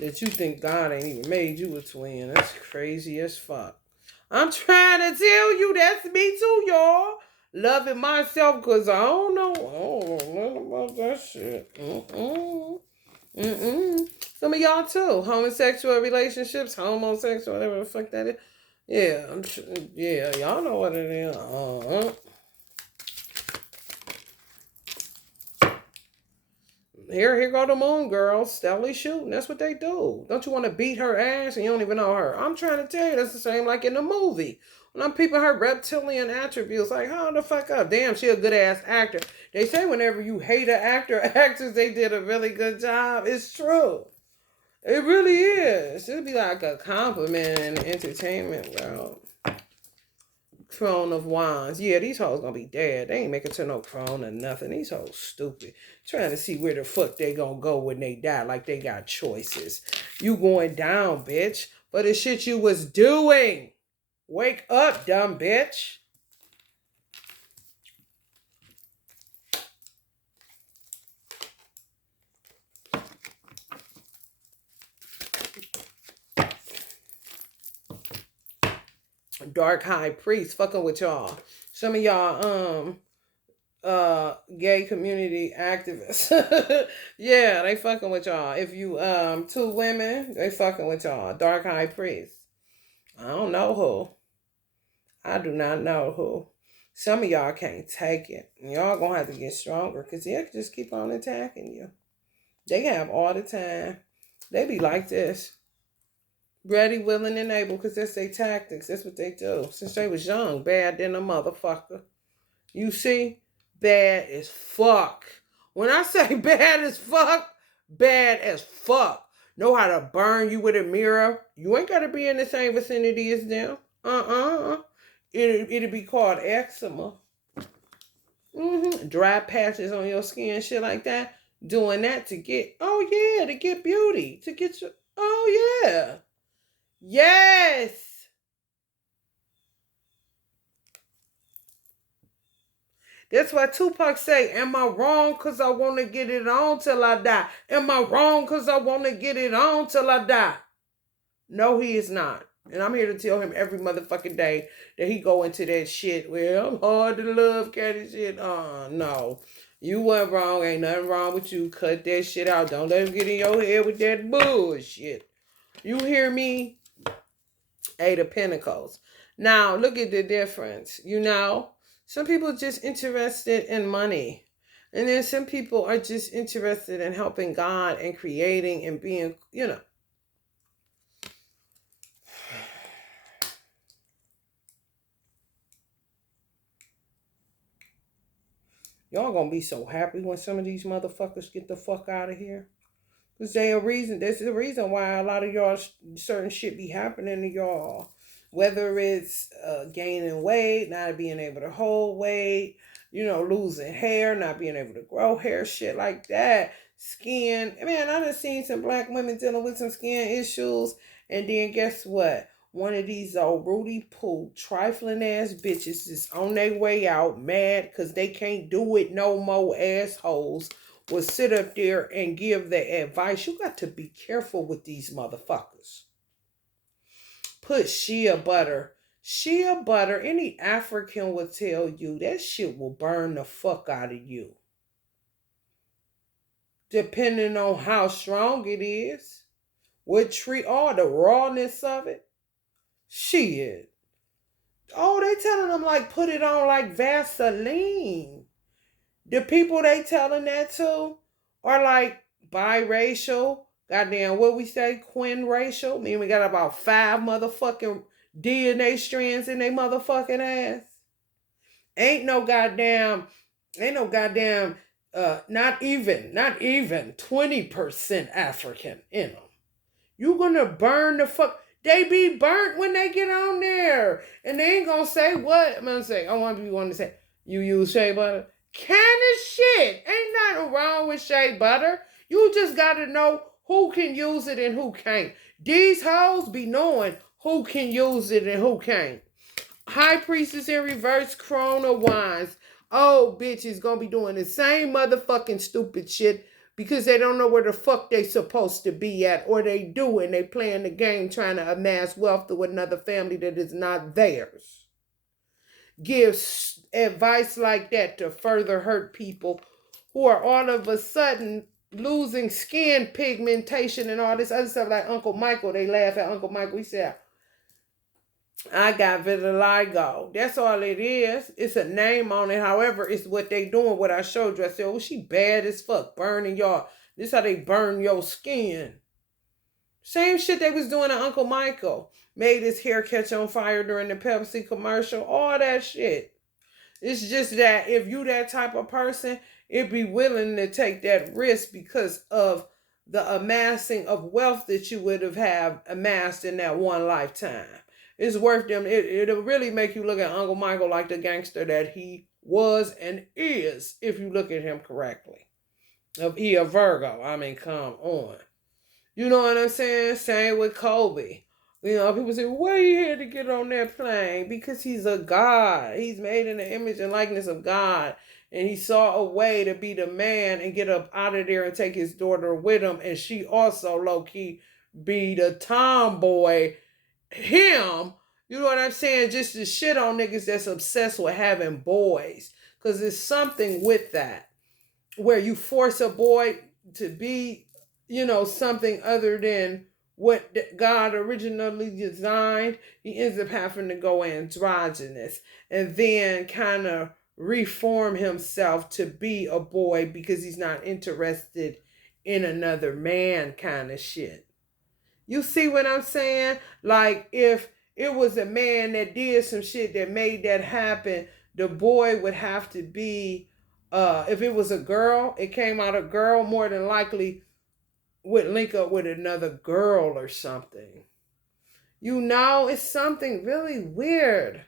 That you think God ain't even made you a twin. That's crazy as fuck. I'm trying to tell you that's me too, y'all. Loving myself because I don't know nothing about that shit. Some of y'all too. Homosexual relationships, homosexual, whatever the fuck that is. Yeah, yeah, y'all know what it is. Here go the moon girls, steadily shooting. That's what they do. Don't you want to beat her ass and you don't even know her? I'm trying to tell you, that's the same like in the movie. When I'm peeping her reptilian attributes, like, hold the fuck up. Damn, she a good ass actor. They say whenever you hate an actor or actress, they did a really good job. It's true. It really is. It'd be like a compliment in the entertainment world. Crown of Wands. Yeah, these hoes gonna be dead. They ain't making to no crown or nothing. These hoes stupid. Trying to see where the fuck they gonna go when they die, like they got choices. You going down, bitch, for the shit you was doing. Wake up, dumb bitch. Dark High Priest fucking with y'all. Some of y'all gay community activists. Yeah, they fucking with y'all. If you two women, they fucking with y'all. Dark High Priest. I don't know who. I do not know who. Some of y'all can't take it. Y'all gonna have to get stronger because they'll just keep on attacking you. They have all the time. They be like this. Ready, willing, and able because that's their tactics. That's what they do. Since they was young, bad than a motherfucker. You see? Bad as fuck. When I say bad as fuck, bad as fuck. Know how to burn you with a mirror. You ain't got to be in the same vicinity as them. It'll be called eczema. Dry patches on your skin, shit like that. Doing that to get, to get beauty. To get your, Yes. That's why Tupac say, am I wrong because I want to get it on till I die? Am I wrong because I want to get it on till I die? No, he is not. And I'm here to tell him every motherfucking day that he go into that shit. Well, I'm hard to love, catty shit. No. You weren't wrong. Ain't nothing wrong with you. Cut that shit out. Don't let him get in your head with that bullshit. You hear me? Eight of Pentacles. Now, look at the difference. Some people are just interested in money. And then some people are just interested in helping God and creating and being, Y'all gonna be so happy when some of these motherfuckers get the fuck out of here. Because there's a reason why a lot of y'all certain shit be happening to y'all. Whether it's gaining weight, not being able to hold weight, losing hair, not being able to grow hair, shit like that. Skin. Man, I done seen some black women dealing with some skin issues. And then guess what? One of these old Rudy Poo trifling ass bitches is on their way out mad because they can't do it no more, assholes will sit up there and give the advice. You got to be careful with these motherfuckers. Put shea butter. Shea butter, any African will tell you that shit will burn the fuck out of you. Depending on how strong it is. What tree, the rawness of it. Shit. Oh, they telling them like put it on like Vaseline. The people they telling that to or like biracial, goddamn, what we say, quin racial. I mean, we got about 5 motherfucking DNA strands in they motherfucking ass. Ain't no goddamn, ain't no goddamn, not even 20% African in them. You gonna burn the fuck. They be burnt when they get on there. And they ain't gonna say what? I'm gonna say, I want to be one to say, you use shea butter? Can of shit. Ain't nothing wrong with shea butter. You just gotta know who can use it and who can't. These hoes be knowing who can use it and who can't. High priestess in reverse Corona wines. Oh, bitches gonna be doing the same motherfucking stupid shit because they don't know where the fuck they supposed to be at, or they do and they playing the game trying to amass wealth to another family that is not theirs. Gives advice like that to further hurt people who are all of a sudden losing skin pigmentation and all this other stuff. Like Uncle Michael, they laugh at Uncle Michael. He said, I got vitiligo. That's all it is. It's a name on it. However, it's what they doing, what I showed you. I said, oh, she bad as fuck, burning y'all. This how they burn your skin. Same shit they was doing to Uncle Michael. Made his hair catch on fire during the Pepsi commercial. All that shit. It's just that if you that type of person, it'd be willing to take that risk because of the amassing of wealth that you would have amassed in that one lifetime. It's worth them. It'll really make you look at Uncle Michael like the gangster that he was and is, if you look at him correctly. If he a Virgo, I mean, come on. You know what I'm saying? Same with Kobe. You know, people say, why he had to get on that plane? Because he's a God. He's made in the image and likeness of God. And he saw a way to be the man and get up out of there and take his daughter with him. And she also low-key be the tomboy. Him, you know what I'm saying? Just to shit on niggas that's obsessed with having boys. Because there's something with that. Where you force a boy to be, something other than what God originally designed, he ends up having to go androgynous and then kind of reform himself to be a boy because he's not interested in another man kind of shit. You see what I'm saying? Like if it was a man that did some shit that made that happen, the boy would have to be, if it was a girl, it came out a girl, more than likely would link up with another girl or something. It's something really weird,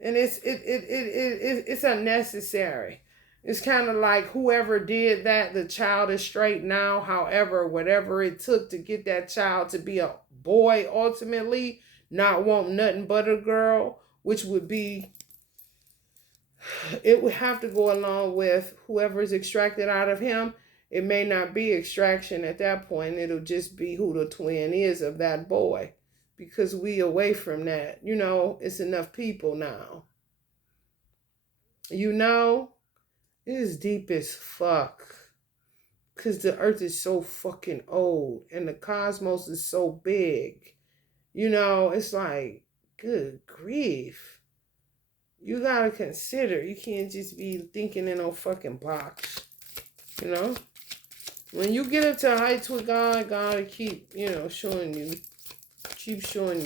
and it's unnecessary. It's kind of like whoever did that, the child is straight now. However, whatever it took to get that child to be a boy, ultimately not want nothing but a girl, which would be, it would have to go along with whoever is extracted out of him. It may not be extraction at that point. It'll just be who the twin is of that boy. Because we away from that. It's enough people now. It is deep as fuck. Because the earth is so fucking old. And the cosmos is so big. It's like, good grief. You gotta consider. You can't just be thinking in no fucking box. When you get up to heights with God, God will keep, showing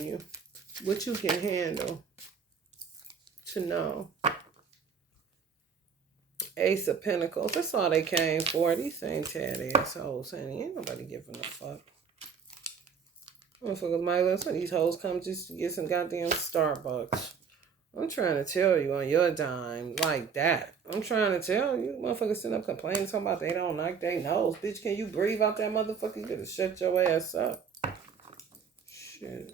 you what you can handle to know. Ace of Pentacles. That's all they came for. These ain't tad assholes, honey. Ain't nobody giving a fuck. Motherfuckers might let some of these hoes come just to get some goddamn Starbucks. I'm trying to tell you on your dime like that. I'm trying to tell you. Motherfuckers sitting up complaining talking about they don't like their nose. Bitch, can you breathe out that motherfucker? You better shut your ass up. Shit.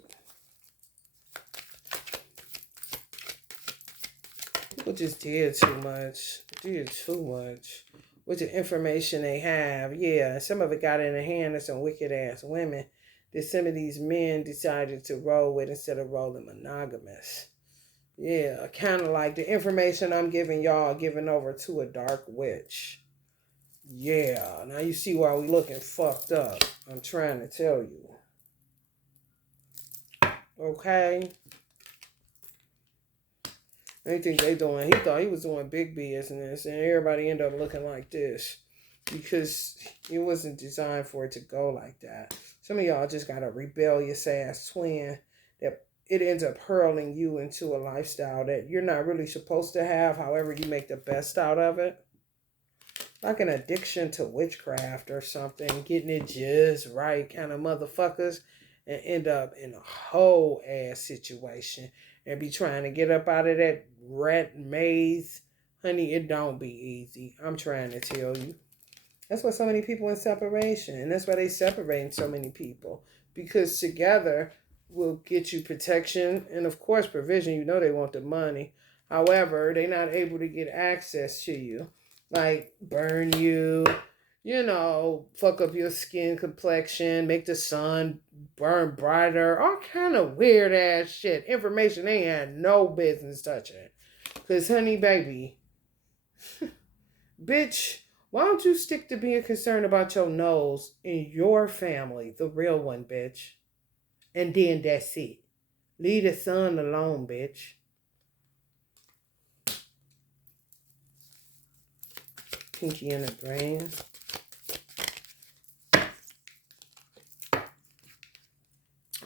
People just did too much. With the information they have. Yeah, some of it got in the hand of some wicked ass women that some of these men decided to roll with instead of rolling monogamous. Yeah, kind of like the information I'm giving y'all giving over to a dark witch. Yeah, now you see why we looking fucked up. I'm trying to tell you. Okay? They think they doing, he thought he was doing big business and everybody ended up looking like this. because it wasn't designed for it to go like that. Some of y'all just got a rebellious ass twin that it ends up hurling you into a lifestyle that you're not really supposed to have. However, you make the best out of it. Like an addiction to witchcraft or something, getting it just right kind of motherfuckers, and end up in a whole ass situation and be trying to get up out of that rat maze. Honey, it don't be easy. I'm trying to tell you. That's why so many people in separation, and that's why they separating so many people, because together will get you protection and of course provision. You know they want the money. However, they're not able to get access to you, like burn you, fuck up your skin complexion, make the sun burn brighter, all kind of weird ass shit. Information they had no business touching. Cause honey baby, bitch, why don't you stick to being concerned about your nose in your family, the real one, bitch? And then that's it. Leave the sun alone, bitch. Pinky in the brain.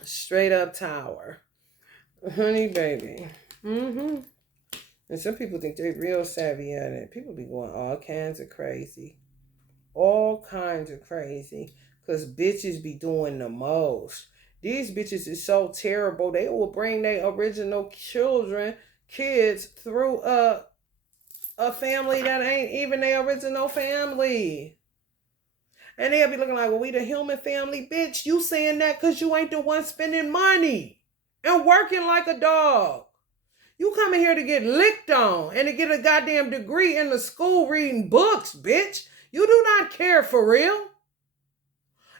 Straight up tower. Honey baby. And some people think they're real savvy at it. People be going all kinds of crazy. All kinds of crazy. Because bitches be doing the most. These bitches is so terrible. They will bring their original kids through a family that ain't even their original family. And they'll be looking like, well, we the human family. Bitch, you saying that because you ain't the one spending money and working like a dog. You coming here to get licked on and to get a goddamn degree in the school reading books, bitch. You do not care for real.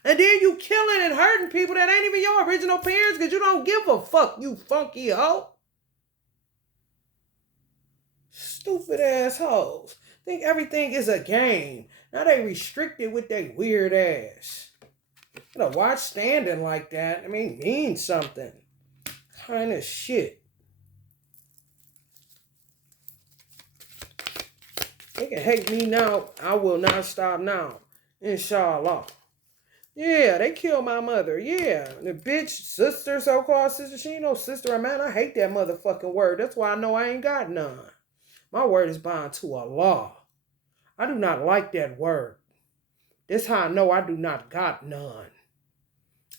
And then you killing and hurting people that ain't even your original parents because you don't give a fuck, you funky hoe. Stupid assholes. Think everything is a game. Now they restricted with their weird ass. Watch standing like that. Means something. Kind of shit. They can hate me now. I will not stop now. Inshallah. Yeah, they killed my mother. Yeah. The bitch, sister, so-called sister. She ain't no sister of mine. I hate that motherfucking word. That's why I know I ain't got none. My word is bound to Allah. I do not like that word. That's how I know I do not got none.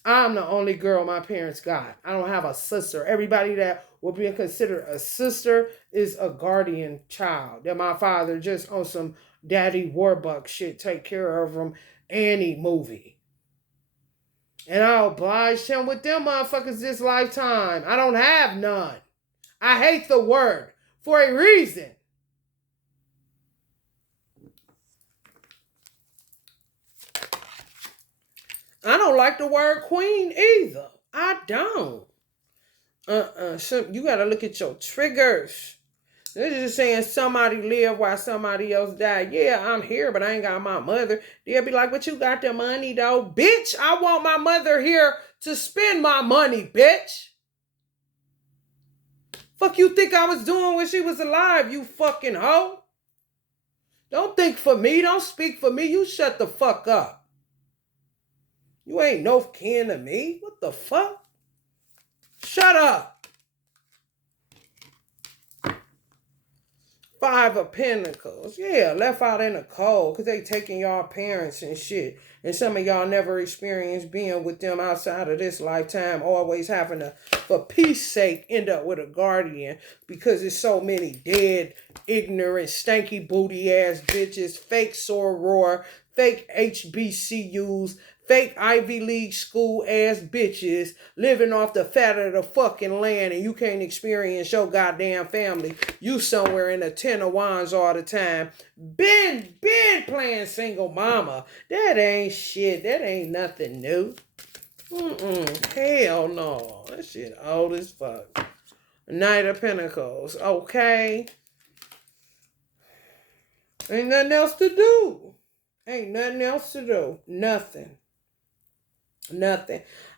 I'm the only girl my parents got. I don't have a sister. Everybody that will be considered a sister is a guardian child. That my father just on some Daddy Warbuck shit take care of them Annie movie. And I obliged him with them motherfuckers this lifetime. I don't have none. I hate the word for a reason. I don't like the word queen either. I don't. You gotta look at your triggers. This is just saying somebody lived while somebody else died. Yeah, I'm here, but I ain't got my mother. They'll be like, but you got the money though. Bitch, I want my mother here to spend my money, bitch. Fuck you think I was doing when she was alive, you fucking hoe? Don't think for me. Don't speak for me. You shut the fuck up. You ain't no kin to me. What the fuck? Shut up. 5 of Pentacles. Yeah, left out in the cold because they taking y'all parents and shit. And some of y'all never experienced being with them outside of this lifetime. Always having to, for peace sake, end up with a guardian. Because there's so many dead, ignorant, stanky booty ass bitches. Fake soror, fake HBCUs, fake Ivy League school ass bitches living off the fat of the fucking land, and you can't experience your goddamn family. You somewhere in the 10 of wands all the time. Been playing single mama. That ain't shit. That ain't nothing new. Hell no. That shit old as fuck. Knight of Pentacles. Okay. Ain't nothing else to do. Ain't nothing else to do. Nothing.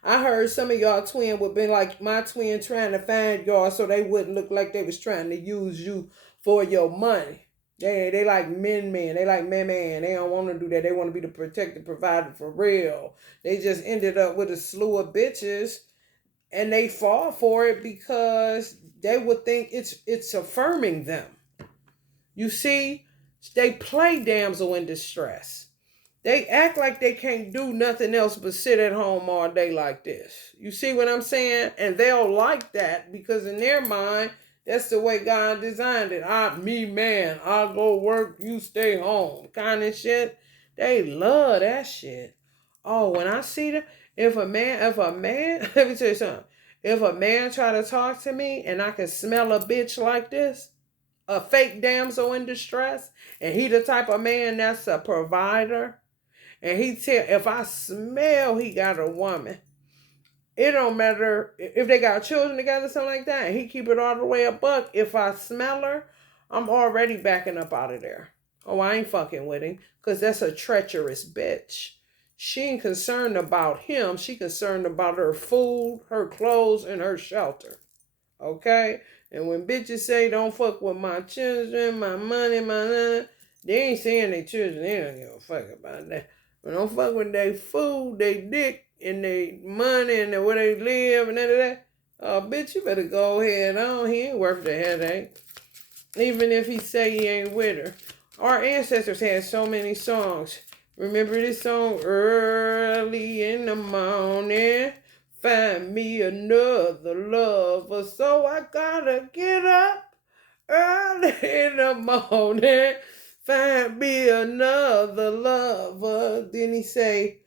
I heard some of y'all twin would be like my twin trying to find y'all so they wouldn't look like they was trying to use you for your money. They like men. They like men. They don't want to do that. They want to be the protector, provider for real. They just ended up with a slew of bitches, and they fall for it because they would think it's affirming them. You see, they play damsel in distress. They act like they can't do nothing else but sit at home all day like this. You see what I'm saying? And they'll like that because in their mind, that's the way God designed it. Man, I'll go work, you stay home, kind of shit. They love that shit. Oh, when I see that, let me tell you something. If a man try to talk to me and I can smell a bitch like this, a fake damsel in distress, and he the type of man that's a provider, and he tell if I smell he got a woman, it don't matter if they got children together, something like that, and he keep it all the way a buck. If I smell her, I'm already backing up out of there. Oh, I ain't fucking with him, because that's a treacherous bitch. She ain't concerned about him. She concerned about her food, her clothes, and her shelter. Okay? And when bitches say don't fuck with my children, my money, they ain't saying they children. They don't give a fuck about that. But don't fuck with their food, their dick, and their money, and where they live, and none of that. Oh, bitch, you better go ahead on. He ain't worth the headache. Even if he say he ain't with her. Our ancestors had so many songs. Remember this song? Early in the morning, find me another lover. So I gotta get up early in the morning, find me another lover. Then he say,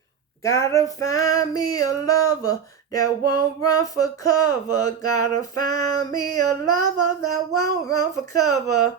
gotta find me a lover that won't run for cover. Gotta find me a lover that won't run for cover.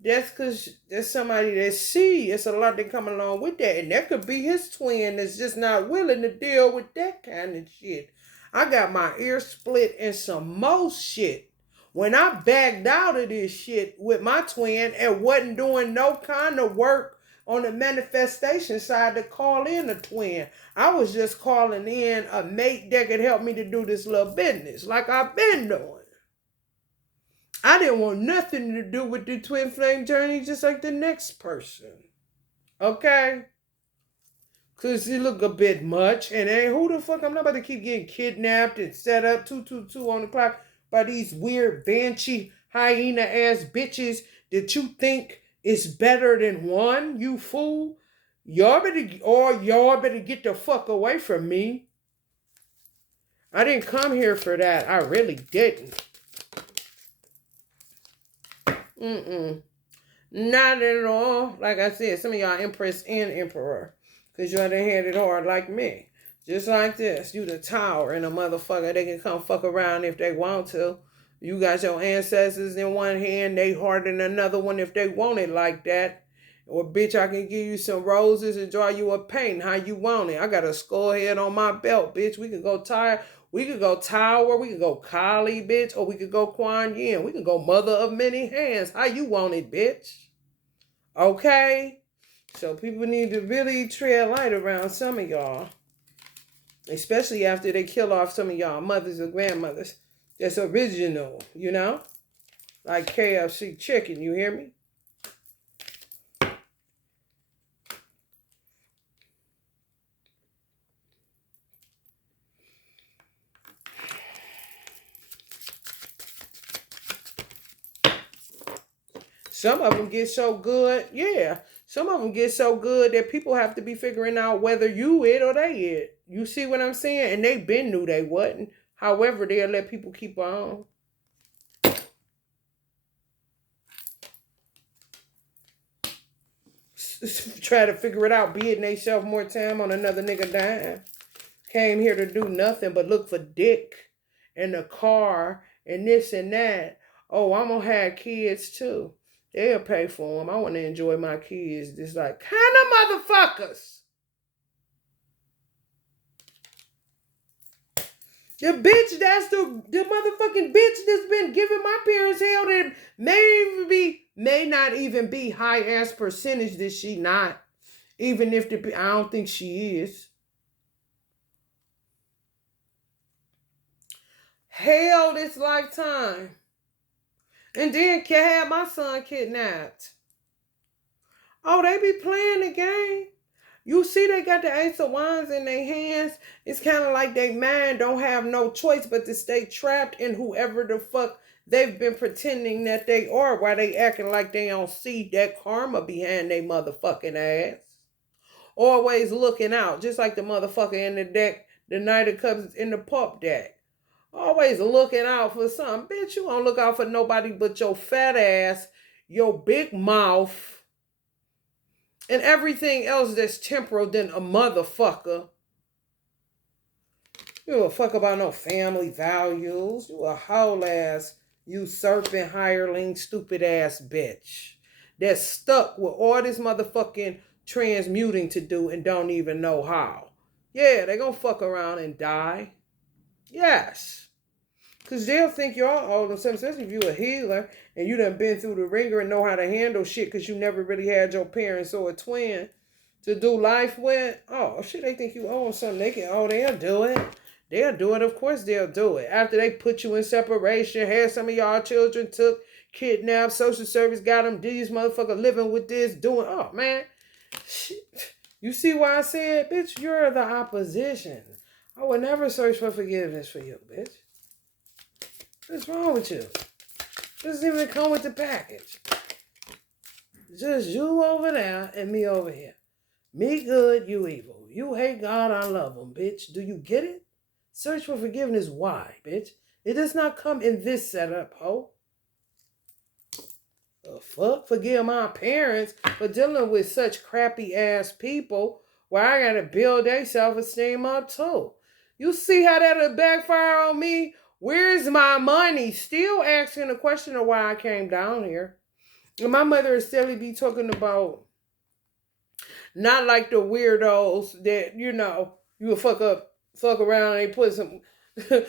That's because there's somebody that see. It's a lot that come along with that. And that could be his twin that's just not willing to deal with that kind of shit. I got my ear split and some more shit. When I backed out of this shit with my twin and wasn't doing no kind of work on the manifestation side to call in a twin. I was just calling in a mate that could help me to do this little business like I've been doing. I didn't want nothing to do with the twin flame journey, just like the next person. Okay? Because it look a bit much. And hey, who the fuck? I'm not about to keep getting kidnapped and set up 222 on the clock by these weird banshee hyena ass bitches that you think is better than one, you fool. Y'all better get the fuck away from me. I didn't come here for that. I really didn't. Not at all. Like I said, some of y'all Empress and Emperor. Because y'all done had it hard like me. Just like this. You the tower and a motherfucker. They can come fuck around if they want to. You got your ancestors in one hand. They hard in another one if they want it like that. Or bitch, I can give you some roses and draw you a paint how you want it. I got a skull head on my belt, bitch. We could go tired. We could go Tower, we could go Kali, bitch, or we could go Kuan Yin. We could go Mother of Many Hands. How you want it, bitch? Okay? So people need to really tread light around some of y'all. Especially after they kill off some of y'all mothers or grandmothers. That's original, you know? Like KFC chicken, you hear me? Some of them get so good, yeah. Some of them get so good that people have to be figuring out whether you it or they it. You see what I'm saying? And they been knew they wasn't. However, they'll let people keep on. Try to figure it out, bidding themselves more time on another nigga dying. Came here to do nothing but look for dick and a car and this and that. Oh, I'm gonna have kids too. They'll pay for them. I want to enjoy my kids. Just like kind of motherfuckers. The bitch that's the motherfucking bitch that's been giving my parents hell that may not even be high ass percentage that she not. Even if I don't think she is. Hell this lifetime. And then can have my son kidnapped. Oh, they be playing the game. You see they got the Ace of Wands in their hands. It's kind of like they mind don't have no choice but to stay trapped in whoever the fuck they've been pretending that they are while they acting like they don't see that karma behind their motherfucking ass. Always looking out, just like the motherfucker in the deck, the Knight of Cups in the pup deck. Always looking out for something. Bitch, you don't look out for nobody but your fat ass, your big mouth, and everything else that's temporal than a motherfucker. You don't fuck about no family values. You a whole ass usurping hireling stupid ass bitch that's stuck with all this motherfucking transmuting to do and don't even know how. Yeah, they gonna fuck around and die. Yes. Cause they'll think you're all of something, especially if you a healer and you done been through the ringer and know how to handle shit because you never really had your parents or a twin to do life with. Oh shit, they think you own something. They'll do it. They'll do it. Of course they'll do it. After they put you in separation, had some of y'all children took, kidnapped, social service got them, these motherfuckers living with this, doing, oh man. Shit. You see why I said, bitch, you're the opposition. I would never search for forgiveness for you, bitch. What's wrong with you? Doesn't even come with the package. Just you over there and me over here. Me good, you evil. You hate God, I love him, bitch. Do you get it? Search for forgiveness. Why, bitch? It does not come in this setup, ho. The fuck? Forgive my parents for dealing with such crappy ass people where I gotta build their self-esteem up too. You see how that'll backfire on me? Where's my money? Still asking the question of why I came down here. And my mother would still be talking about not like the weirdos that, you would fuck around and they put some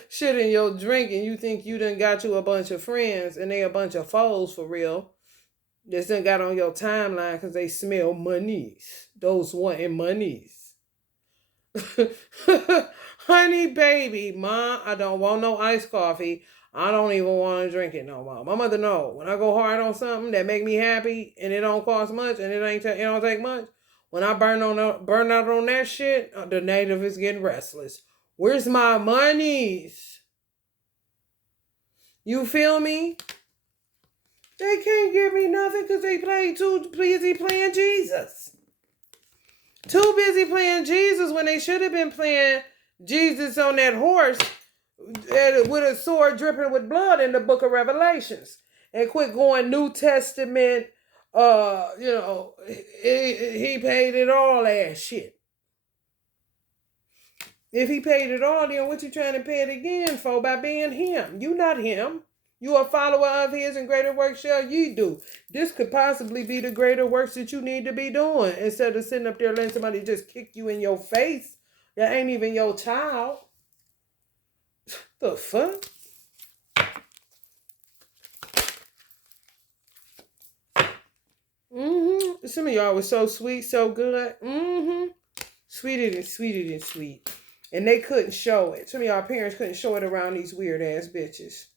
shit in your drink and you think you done got you a bunch of friends and they a bunch of foes for real. That done got on your timeline because they smell monies. Those wanting monies. Honey baby, Ma, I don't want no iced coffee. I don't even want to drink it no more. My mother know when I go hard on something that make me happy and it don't cost much and it don't take much. When I burn out on that shit, the native is getting restless. Where's my monies? You feel me? They can't give me nothing because they too busy playing Jesus. Too busy playing Jesus when they should have been playing Jesus on that horse with a sword dripping with blood in the book of Revelations. And quit going New Testament, he paid it all ass shit. If he paid it all, then what you trying to pay it again for by being him? You not him. You a follower of his, and greater works shall ye do. This could possibly be the greater works that you need to be doing instead of sitting up there letting somebody just kick you in your face that ain't even your child. The fuck? Some of y'all was so sweet, so good. Sweeter than sweet. And they couldn't show it. Some of y'all parents couldn't show it around these weird ass bitches.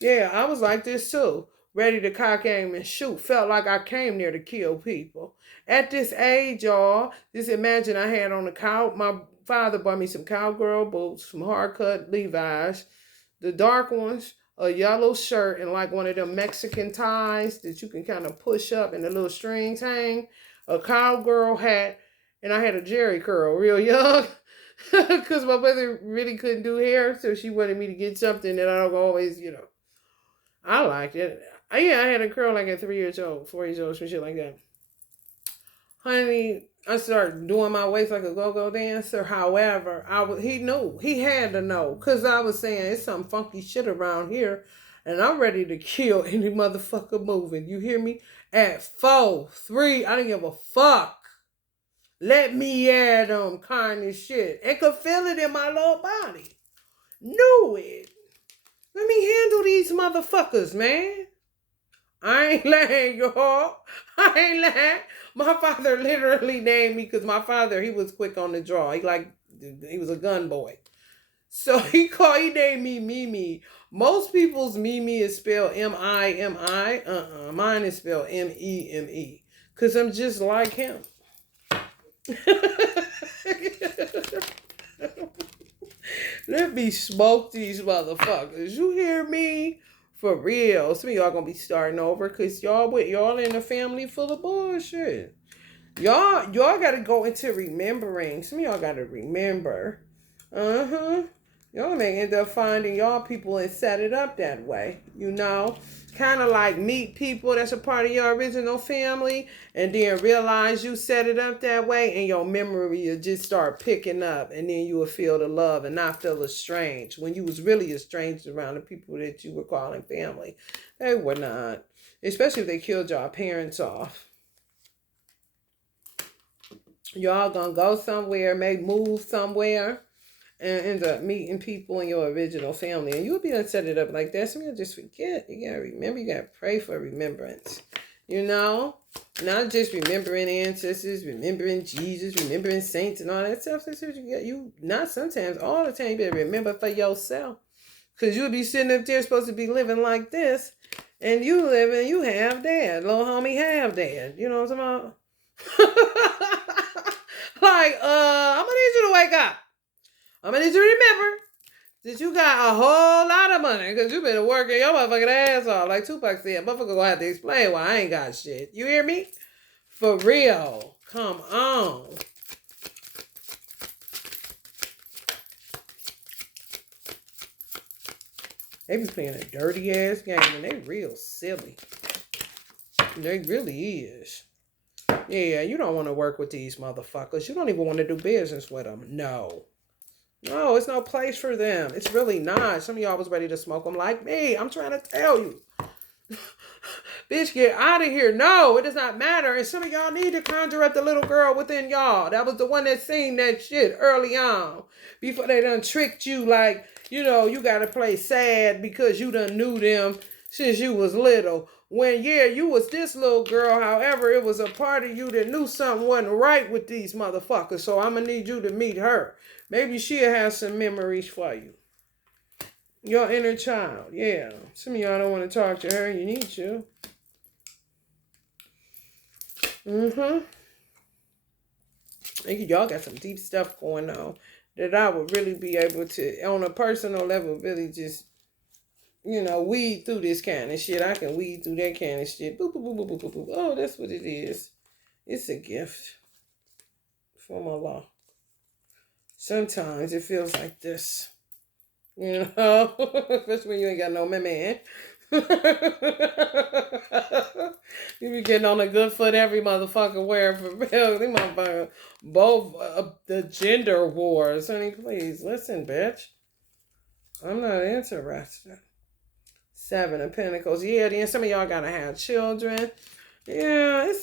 Yeah, I was like this too. Ready to cock aim and shoot. Felt like I came there to kill people. At this age, y'all, just imagine I had on the cow. My father bought me some cowgirl boots, some hard cut Levi's, the dark ones, a yellow shirt, and like one of them Mexican ties that you can kind of push up and the little strings hang, a cowgirl hat, and I had a Jerry curl real young. Because my mother really couldn't do hair, so she wanted me to get something that I don't always, I liked it. I had a curl like at 3 years old, 4 years old, some shit like that. Honey, I started doing my waist like a go-go dancer. However, he knew. He had to know. Because I was saying, it's some funky shit around here, and I'm ready to kill any motherfucker moving. You hear me? At 4, 3, I didn't give a fuck. Let me at them kind of shit. And could feel it in my little body. Knew it. Let me handle these motherfuckers, man. I ain't lying, y'all. I ain't lying. My father literally named me because my father, he was quick on the draw. He was a gun boy. So he named me Mimi. Most people's Mimi is spelled M-I-M-I. Mine is spelled M-E-M-E. Because I'm just like him. Let me smoke these motherfuckers. You hear me? For real. Some of y'all gonna be starting over because y'all in a family full of bullshit. Y'all gotta go into remembering. Some of y'all gotta remember. Y'all may end up finding y'all people and set it up that way. Kind of like meet people that's a part of your original family and then realize you set it up that way and your memory will just start picking up and then you will feel the love and not feel estranged when you was really estranged around the people that you were calling family. They were not. Especially if they killed y'all parents off. Y'all gonna go somewhere, maybe move somewhere, and end up meeting people in your original family. And you'll be able to set it up like that. Some of you just forget. You gotta remember, you gotta pray for remembrance. Not just remembering ancestors, remembering Jesus, remembering saints and all that stuff. That's what you get. You not sometimes, all the time, you better remember for yourself. Because you'll be sitting up there supposed to be living like this, and you have dad, little homie have dad. You know what I'm talking about? Like, I'm gonna need you to wake up. I'm gonna need you to remember that you got a whole lot of money because you been working your motherfucking ass off. Like Tupac said, motherfucker gonna have to explain why I ain't got shit. You hear me? For real. Come on. They be playing a dirty ass game and they real silly. They really is. Yeah, you don't want to work with these motherfuckers. You don't even want to do business with them. No, it's no place for them. It's really not. Some of y'all was ready to smoke them like me. I'm trying to tell you. Bitch, get out of here. No, it does not matter. And some of y'all need to conjure up the little girl within y'all. That was the one that seen that shit early on. Before they done tricked you like, you got to play sad because you done knew them since you was little. When, you was this little girl, however, it was a part of you that knew something wasn't right with these motherfuckers. So I'm going to need you to meet her. Maybe she'll have some memories for you. Your inner child, yeah. Some of y'all don't want to talk to her. You need to. Y'all got some deep stuff going on that I would really be able to, on a personal level, really just weed through this kind of shit. I can weed through that kind of shit. Boop, boop, boop, boop, boop, boop. Oh, that's what it is. It's a gift from Allah. Sometimes it feels like this. Especially when you ain't got no man. You be getting on a good foot every motherfucker wearing for real. They motherfucker both the gender wars. Honey, please listen, bitch. I'm not interested. 7 of Pentacles. Yeah, then some of y'all gotta have children. Yeah, it's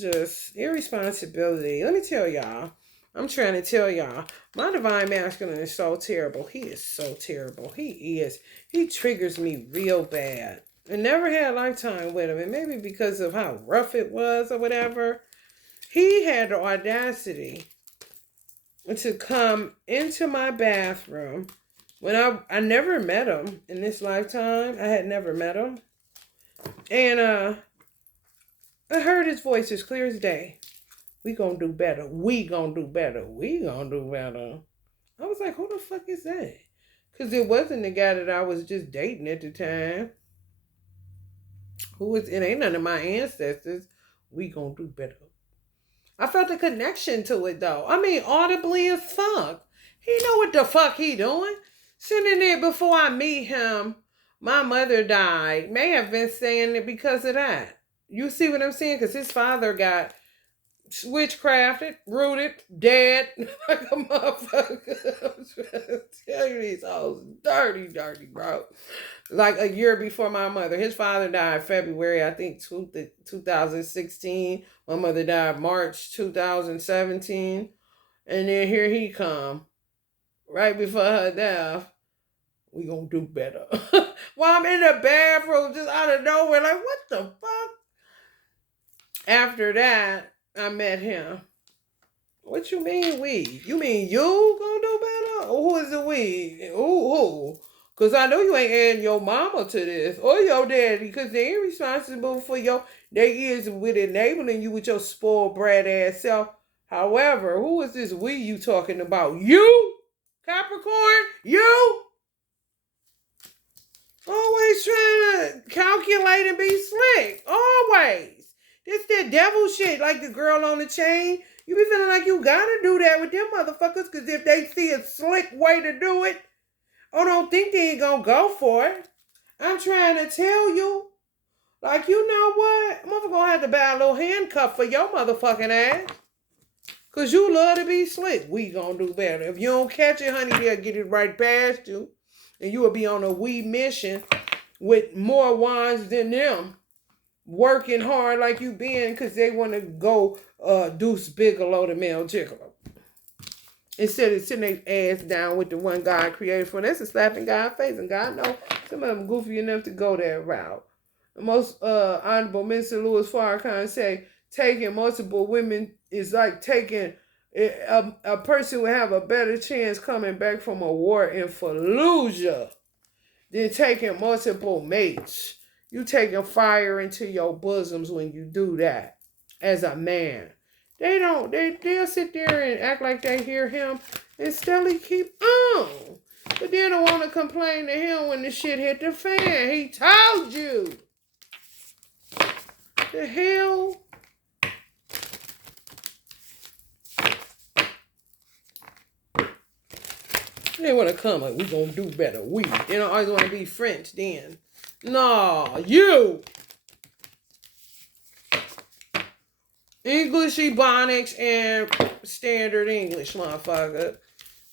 just irresponsibility. Let me tell y'all. I'm trying to tell y'all. My divine masculine is so terrible. He is so terrible. He is. He triggers me real bad. I never had a lifetime with him. And maybe because of how rough it was or whatever. He had the audacity to come into my bathroom when I never met him in this lifetime. I had never met him. And I heard his voice as clear as day. We gonna do better. We gonna do better. We gonna do better. I was like, who the fuck is that? Because it wasn't the guy that I was just dating at the time. It ain't none of my ancestors. We gonna do better. I felt a connection to it though. I mean, audibly as fuck. He know what the fuck he doing. Sitting there before I meet him, my mother died. May have been saying it because of that. You see what I'm saying? Because his father got witchcrafted, rooted, dead, like a motherfucker. I'm trying to tell you, these hoes dirty, bro. Like a year before my mother. His father died February, I think, 2016. My mother died March 2017. And then here he come, right before her death. We gonna do better. While I'm in the bathroom, just out of nowhere, like, what the fuck? After that, I met him. What you mean we? You mean you gonna do better? Or who is the we? Who? Because I know you ain't adding your mama to this or your daddy because they ain't responsible for they is with enabling you with your spoiled brat ass self. However, who is this we you talking about? You? Capricorn? You? Always trying to calculate and be slick. Always. This that devil shit like the girl on the chain. You be feeling like you gotta do that with them motherfuckers because if they see a slick way to do it, oh, don't think they ain't gonna go for it. I'm trying to tell you. Like, you know what? Motherfucker gonna have to buy a little handcuff for your motherfucking ass. Cause you love to be slick. We gonna do better. If you don't catch it, honey, they'll get it right past you. And you will be on a wee mission with more wands than them. Working hard like you been because they want to go Deuce Bigelow to Mel Gigolo. Instead of sitting their ass down with the one God created for them. That's a slapping God's face. And God knows some of them goofy enough to go that route. The most honorable Mr. Louis Farrakhan say, taking multiple women is like taking a person will have a better chance coming back from a war in Fallujah than taking multiple mates. You taking fire into your bosoms when you do that as a man. They'll sit there and act like they hear him and steadily keep on. But they don't want to complain to him when the shit hit the fan. He told you. The hell? They want to come like, we gonna do better. They don't always want to be French then. No, you. English, Ebonics, and standard English, motherfucker.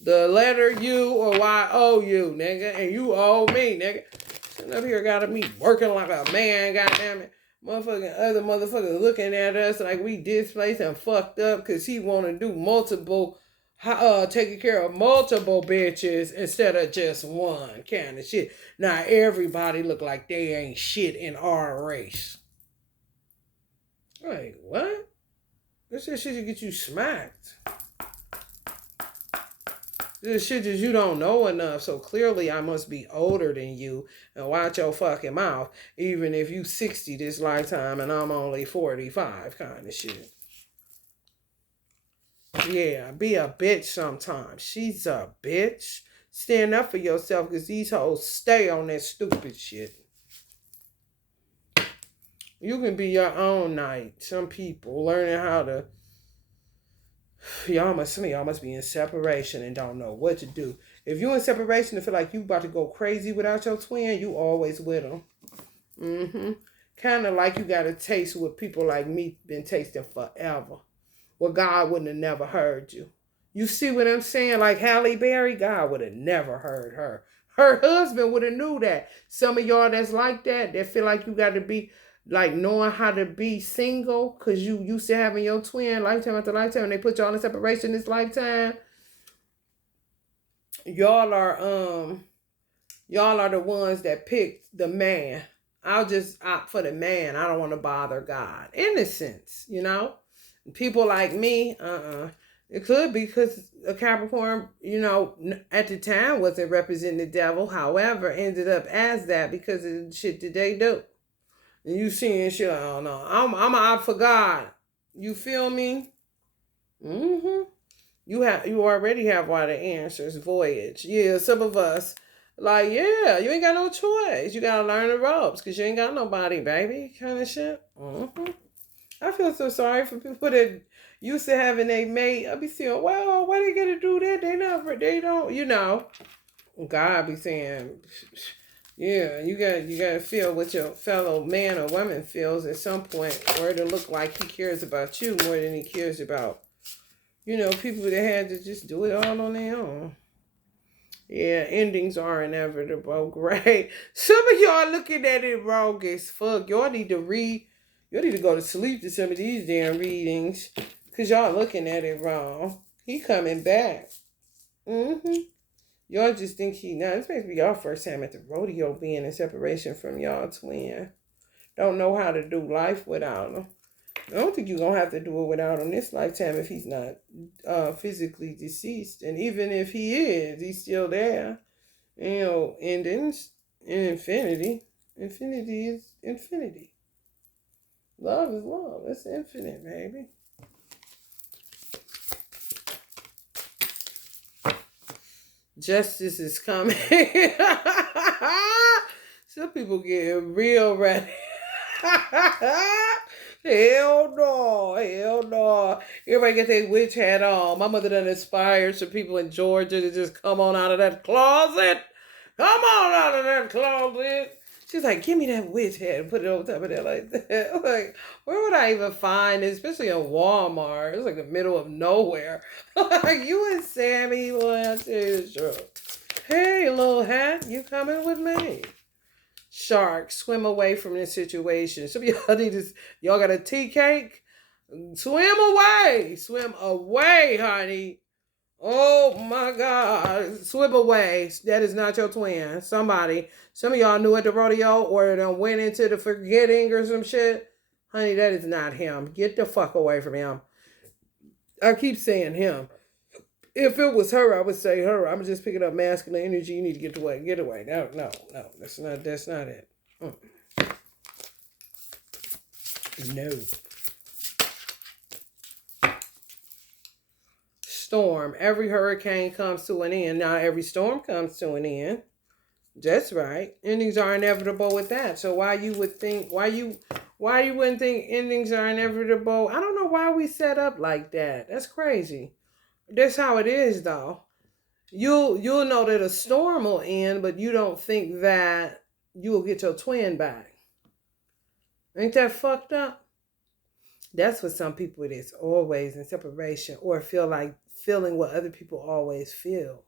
The letter U or Y-O-U, nigga. And you owe me, nigga. Sitting up here got me working like a man, goddamn it. Motherfucking other motherfuckers looking at us like we displaced and fucked up because he want to do multiple, taking care of multiple bitches instead of just one kind of shit. Now everybody look like they ain't shit in our race. Like, what? This shit to get you smacked. This shit that you don't know enough, so clearly I must be older than you. And watch your fucking mouth, even if you 60 this lifetime and I'm only 45 kind of shit. Yeah, be a bitch sometimes. She's a bitch. Stand up for yourself because these hoes stay on that stupid shit. You can be your own knight. Some people learning how to... Some of y'all must be in separation and don't know what to do. If you in separation and feel like you about to go crazy without your twin, you always with them. Kind of like you got a taste with people like me been tasting forever. Well, God wouldn't have never heard you. You see what I'm saying? Like Halle Berry, God would have never heard her. Her husband would have knew that. Some of y'all that's like that feel like you got to be like knowing how to be single because you used to having your twin lifetime after lifetime and they put y'all in separation this lifetime. Y'all are the ones that picked the man. I'll just opt for the man. I don't want to bother God. Innocence, you know? People like me, it could be because a Capricorn, at the time wasn't representing the devil. However, ended up as that because of the shit that they do. And you seeing shit, I don't know. I'm an opt for God. You feel me? You already have all the answers. Voyage. Yeah, some of us, like, yeah, you ain't got no choice. You gotta learn the ropes because you ain't got nobody, baby. Kind of shit. I feel so sorry for people that used to having a mate. I be saying, well, why they gotta do that? They don't, God be saying, yeah, you gotta feel what your fellow man or woman feels at some point, or it'll look like he cares about you more than he cares about, people that had to just do it all on their own. Yeah, endings are inevitable, right? Some of y'all looking at it wrong as fuck. Y'all need to go to sleep to some of these damn readings. Because y'all looking at it wrong. He coming back. Y'all just think this may be y'all first time at the rodeo being in separation from y'all twin. Don't know how to do life without him. I don't think you're going to have to do it without him this lifetime if he's not physically deceased. And even if he is, he's still there. Endings in infinity. Infinity is infinity. Love is love. It's infinite, baby. Justice is coming. Some people get real ready. Hell no. Hell no. Everybody get their witch hat on. My mother done inspired some people in Georgia to just come on out of that closet. Come on out of that closet. She's like, give me that witch hat and put it on top of there like that. Like, where would I even find it? Especially in Walmart. It's like the middle of nowhere. Like, you and Sammy, boy, I tell you the truth. Hey, little hat, you coming with me? Shark, swim away from this situation. Some of y'all need to, y'all got a tea cake? Swim away. Swim away, honey. Oh my God. Swim away. That is not your twin. Some of y'all knew at the rodeo or done went into the forgetting or some shit. Honey, that is not him. Get the fuck away from him. I keep saying him. If it was her, I would say her. I'm just picking up masculine energy. You need to get away. Get away. No. That's not it. No. Storm. Every hurricane comes to an end. Not every storm comes to an end. That's right. Endings are inevitable with that. So why you wouldn't think endings are inevitable? I don't know why we set up like that. That's crazy. That's how it is, though. You'll know that a storm will end, but you don't think that you will get your twin back. Ain't that fucked up? That's what some people it is, always in separation, or feeling what other people always feel.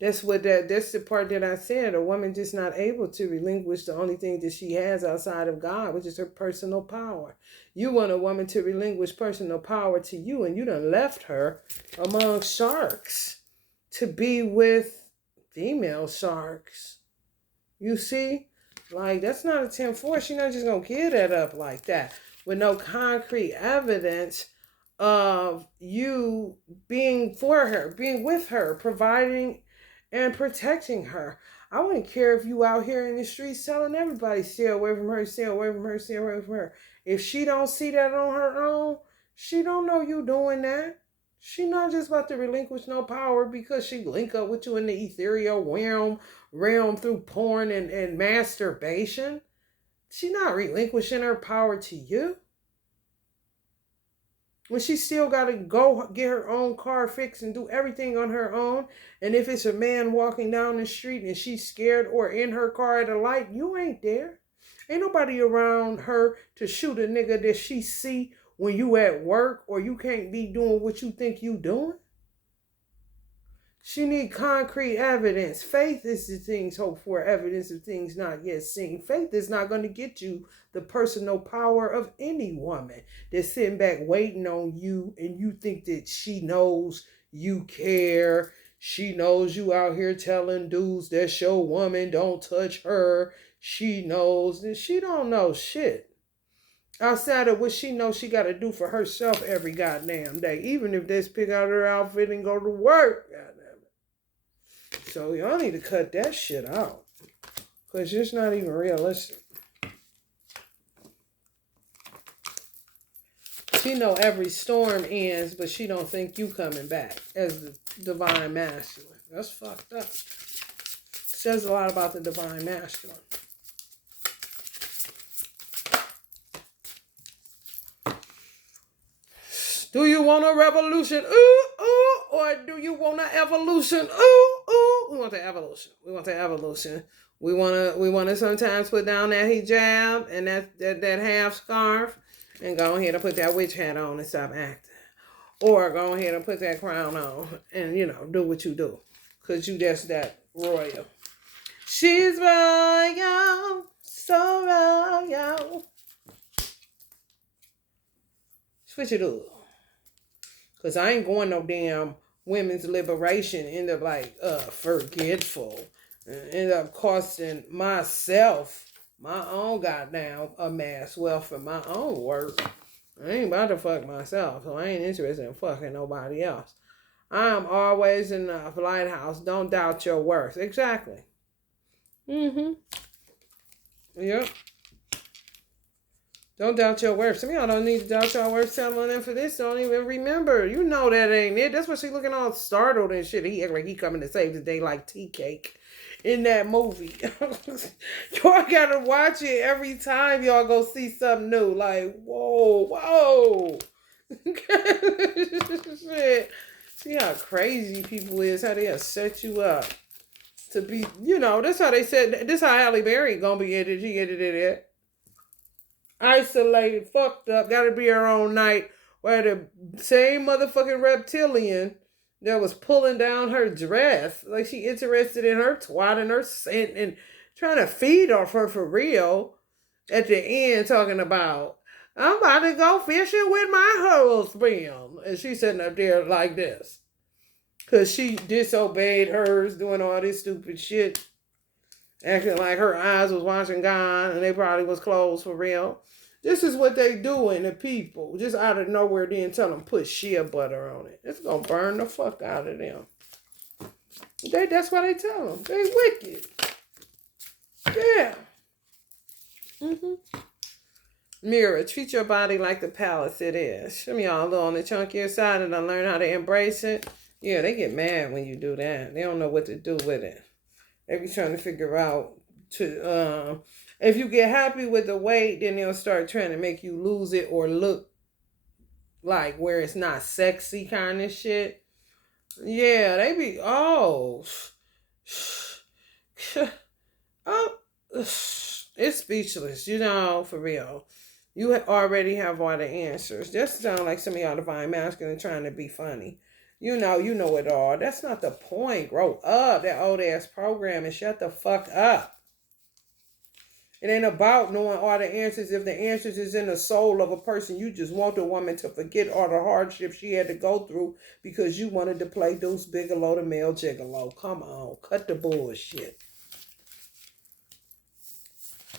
That's the part that I said. A woman just not able to relinquish the only thing that she has outside of God, which is her personal power. You want a woman to relinquish personal power to you, and you done left her among sharks to be with female sharks. You see? Like, that's not a 10-4. She's not just gonna give that up like that with no concrete evidence of you being for her, being with her, providing and protecting her. I wouldn't care if you out here in the streets telling everybody, stay away from her, stay away from her, stay away from her. If she don't see that on her own, she don't know you doing that. She not just about to relinquish no power because she link up with you in the ethereal realm through porn and masturbation. She not relinquishing her power to you. When she still got to go get her own car fixed and do everything on her own. And if it's a man walking down the street and she's scared or in her car at a light, you ain't there. Ain't nobody around her to shoot a nigga that she see when you at work or you can't be doing what you think you doing. She need concrete evidence. Faith is the things hoped for, evidence of things not yet seen. Faith is not going to get you the personal power of any woman that's sitting back waiting on you and you think that she knows you care. She knows you out here telling dudes that's your woman, don't touch her. She knows that she don't know shit. Outside of what she knows she got to do for herself every goddamn day. Even if that's pick out her outfit and go to work. Goddamn. So y'all need to cut that shit out. Because it's not even realistic. She know every storm ends, but she don't think you coming back as the divine masculine. That's fucked up. Says a lot about the divine masculine. Do you want a revolution? Ooh, ooh. Or do you want an evolution? Ooh, ooh. We want the evolution. We want the evolution. We wanna sometimes put down that hijab and that half scarf and go ahead and put that witch hat on and stop acting. Or go ahead and put that crown on and, do what you do. Because you just that royal. She's royal, so royal. Switch it up. Because I ain't going no damn women's liberation. End up like forgetful. End up costing myself my own goddamn amassed wealth for my own work. I ain't about to fuck myself. So I ain't interested in fucking nobody else. I am always enough. Lighthouse, don't doubt your worth. Exactly. Mm-hmm. Yep. Don't doubt your worth. Some of y'all don't need to doubt your worth. Settling in for this. Don't even remember. You know that ain't it. That's why she looking all startled and shit. He act like he coming to save the day like tea cake in that movie. Y'all gotta watch it every time y'all go see something new. Like, whoa, whoa. Shit. See how crazy people is, how they set you up to be, that's how they said, this how Halle Berry gonna be edited. She edited it. Isolated, fucked up, gotta be her own night, where the same motherfucking reptilian that was pulling down her dress, like she interested in her twat and her scent and trying to feed off her for real, at the end talking about, I'm about to go fishing with my husband. And she's sitting up there like this. Because she disobeyed hers, doing all this stupid shit. Acting like her eyes was watching God and they probably was closed for real. This is what they doing to people. Just out of nowhere, then tell them put shea butter on it. It's going to burn the fuck out of them. That's why they tell them. They wicked. Yeah. Mm-hmm. Mirror, treat your body like the palace it is. Some of y'all a little on the chunkier side and don't learn how to embrace it. Yeah, they get mad when you do that. They don't know what to do with it. They be trying to figure out if you get happy with the weight, then they'll start trying to make you lose it or look like where it's not sexy kind of shit. Yeah, they be, oh, it's speechless, for real. You already have all the answers. Just sound like some of y'all divine masculine trying to be funny. You know it all. That's not the point. Grow up, that old ass program, and shut the fuck up. It ain't about knowing all the answers. If the answers is in the soul of a person, you just want the woman to forget all the hardships she had to go through because you wanted to play Deuce Bigalow, the male gigolo. Come on, cut the bullshit.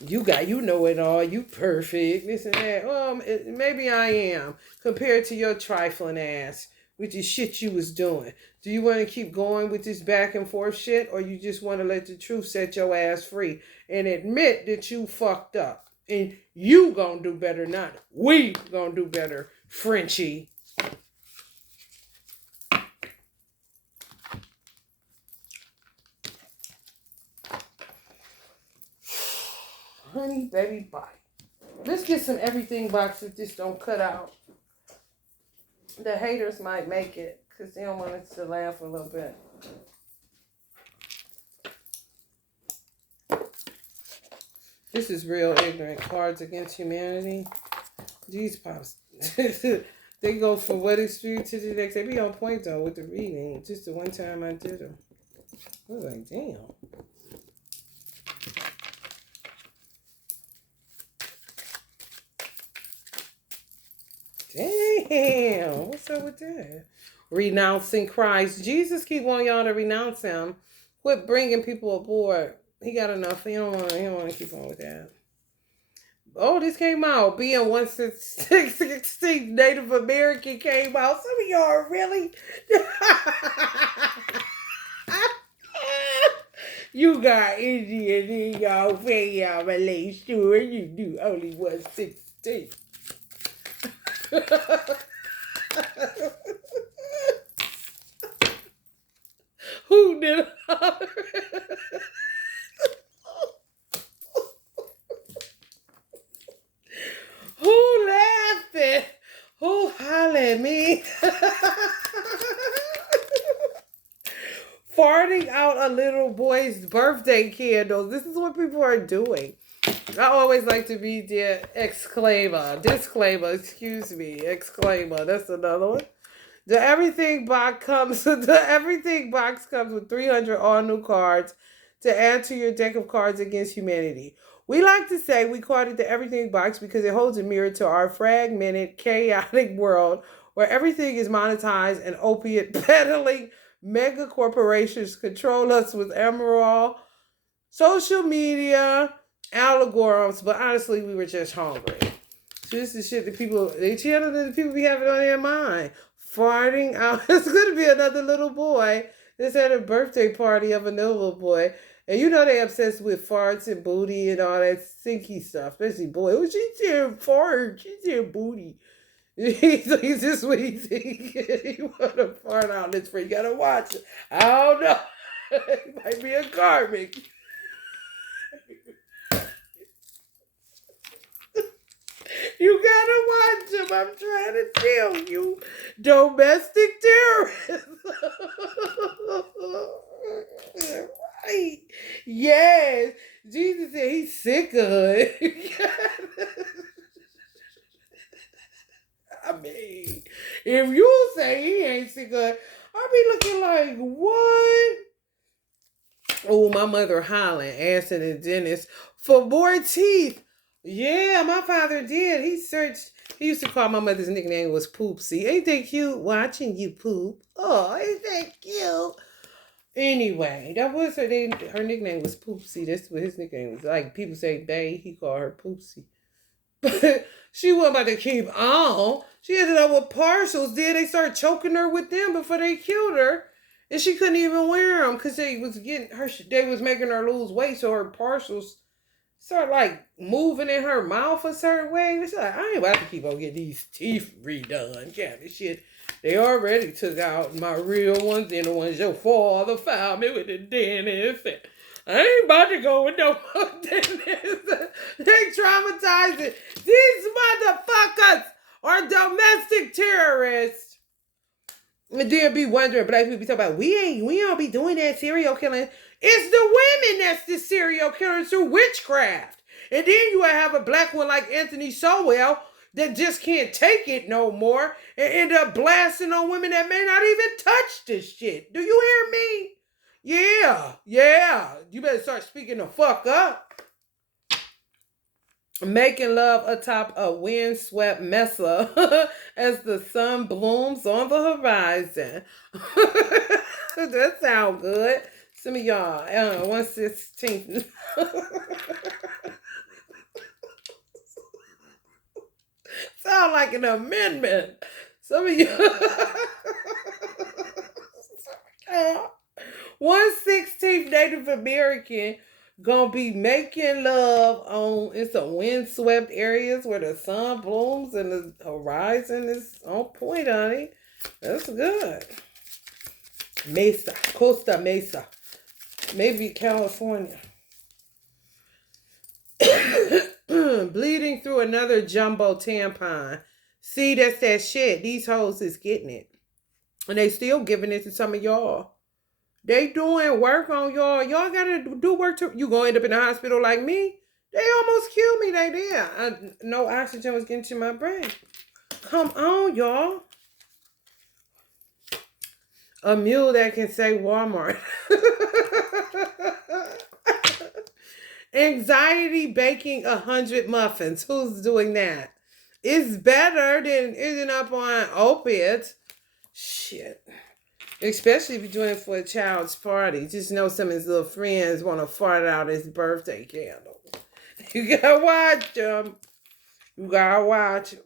You know it all. You perfect. This and that. Well, maybe I am compared to your trifling ass with the shit you was doing. Do you want to keep going with this back and forth shit, or you just want to let the truth set your ass free and admit that you fucked up and you gonna do better, not we gonna do better, Frenchie? Honey, baby, bye. Let's get some everything box if this don't cut out. The haters might make it because they don't want us to laugh a little bit. This is real ignorant. Cards Against Humanity. These pops, they go from one extreme to the next. They be on point though with the reading. Just the one time I did them. I was like, damn. Damn, what's up with that? Renouncing Christ. Jesus keep wanting y'all to renounce him. Quit bringing people aboard. He got enough. He don't want to keep on with that. Oh, this came out. Being 116 Native American came out. Some of y'all really. You got Indian in y'all family, sure you do. Only 116. Who did who laughing? Who holler at me? Farting out a little boy's birthday candle. This is what people are doing. I always like to be the disclaimer, excuse me, exclaimer. That's another one. The everything box comes with 300 all new cards to add to your deck of Cards Against Humanity. We like to say we called it the everything box because it holds a mirror to our fragmented, chaotic world where everything is monetized and opiate peddling mega corporations control us with emerald, social media, algorithms, but honestly, we were just hungry. So this is shit that people be having on their mind. farting out. It's going to be another little boy that's at a birthday party of another little boy. And you know they obsessed with farts and booty and all that stinky stuff, especially boy. Oh, she said fart. She said booty. So he's just what he thinks. He want to fart out this free. You gotta watch it. I don't know. It might be a karmic. You gotta watch him. I'm trying to tell you. Domestic terrorists. Right. Yes. Jesus said he's sick of it. I mean, if you say he ain't sick of it, I'll be looking like, what? Oh, my mother hollering, asking the dentist for more teeth. Yeah, my father did. He used to call my mother's nickname was Poopsie. Ain't that cute? Watching you poop. Oh, ain't that cute? Anyway, that was her name. Her nickname was Poopsie. That's what his nickname was. Like, people say Bay, he called her Poopsie. But she wasn't about to keep on. She ended up with partials. Then they started choking her with them before they killed her. And she couldn't even wear them because they was making her lose weight. So her partials started like moving in her mouth a certain way. She's like, I ain't about to keep on getting these teeth redone. Kind of shit. They already took out my real ones and the ones your father found me with the dentist. I ain't about to go with no more dentist. They traumatizing. These motherfuckers are domestic terrorists. And then be wondering, black people be talking about, we don't be doing that serial killing. It's the women that's the serial killers through witchcraft. And then you have a black one like Anthony Sowell that just can't take it no more and end up blasting on women that may not even touch this shit. Do you hear me? Yeah. You better start speaking the fuck up. Making love atop a windswept mesa as the sun blooms on the horizon. That sound good. Some of y'all, 1/16. Sound like an amendment. Some of you. 1/16 Native American gonna be making love in some windswept areas where the sun blooms and the horizon is on point, honey. That's good. Mesa, Costa Mesa, maybe California. Bleeding through another jumbo tampon. See, that's that shit. These hoes is getting it. And they still giving it to some of y'all. They doing work on y'all. Y'all gotta do work too. You gonna end up in the hospital like me? They almost killed me. They did. No oxygen was getting to my brain. Come on, y'all. A mule that can say Walmart. Anxiety baking 100 muffins. Who's doing that? It's better than ending up on opiates. Shit. Especially if you're doing it for a child's party. Just know some of his little friends want to fart out his birthday candle. You gotta watch them. You gotta watch them.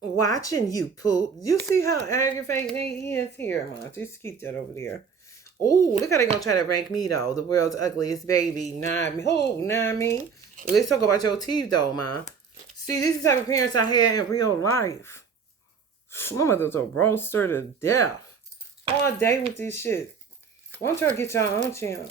Watching you poop. You see how aggravating he is here, man. Just keep that over there. Oh, look how they gonna try to rank me though. The world's ugliest baby. Not me. Oh, not me. Let's talk about your teeth though, man. See, this is the type of parents I had in real life. My mother's a roaster to death. All day with this shit. Why don't y'all get your own channel?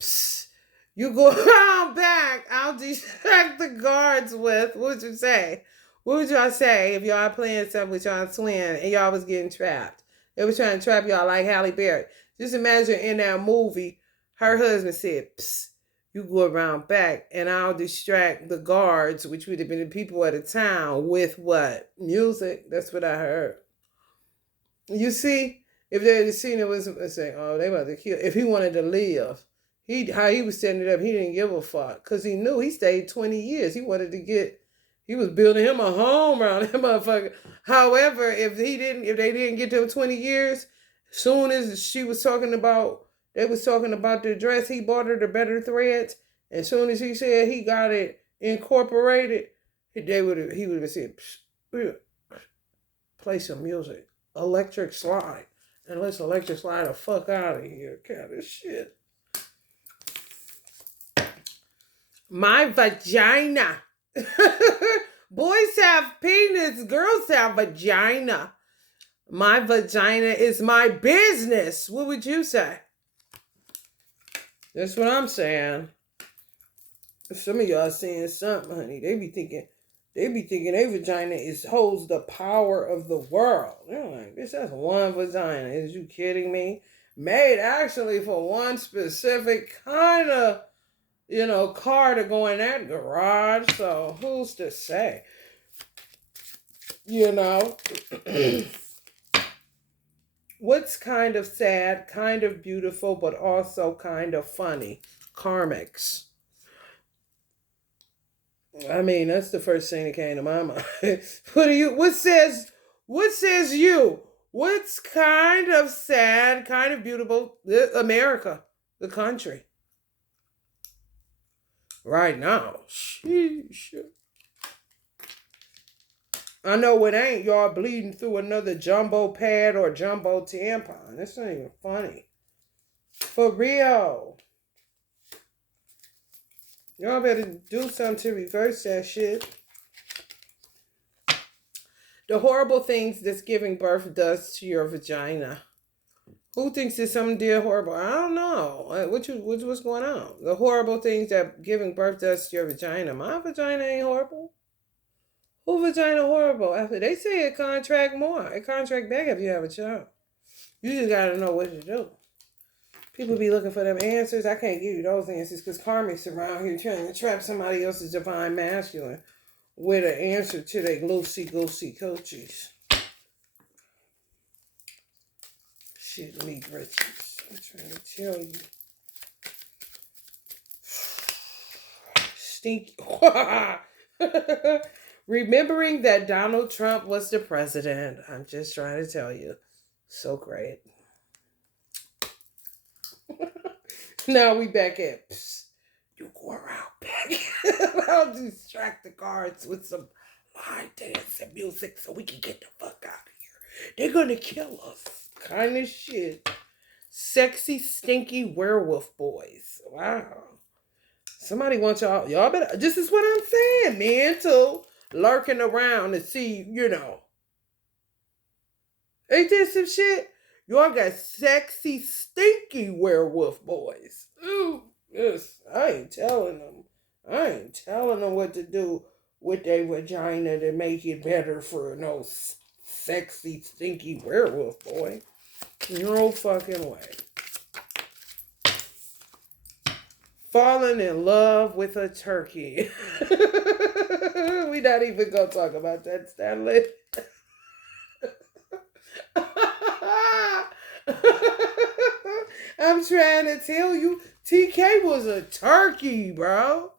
Psst. You go around back. I'll distract the guards with. What would you say? What would y'all say if y'all playing something with y'all twin and y'all was getting trapped? They was trying to trap y'all like Halle Berry. Just imagine in that movie, her husband said, psst. You go around back and I'll distract the guards, which would have been the people of the town, with what? Music. That's what I heard. You see, if they had seen it, was saying, oh, they about to kill. If he wanted to live, how he was setting it up, he didn't give a fuck. Because he knew he stayed 20 years. He wanted to he was building him a home around him, motherfucker. However, if they didn't get to him 20 years, soon as they was talking about the dress he bought her, the better threads, As soon as he said he got it incorporated, he would have said, play some music. Electric slide. And let's electric slide the fuck out of here. Kind of shit. My vagina. Boys have penis. Girls have vagina. My vagina is my business. What would you say? That's what I'm saying. Some of y'all saying something, honey. They be thinking their vagina holds the power of the world. They're like, this has one vagina. Is you kidding me? Made actually for one specific kind of, car to go in that garage. So who's to say? What's kind of sad, kind of beautiful, but also kind of funny? Karmics. I mean, that's the first thing that came to my mind. What says you? What's kind of sad, kind of beautiful? America, the country. Right now. Sheesh. I know it ain't y'all bleeding through another jumbo pad or jumbo tampon. This ain't even funny. For real. Y'all better do something to reverse that shit. The horrible things this giving birth does to your vagina. Who thinks there's something dear horrible? I don't know. What's going on? The horrible things that giving birth does to your vagina. My vagina ain't horrible. Who vagina horrible? After they say it contract more. It contract back if you have a child. You just gotta know what to do. People be looking for them answers. I can't give you those answers because karmic's around here trying to trap somebody else's divine masculine with an answer to their loosey-goosey coaches. Shit, me britches. I'm trying to tell you. Stinky. Remembering that Donald Trump was the president. I'm just trying to tell you. So great. Now we back at, you go around back. I'll distract the guards with some line dance and music so we can get the fuck out of here. They're gonna kill us. Kind of shit. Sexy, stinky werewolf boys. Wow. Somebody wants y'all better, this is what I'm saying, man, too. Lurking around to see, Ain't this some shit? Y'all got sexy, stinky werewolf boys. Ooh, yes. I ain't telling them what to do with their vagina to make it better for no sexy, stinky werewolf boy. No fucking way. Falling in love with a turkey. We not even gonna talk about that, Stanley. I'm trying to tell you, TK was a turkey, bro.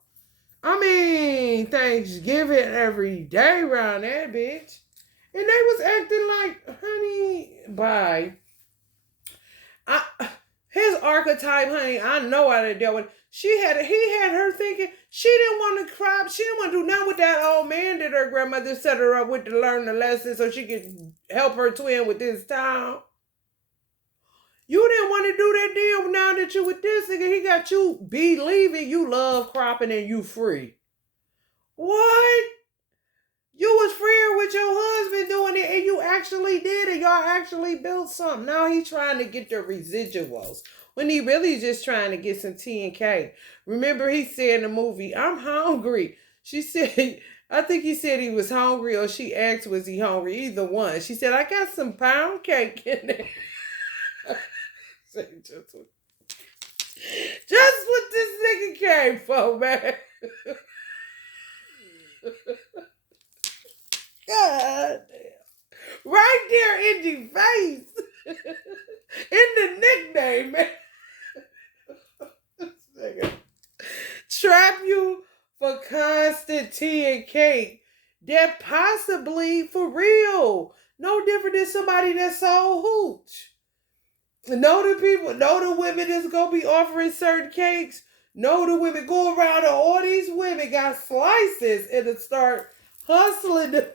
I mean, Thanksgiving every day around that bitch. And they was acting like, honey, bye. His archetype, honey, I know how to deal with. He had her thinking she didn't want to cry. She didn't want to do nothing with that old man that her grandmother set her up with to learn the lesson so she could help her twin with this town. You didn't want to do that deal now that you with this nigga. He got you believing you love cropping and you free. What? You was freer with your husband doing it and you actually did it. Y'all actually built something. Now he's trying to get the residuals when he really just trying to get some tea and cake. Remember he said in the movie, I'm hungry. She said, I think he said he was hungry or she asked was he hungry. Either one. She said, I got some pound cake in there. Just what this nigga came for, man. God damn. Right there in the face. In the nickname, man. Trap you for constant tea and cake. That possibly for real. No different than somebody that sold hooch. Know the women that's gonna be offering certain cakes. No, the women go around and all these women got slices and to start hustling the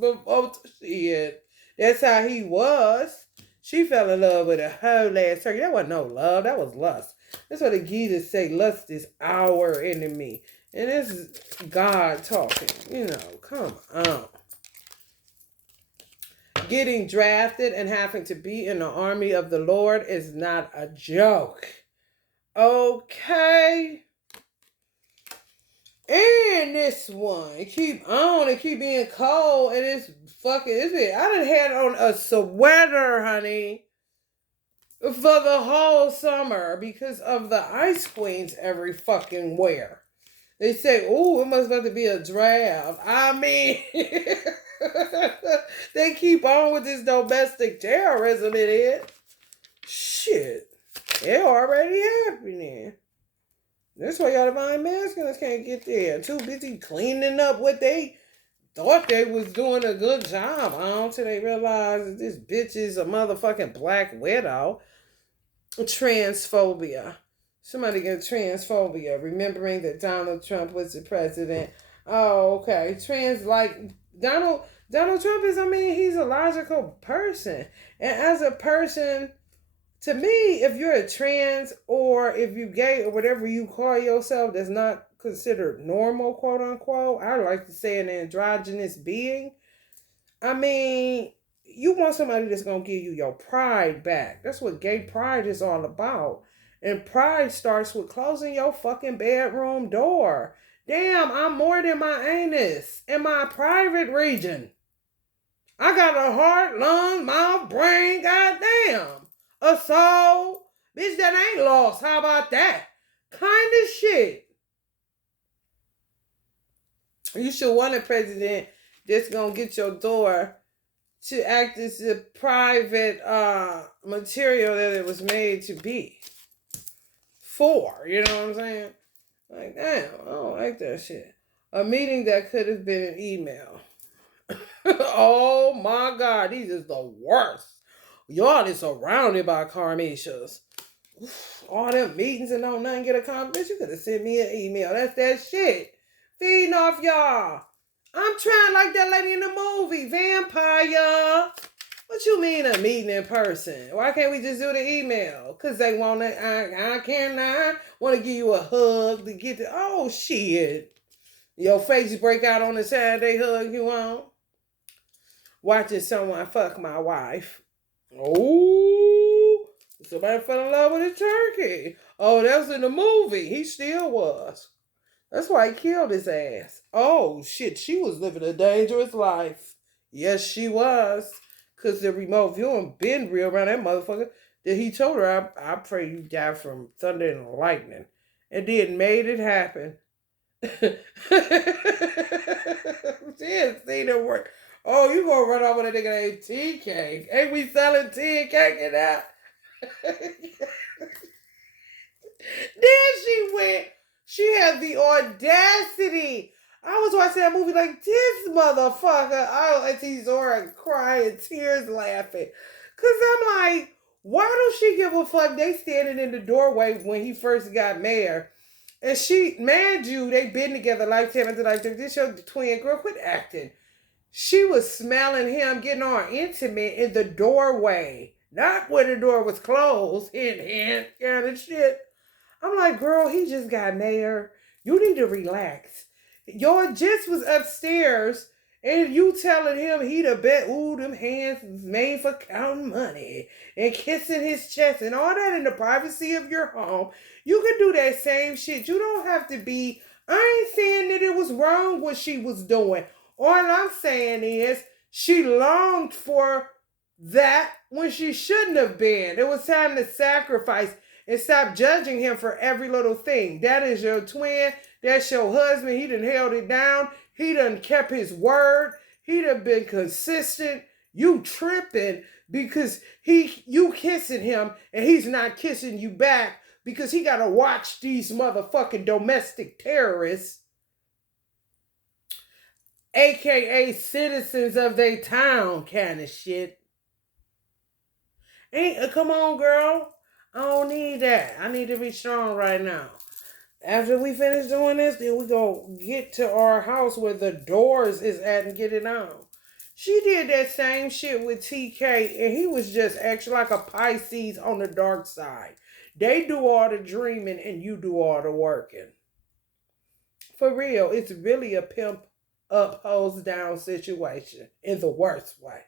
before shit. That's how he was. She fell in love with a whole ass turkey. That wasn't no love. That was lust. That's what the Gita say. Lust is our enemy. And this is God talking. You know, come on. Getting drafted and having to be in the army of the Lord is not a joke. Okay. And this one, keep on and keep being cold, and it's fucking, I done had on a sweater, honey, for the whole summer because of the ice queens every fucking wear. They say, oh, it must have to be a draft. I mean, they keep on with this domestic terrorism in it. Shit, it already happening. That's why y'all divine masculines can't get there. Too busy cleaning up what they thought they was doing a good job on until they realize that this bitch is a motherfucking black widow. Transphobia. Somebody get transphobia, remembering that Donald Trump was the president. Oh, okay. Donald Trump is, he's a logical person. And as a person, to me, if you're a trans or if you gay or whatever you call yourself that's not considered normal, quote unquote, I like to say an androgynous being. You want somebody that's going to give you your pride back. That's what gay pride is all about. And pride starts with closing your fucking bedroom door. Damn, I'm more than my anus in my private region. I got a heart, lung, mouth, brain, goddamn. A soul. Bitch, that ain't lost. How about that? Kind of shit. You should want a president that's going to get your door to act as the private material that it was made to be. For, you know what I'm saying? Like, damn, I don't like that shit. A meeting that could have been an email. Oh my God, these is the worst. Y'all is surrounded by karmishas. All them meetings and don't nothing get accomplished. You could have sent me an email. That's that shit. Feeding off y'all. I'm trying like that lady in the movie, Vampire. What you mean a meeting in person? Why can't we just do the email? Because they want to, I want to give you a hug to get the, oh shit. Your face break out on the side they hug you on. Watching someone fuck my wife. Oh, somebody fell in love with a turkey. Oh, that was in the movie. He still was. That's why he killed his ass. Oh, shit. She was living a dangerous life. Yes, she was. Because the remote viewing been real around that motherfucker. That he told her, I pray you die from thunder and lightning. And then made it happen. She had seen it work. Oh, you gonna run off with a nigga named tea cake. Ain't we selling tea and cake in that? Then she had the audacity. I was watching that movie like, this motherfucker. Oh, Auntie Zora crying, tears laughing. Because I'm like, why don't she give a fuck? They standing in the doorway when he first got mayor. And she, man, you, they been together lifetime after lifetime. This your twin girl, quit acting. She was smelling him, getting all intimate in the doorway. Not when the door was closed, hint, hint, kind of shit. I'm like, girl, he just got mayor. You need to relax. Your gist was upstairs, and you telling him he the bet, ooh, them hands was made for counting money, and kissing his chest, and all that in the privacy of your home. You can do that same shit. You don't have to be, I ain't saying that it was wrong what she was doing. All I'm saying is she longed for that when she shouldn't have been. It was time to sacrifice and stop judging him for every little thing. That is your twin. That's your husband. He done held it down. He done kept his word. He done been consistent. You tripping because you kissing him and he's not kissing you back because he got to watch these motherfucking domestic terrorists, AKA citizens of their town kind of shit. Come on, girl. I don't need that. I need to be strong right now. After we finish doing this, then we go get to our house where the doors is at and get it on. She did that same shit with TK, and he was just actually like a Pisces on the dark side. They do all the dreaming and you do all the working. For real, it's really a pimp up, hose down situation in the worst way.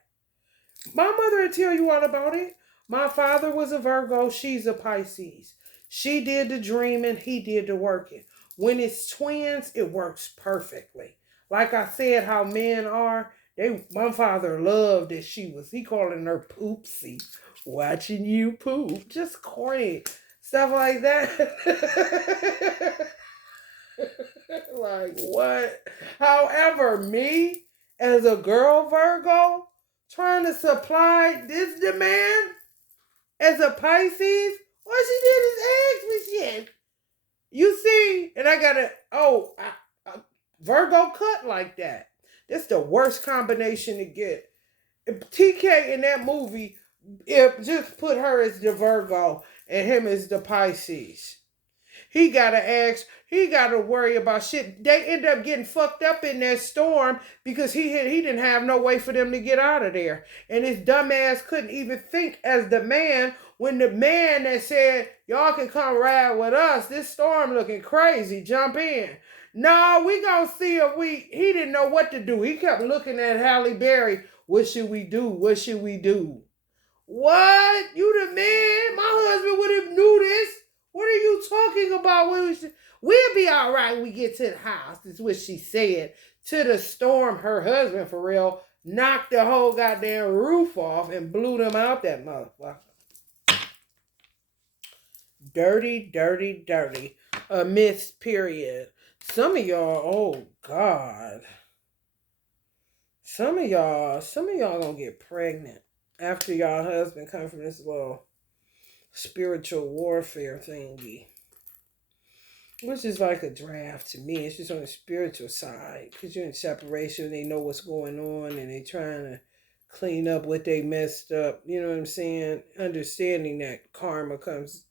My mother will tell you all about it. My father was a Virgo, she's a Pisces. She did the dreaming, he did the working. When it's twins, it works perfectly. Like I said, how men are, my father loved that he calling her poopsie, watching you poop. Just corny. Stuff like that. Like what? However, me as a girl Virgo trying to supply this demand as a Pisces, all she did is ask me shit. You see, and I gotta Virgo cut like that. That's the worst combination to get. If TK in that movie, if just put her as the Virgo and him as the Pisces. He gotta ask, he gotta worry about shit. They end up getting fucked up in that storm because he didn't have no way for them to get out of there. And his dumbass couldn't even think as the man when the man that said, y'all can come ride with us, this storm looking crazy, jump in. No, we gonna see if he didn't know what to do. He kept looking at Halle Berry. What should we do? What should we do? What? You the man? My husband would have knew this. What are you talking about? We'll be all right when we get to the house. That's what she said. To the storm, her husband, for real, knocked the whole goddamn roof off and blew them out that motherfucker. Dirty, dirty, dirty. A myth, period. Some of y'all, oh God. Some of y'all gonna get pregnant after y'all husband come from this little spiritual warfare thingy, which is like a draft to me. It's just on the spiritual side because you're in separation. They know what's going on and they trying to clean up what they messed up. You know what I'm saying? Understanding that karma comes,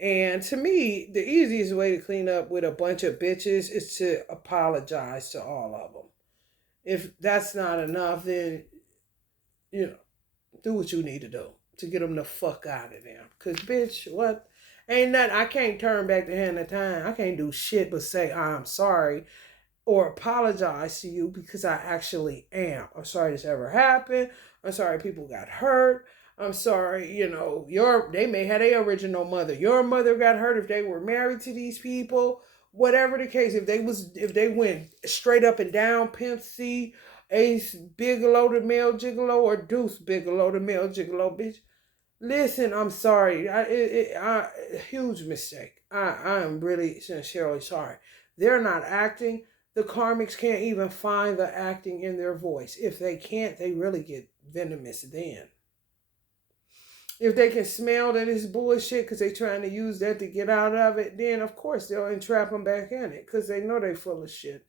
and to me, the easiest way to clean up with a bunch of bitches is to apologize to all of them. If that's not enough, then, do what you need to do to get them the fuck out of there. Because, bitch, what? Ain't nothing. I can't turn back the hand of time. I can't do shit but say I'm sorry or apologize to you because I actually am. I'm sorry this ever happened. I'm sorry people got hurt. I'm sorry, they may have their original mother. Your mother got hurt if they were married to these people. Whatever the case, if they went straight up and down, Pimp C, Ace Bigelow the male gigolo, or Deuce Bigelow the male gigolo, bitch. Listen, I'm sorry. Huge mistake. I am really sincerely sorry. They're not acting. The karmics can't even find the acting in their voice. If they can't, they really get venomous then. If they can smell that it's bullshit because they're trying to use that to get out of it, then of course they'll entrap them back in it because they know they're full of shit.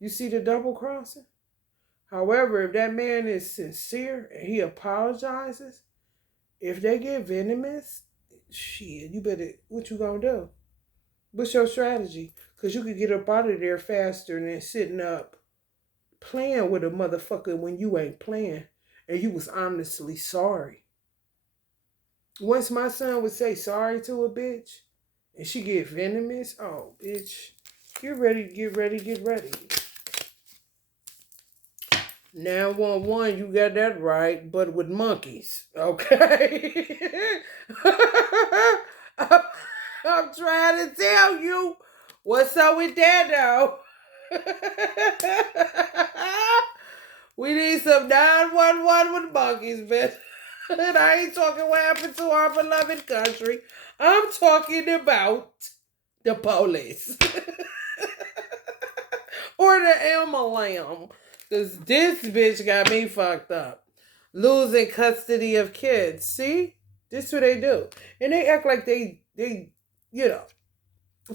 You see the double crossing? However, if that man is sincere and he apologizes, if they get venomous, shit, you better, what you gonna do? What's your strategy? Because you could get up out of there faster than sitting up playing with a motherfucker when you ain't playing and you was honestly sorry. Once my son would say sorry to a bitch and she get venomous, oh, bitch, get ready. 911, you got that right, but with monkeys, okay? I'm trying to tell you what's up with that, though. We need some 911 with monkeys, bitch. And I ain't talking what happened to our beloved country. I'm talking about the police. Or the MLM. Because this bitch got me fucked up. Losing custody of kids. See? This is what they do. And they act like they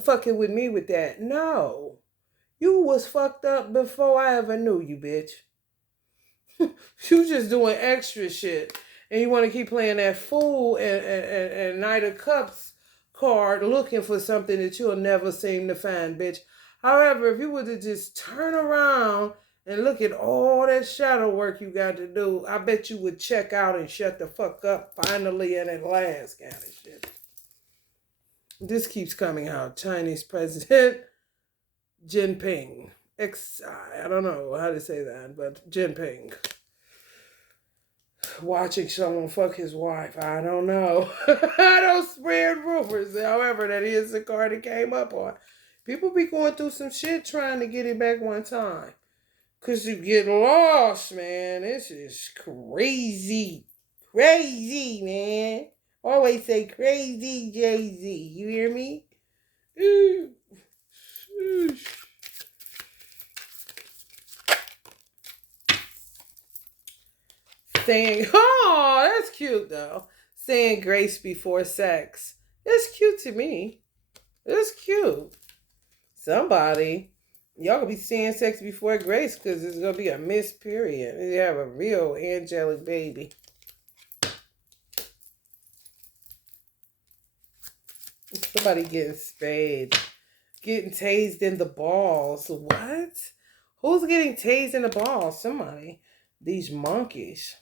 fucking with me with that. No. You was fucked up before I ever knew you, bitch. You just doing extra shit. And you want to keep playing that fool and Knight of Cups card looking for something that you'll never seem to find, bitch. However, if you were to just turn around and look at all that shadow work you got to do, I bet you would check out and shut the fuck up finally and at last, kind of shit. This keeps coming out. Chinese President Jinping. I don't know how to say that, but Jinping. Watching someone fuck his wife. I don't know. I don't spread rumors. However, that is the card it came up on. People be going through some shit trying to get it back one time. Because you get lost, man. This is crazy. Crazy, man. Always say crazy Jay-Z. You hear me? Ooh. Ooh. Saying, oh, that's cute though. Saying grace before sex. That's cute to me. That's cute. Somebody, y'all gonna be saying sex before grace because it's gonna be a missed period. You have a real angelic baby. Somebody getting spayed. Getting tased in the balls. What? Who's getting tased in the balls? Somebody. These monkeys.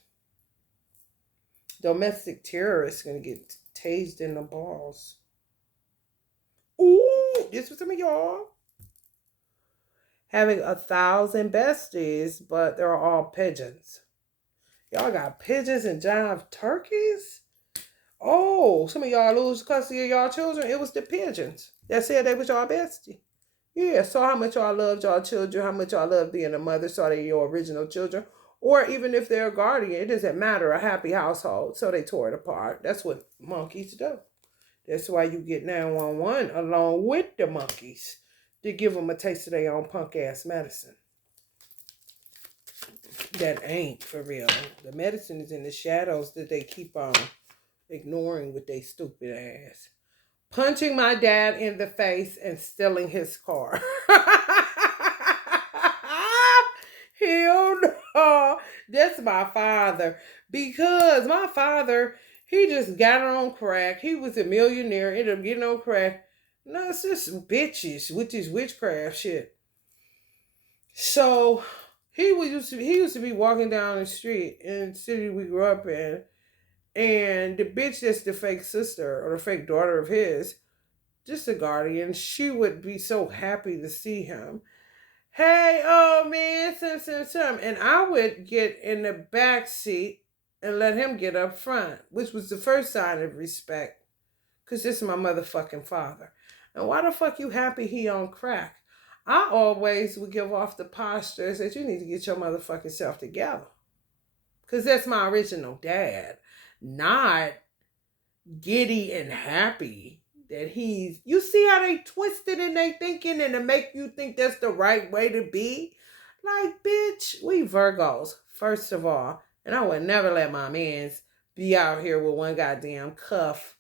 Domestic terrorists gonna get tased in the balls. Ooh, this was some of y'all. Having 1,000 besties, but they're all pigeons. Y'all got pigeons and jive turkeys? Oh, some of y'all lose custody of y'all children. It was the pigeons that said they was y'all bestie. Yeah, saw how much y'all loved y'all children, how much y'all loved being a mother, saw they your original children. Or even if they're a guardian, it doesn't matter, a happy household. So they tore it apart. That's what monkeys do. That's why you get 911 along with the monkeys to give them a taste of their own punk-ass medicine. That ain't for real. The medicine is in the shadows that they keep on ignoring with their stupid ass. Punching my dad in the face and stealing his car. Hell no. That's my father. Because my father, he just got on crack. He was a millionaire, ended up getting on crack. No, it's just bitches, which is witchcraft shit. So he used to be walking down the street in the city we grew up in. And the bitch that's the fake sister or the fake daughter of his, just a guardian, she would be so happy to see him. Hey, oh man, some. And I would get in the back seat and let him get up front, which was the first sign of respect. Because this is my motherfucking father. And why the fuck you happy he on crack? I always would give off the posture that you need to get your motherfucking self together. Because that's my original dad. Not giddy and happy that he's, you see how they twisted in their thinking and to make you think that's the right way to be? Like, bitch, we Virgos, first of all. And I would never let my mans be out here with one goddamn cuff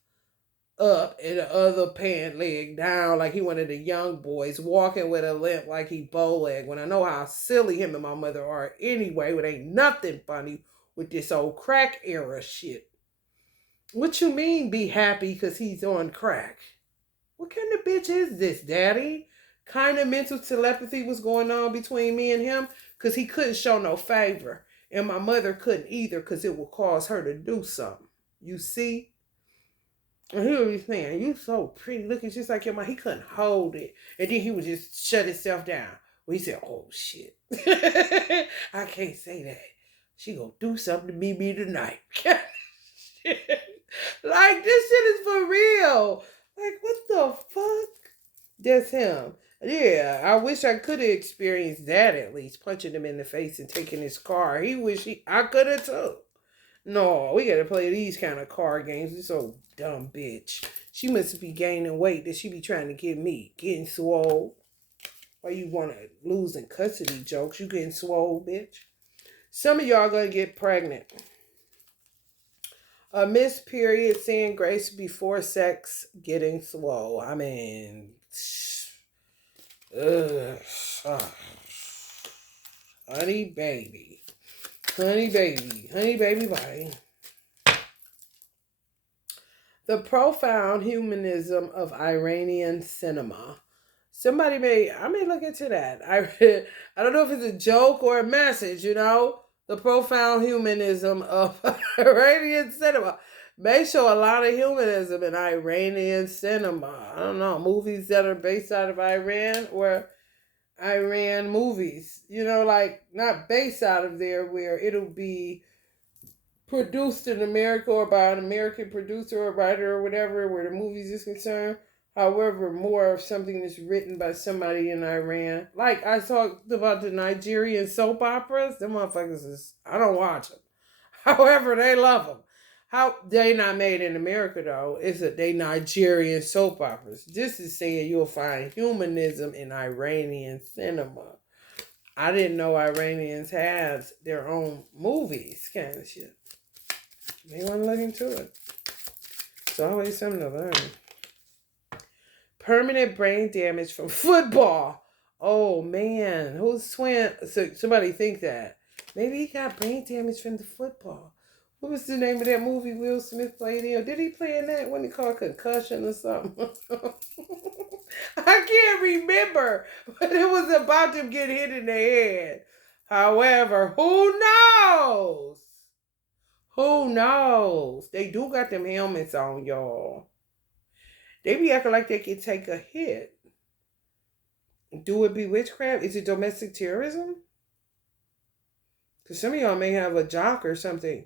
up and the other pant leg down like he one of the young boys walking with a limp like he bow leg, when I know how silly him and my mother are anyway. It ain't nothing funny with this old crack era shit. What you mean be happy because he's on crack? What kind of bitch is this, daddy? Kind of mental telepathy was going on between me and him because he couldn't show no favor. And my mother couldn't either because it would cause her to do something. You see? And he would be saying, you so pretty, looking just like your mom. He couldn't hold it. And then he would just shut himself down. Well, he said, oh, shit. I can't say that. She gonna do something to me tonight. Like, this shit is for real. Like, what the fuck? That's him. Yeah, I wish I could have experienced that at least. Punching him in the face and taking his car. I could have too. No, we gotta play these kind of card games. This old dumb bitch. She must be gaining weight that she be trying to get me. Getting swole. Why you wanna losing custody jokes? You getting swole, bitch. Some of y'all gonna get pregnant. A missed period, saying grace before sex, getting swole. I mean, honey baby. Honey baby body. The profound humanism of Iranian cinema. I may look into that. I don't know if it's a joke or a message, the profound humanism of Iranian cinema. May show a lot of humanism in Iranian cinema. I don't know, movies that are based out of Iran or Iran movies, like not based out of there where it'll be produced in America or by an American producer or writer or whatever, where the movies is concerned. However, more of something that's written by somebody in Iran. Like I talked about the Nigerian soap operas, them motherfuckers I don't watch them. However, they love them. How they not made in America though? They Nigerian soap operas. This is saying you'll find humanism in Iranian cinema. I didn't know Iranians had their own movies, kind of shit. May want to look into it. It's always something to learn. Permanent brain damage from football. Oh man, somebody think that. Maybe he got brain damage from the football. What was the name of that movie Will Smith played in? Did he play in that? When he called Concussion or something? I can't remember. But it was about them getting hit in the head. However, who knows? Who knows? They do got them helmets on, y'all. They be acting like they can take a hit. Do it be witchcraft? Is it domestic terrorism? Because some of y'all may have a jock or something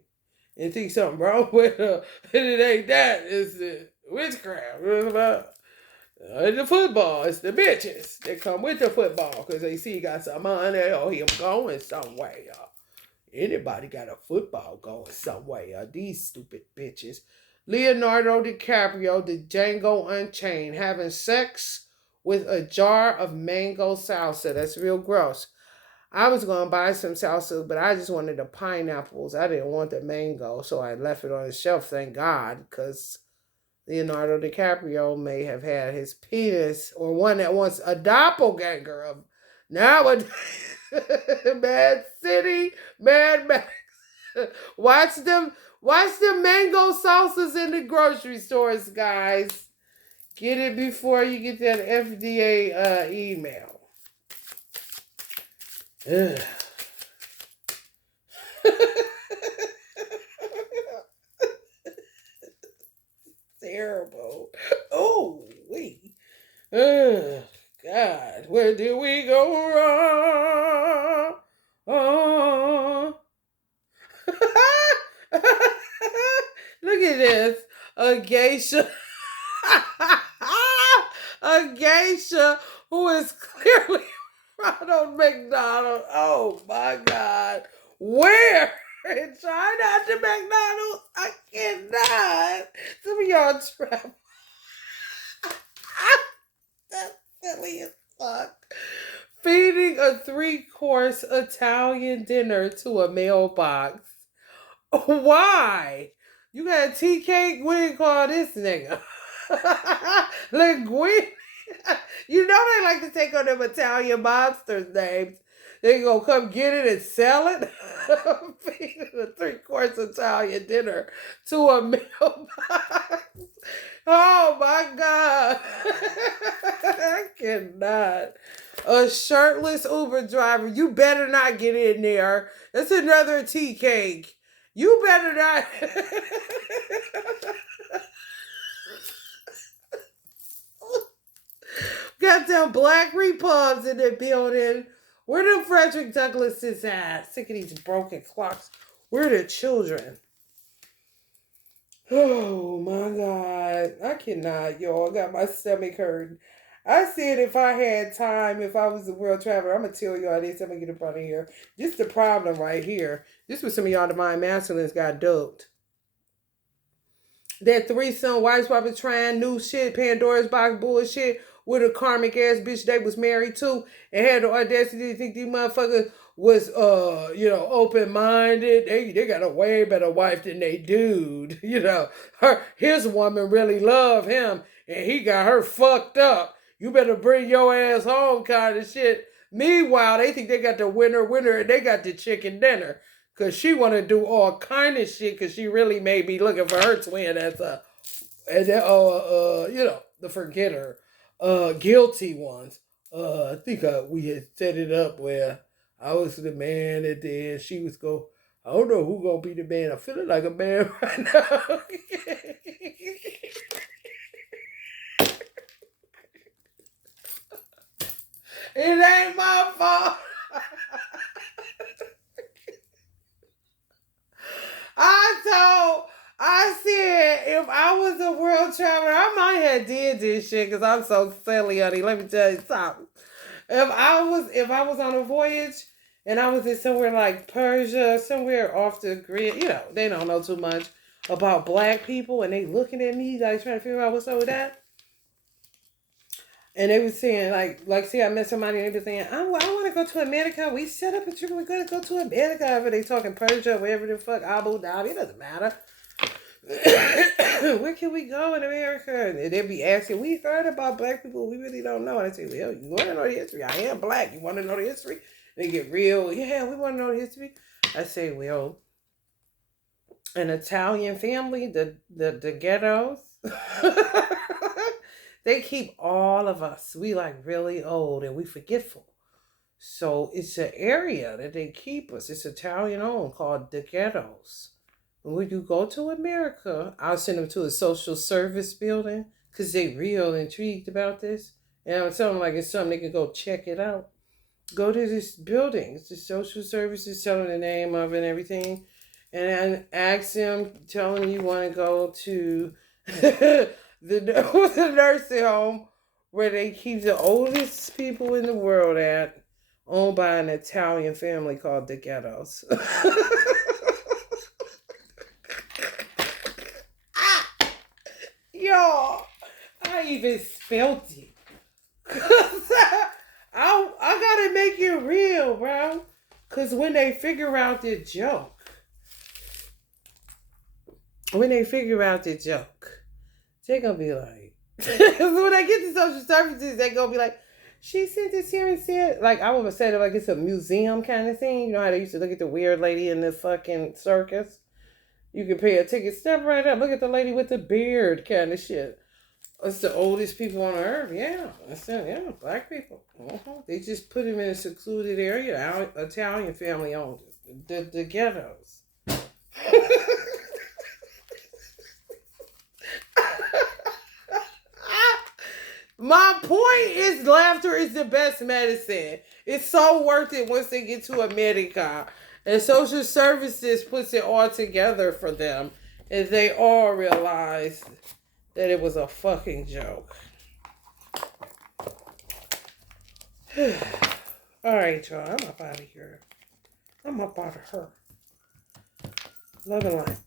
and think something wrong with her. And it ain't that. It's the witchcraft. In the football, it's the bitches that come with the football because they see you got some money or him going somewhere. Anybody got a football going somewhere. These stupid bitches. Leonardo DiCaprio, the Django Unchained, having sex with a jar of mango salsa. That's real gross. I was going to buy some salsa, but I just wanted the pineapples. I didn't want the mango, so I left it on the shelf, thank God, because Leonardo DiCaprio may have had his penis, or one that wants a doppelganger of nowadays. Mad City, Mad Max. Watch them mango salsas in the grocery stores, guys. Get it before you get that FDA email. Ugh. Terrible. Oh, wait. Ugh. God, where did we go wrong? Oh. Look at this. A geisha. A geisha who is clearly Ronald McDonald. Oh my God. Where? In China at the McDonald's? I cannot. Some of y'all travel. That's silly as fuck. Feeding a 3-course Italian dinner to a mailbox. Why? You got a tea cake? We didn't call this nigga. Linguine. You know they like to take on them Italian mobsters' names. They gonna come get it and sell it. Feeding a 3-course Italian dinner to a mailbox. Oh my God. I cannot. A shirtless Uber driver. You better not get in there. That's another tea cake. You better not. Got them black repubs in the building. Where them Frederick Douglasses at? Sick of these broken clocks. Where are the children? Oh my God. I cannot, y'all. I got my stomach hurting. I said if I had time, if I was a world traveler, I'm going to tell y'all this. I'm going to get up out of here. This is the problem right here. This was some of y'all divine masculines got doped. That threesome, wife swapping, trying new shit, Pandora's box bullshit with a karmic ass bitch they was married to and had the audacity to think these motherfuckers was, open-minded. They got a way better wife than they dude. His woman really loved him and he got her fucked up. You better bring your ass home kind of shit. Meanwhile, they think they got the winner and they got the chicken dinner. Because she want to do all kind of shit because she really may be looking for her twin as a And then, the forgetter, guilty ones. I think we had set it up where I was the man, and then she was go. I don't know who gonna be the man. I'm feeling like a man right now. It ain't my fault. I said, if I was a world traveler, I might have did this shit because I'm so silly, honey. Let me tell you something. If I was on a voyage and I was in somewhere like Persia, somewhere off the grid, they don't know too much about black people, and they looking at me like trying to figure out what's up with that. And they were saying, see, I met somebody and they were saying, I want to go to America. We set up a trip. We're going to go to America. Wherever they talking Persia, wherever the fuck, Abu Dhabi, it doesn't matter. Where can we go in America? And they'd be asking, we heard about black people. We really don't know. And I say, well, you want to know the history? I am black. You want to know the history? They get real. Yeah, we want to know the history. I say, well, an Italian family, the ghettos. They keep all of us. We like really old and we forgetful. So it's an area that they keep us. It's Italian owned called the ghettos. And when you go to America, I'll send them to a social service building because they real intrigued about this. And I'm telling them like it's something they can go check it out. Go to this building. It's the social services, telling the name of it and everything. And ask them, tell them you want to go to the nursing home where they keep the oldest people in the world at, owned by an Italian family called the Ghettos. Y'all, I even spelt it. I gotta make it real, bro. Cause when they figure out the joke, they're gonna be like, when they get to social services, they're gonna be like, she sent this here and said, like, I would say that like it's a museum kind of thing. You know how they used to look at the weird lady in the fucking circus? You can pay a ticket, step right up, look at the lady with the beard kind of shit. It's the oldest people on earth. Yeah, that's it. Yeah, black people. They just put them in a secluded area. Our Italian family owned it. The ghettos. My point is laughter is the best medicine. It's so worth it once they get to America. And social services puts it all together for them. And they all realize that it was a fucking joke. Alright, y'all. I'm up out of here. I'm up out of her. Love and light.